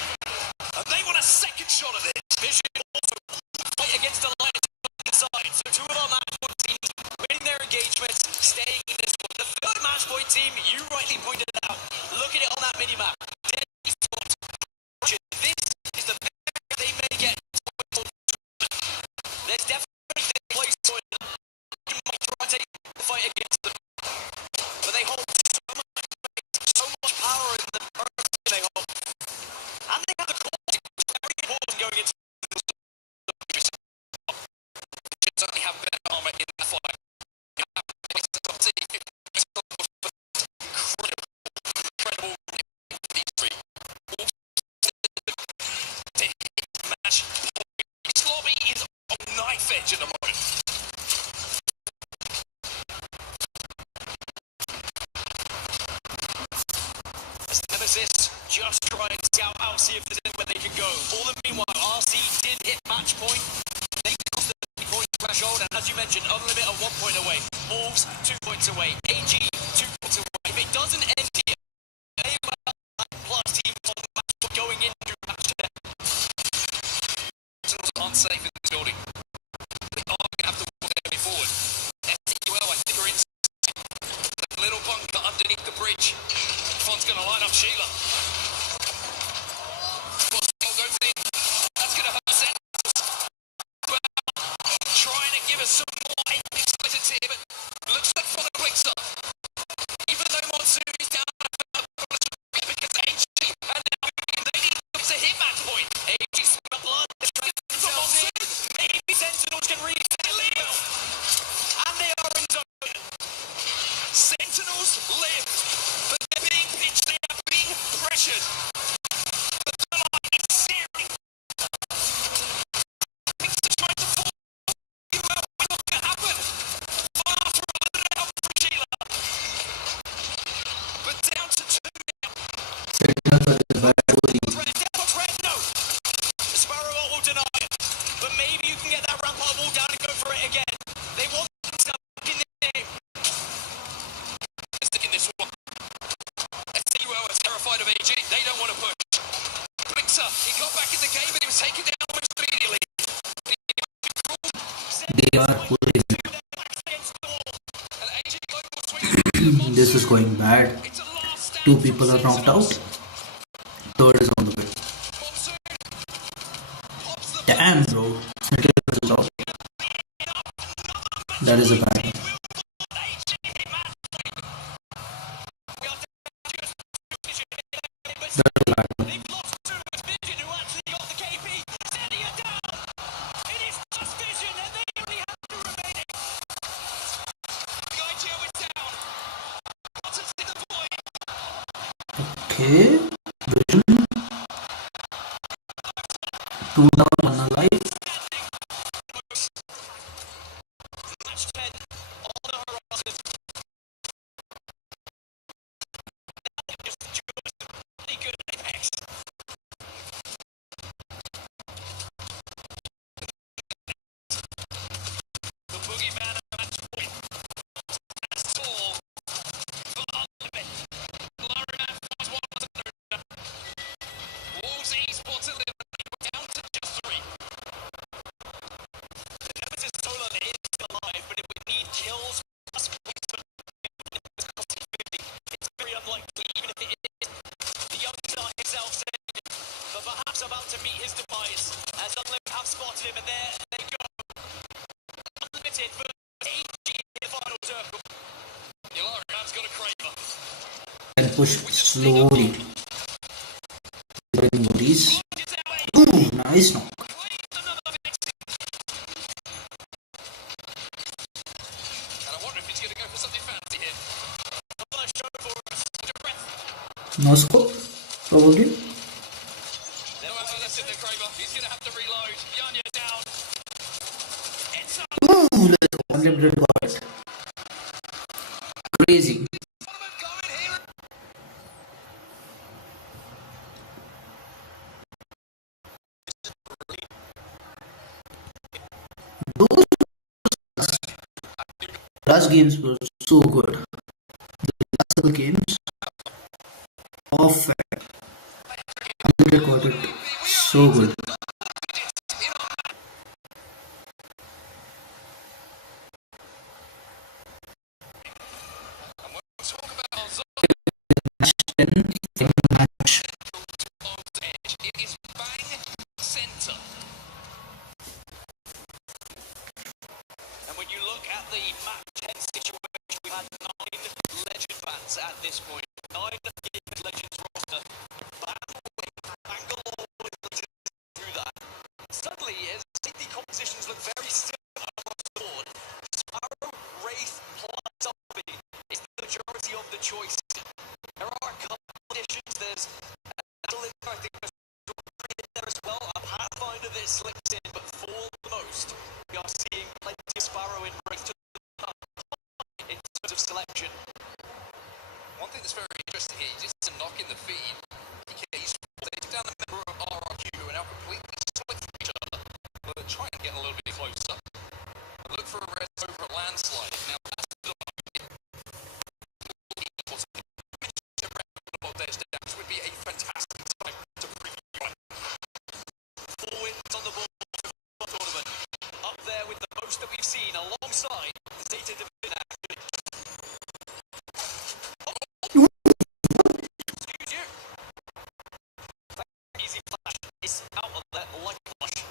And they want a second shot of it. Vision also fight against Alliance inside. So two of our match point teams winning their engagements, staying in this one. The third match point team, you rightly pointed it out. Look at it on that mini-map. Deadly spot. This is the best they may get. There's definitely a place for it. You might try to take the fight against them. But they hold so much power in the earth they hold. And they have the core, which is very important going into Should certainly have better armor in that fight. Incredible victory. To hit match. This lobby is on knife edge at the moment. as Nemesis just try and scout out, see if there's anywhere they can go. For the meanwhile, RC did hit match point. They crossed the 3-point threshold, and as you mentioned, Unlimit are 1 point away. Wolves 2 points away. AG 2 points away. If it doesn't end here, they will plus team on match point going into match 10. Sentinels aren't safe in this building. They are going to have to walk their way forward. STUL, I think, are in that little bunker underneath the bridge. Fon's going to line up Sheila. Still goes in. That's going to hurt Sentinels. Well, trying to give us some more excitement here, but looks like Fon blinks up. Even though Monsoon is down, because AG and they need to hit match point. AG smelled blood. Maybe Sentinels can reset it well. And they are in zone. Sentinels live, but they're being pitched, they are being pressured. But the line is searing. Things are trying to fall. You know what's going to happen. Far for a little help from Sheila. But down to 2 now. No. The Sparrow will deny it. But maybe you can get that rampart wall down and go for it again. They want themselves back in the game. Stick in this one. STUL are terrified of AG. They don't want to push. Blixer, he got back in the game, but he was taken down almost immediately. They are pulling. And AG Global swing. This is going bad. It's a last stand. 2 people are knocked out. Third is on the way. Monsoon pops the Damn, bro. Sentinels is out. That is a bad one. That's a bad one. They've lost too much Vision, who actually got the KP. Sending it down. It is just Vision, and they only have 2 remaining. The IGO is down. Watson's in the void. Okay. Vision. 2 down, 1 alive. ALGS esports eliminated down to just 3. The Nemesis Tolan is still alive, but it would need kills plus placement. It's very unlikely, even if it is the young star himself saying, but perhaps about to meet his demise, as Unlimited have spotted him, and there they go. Unlimited for AG in the final circle. Ilarian's got a craver. And push slowly. Doing bodies. Ooh, nice knock. And I wonder if he's going to go for something fancy here. Another show for us. No scope, probably. That's in the craver. He's going to have to reload. Yanya down. Ooh, let's go. Unlimited got it. Crazy. Those last games were so good. The last couple games, perfect. Unlimited got it so good. Match 10, match. It is bang center. And when you look at the map 10 situation, we had 9 legend bans at this point. 9 legends roster. Bangalore with legends through that. Suddenly, as the compositions look very similar across the board, Sparrow, Wraith, plus Zombie is the majority of the choice. There are a couple of additions. There's I think there's there as well. A Pathfinder that slips in, but for the most, we are seeing plenty of Sparrow in Wraith to the top in terms of selection. One thing that's very interesting here is just a knock in the feed. He's down the middle of RRQ who are now completely solid for each other, but trying to get a little bit closer. Look for a rest over a landslide. Now that's the which would be a fantastic time to preview. 4 wins on the board for the tournament. Up there with the most that we've seen alongside the Zeta Division actually. Excuse you. Easy flash is out of that like flush.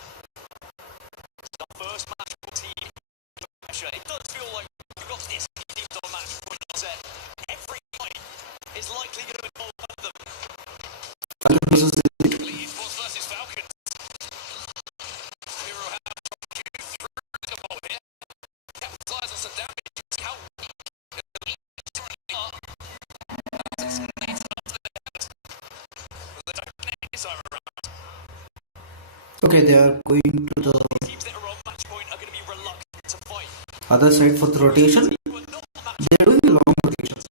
It's the first match for team. It does feel like we've got this teams on match point set. Every fight is likely going to involve one of them. Esports versus Falcons. Hero has through the ball here. Capitalize on some damage. How Okay, they are going to the teams that are on match point are going to be reluctant to fight. other side for the rotation. They are doing a long rotation. So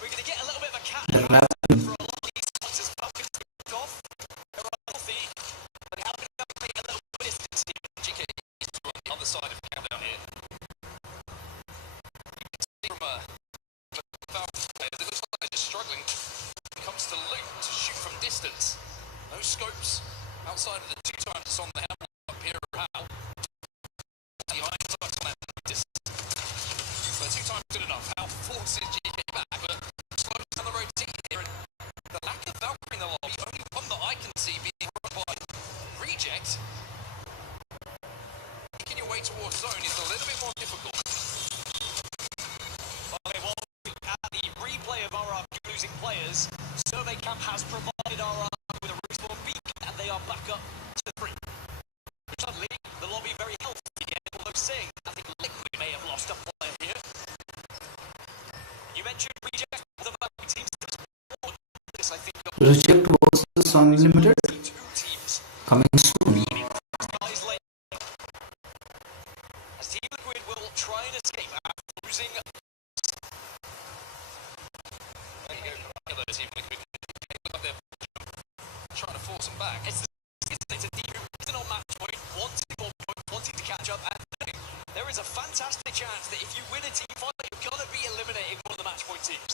we're going to get a little bit of a catch They're for rapping. a lot of these spots as Falcons kick off. They're healthy, but how can they make a little distance here? GK is on the other side of countdown here. You can see from Falcons players, it looks like they're just struggling when it comes to loot, to shoot from distance. No scopes outside of the 2 times it's on the helmet up here how. Behind sights on that distance. But 2 times good enough. How forces GK back, but slows down the rotate here. And the lack of Valkyrie in the lobby, only one that I can see being run by Reject. Making your way towards zone is a little bit more difficult. Okay, well, at the replay of RRQ losing players, Survey Camp has provided RRQ with a respawn peak, and they are back up to 3. Which suddenly, the lobby very healthy again, although saying I think Liquid may have lost a player here. You mentioned Reject, the Valkyrie teams this, I think, Reject versus Unlimited 2 teams. coming soon. Guys late. As Team Liquid will try and escape after losing. There you go. Team Liquid up there trying to force them back. It's a team who isn't on match point, wanting to catch up, and there is a fantastic chance that if you win a team fight, you're going to be eliminating one of the match point teams.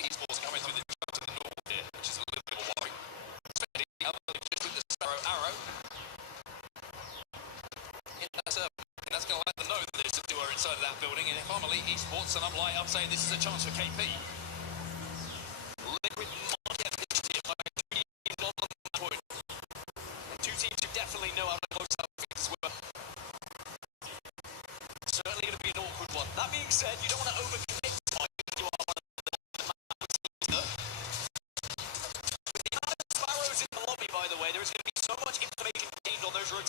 Esports coming through the Esports, and I'm saying this is a chance for KP. Liquid might get pitched here by two teams on the point. And two teams who definitely know how to close out things were. Certainly going to be an awkward one. That being said, you don't want to overcommit time if you are one of the teams. With the amount of sparrows in the lobby, by the way, there is going to be so much information gained on those rotations.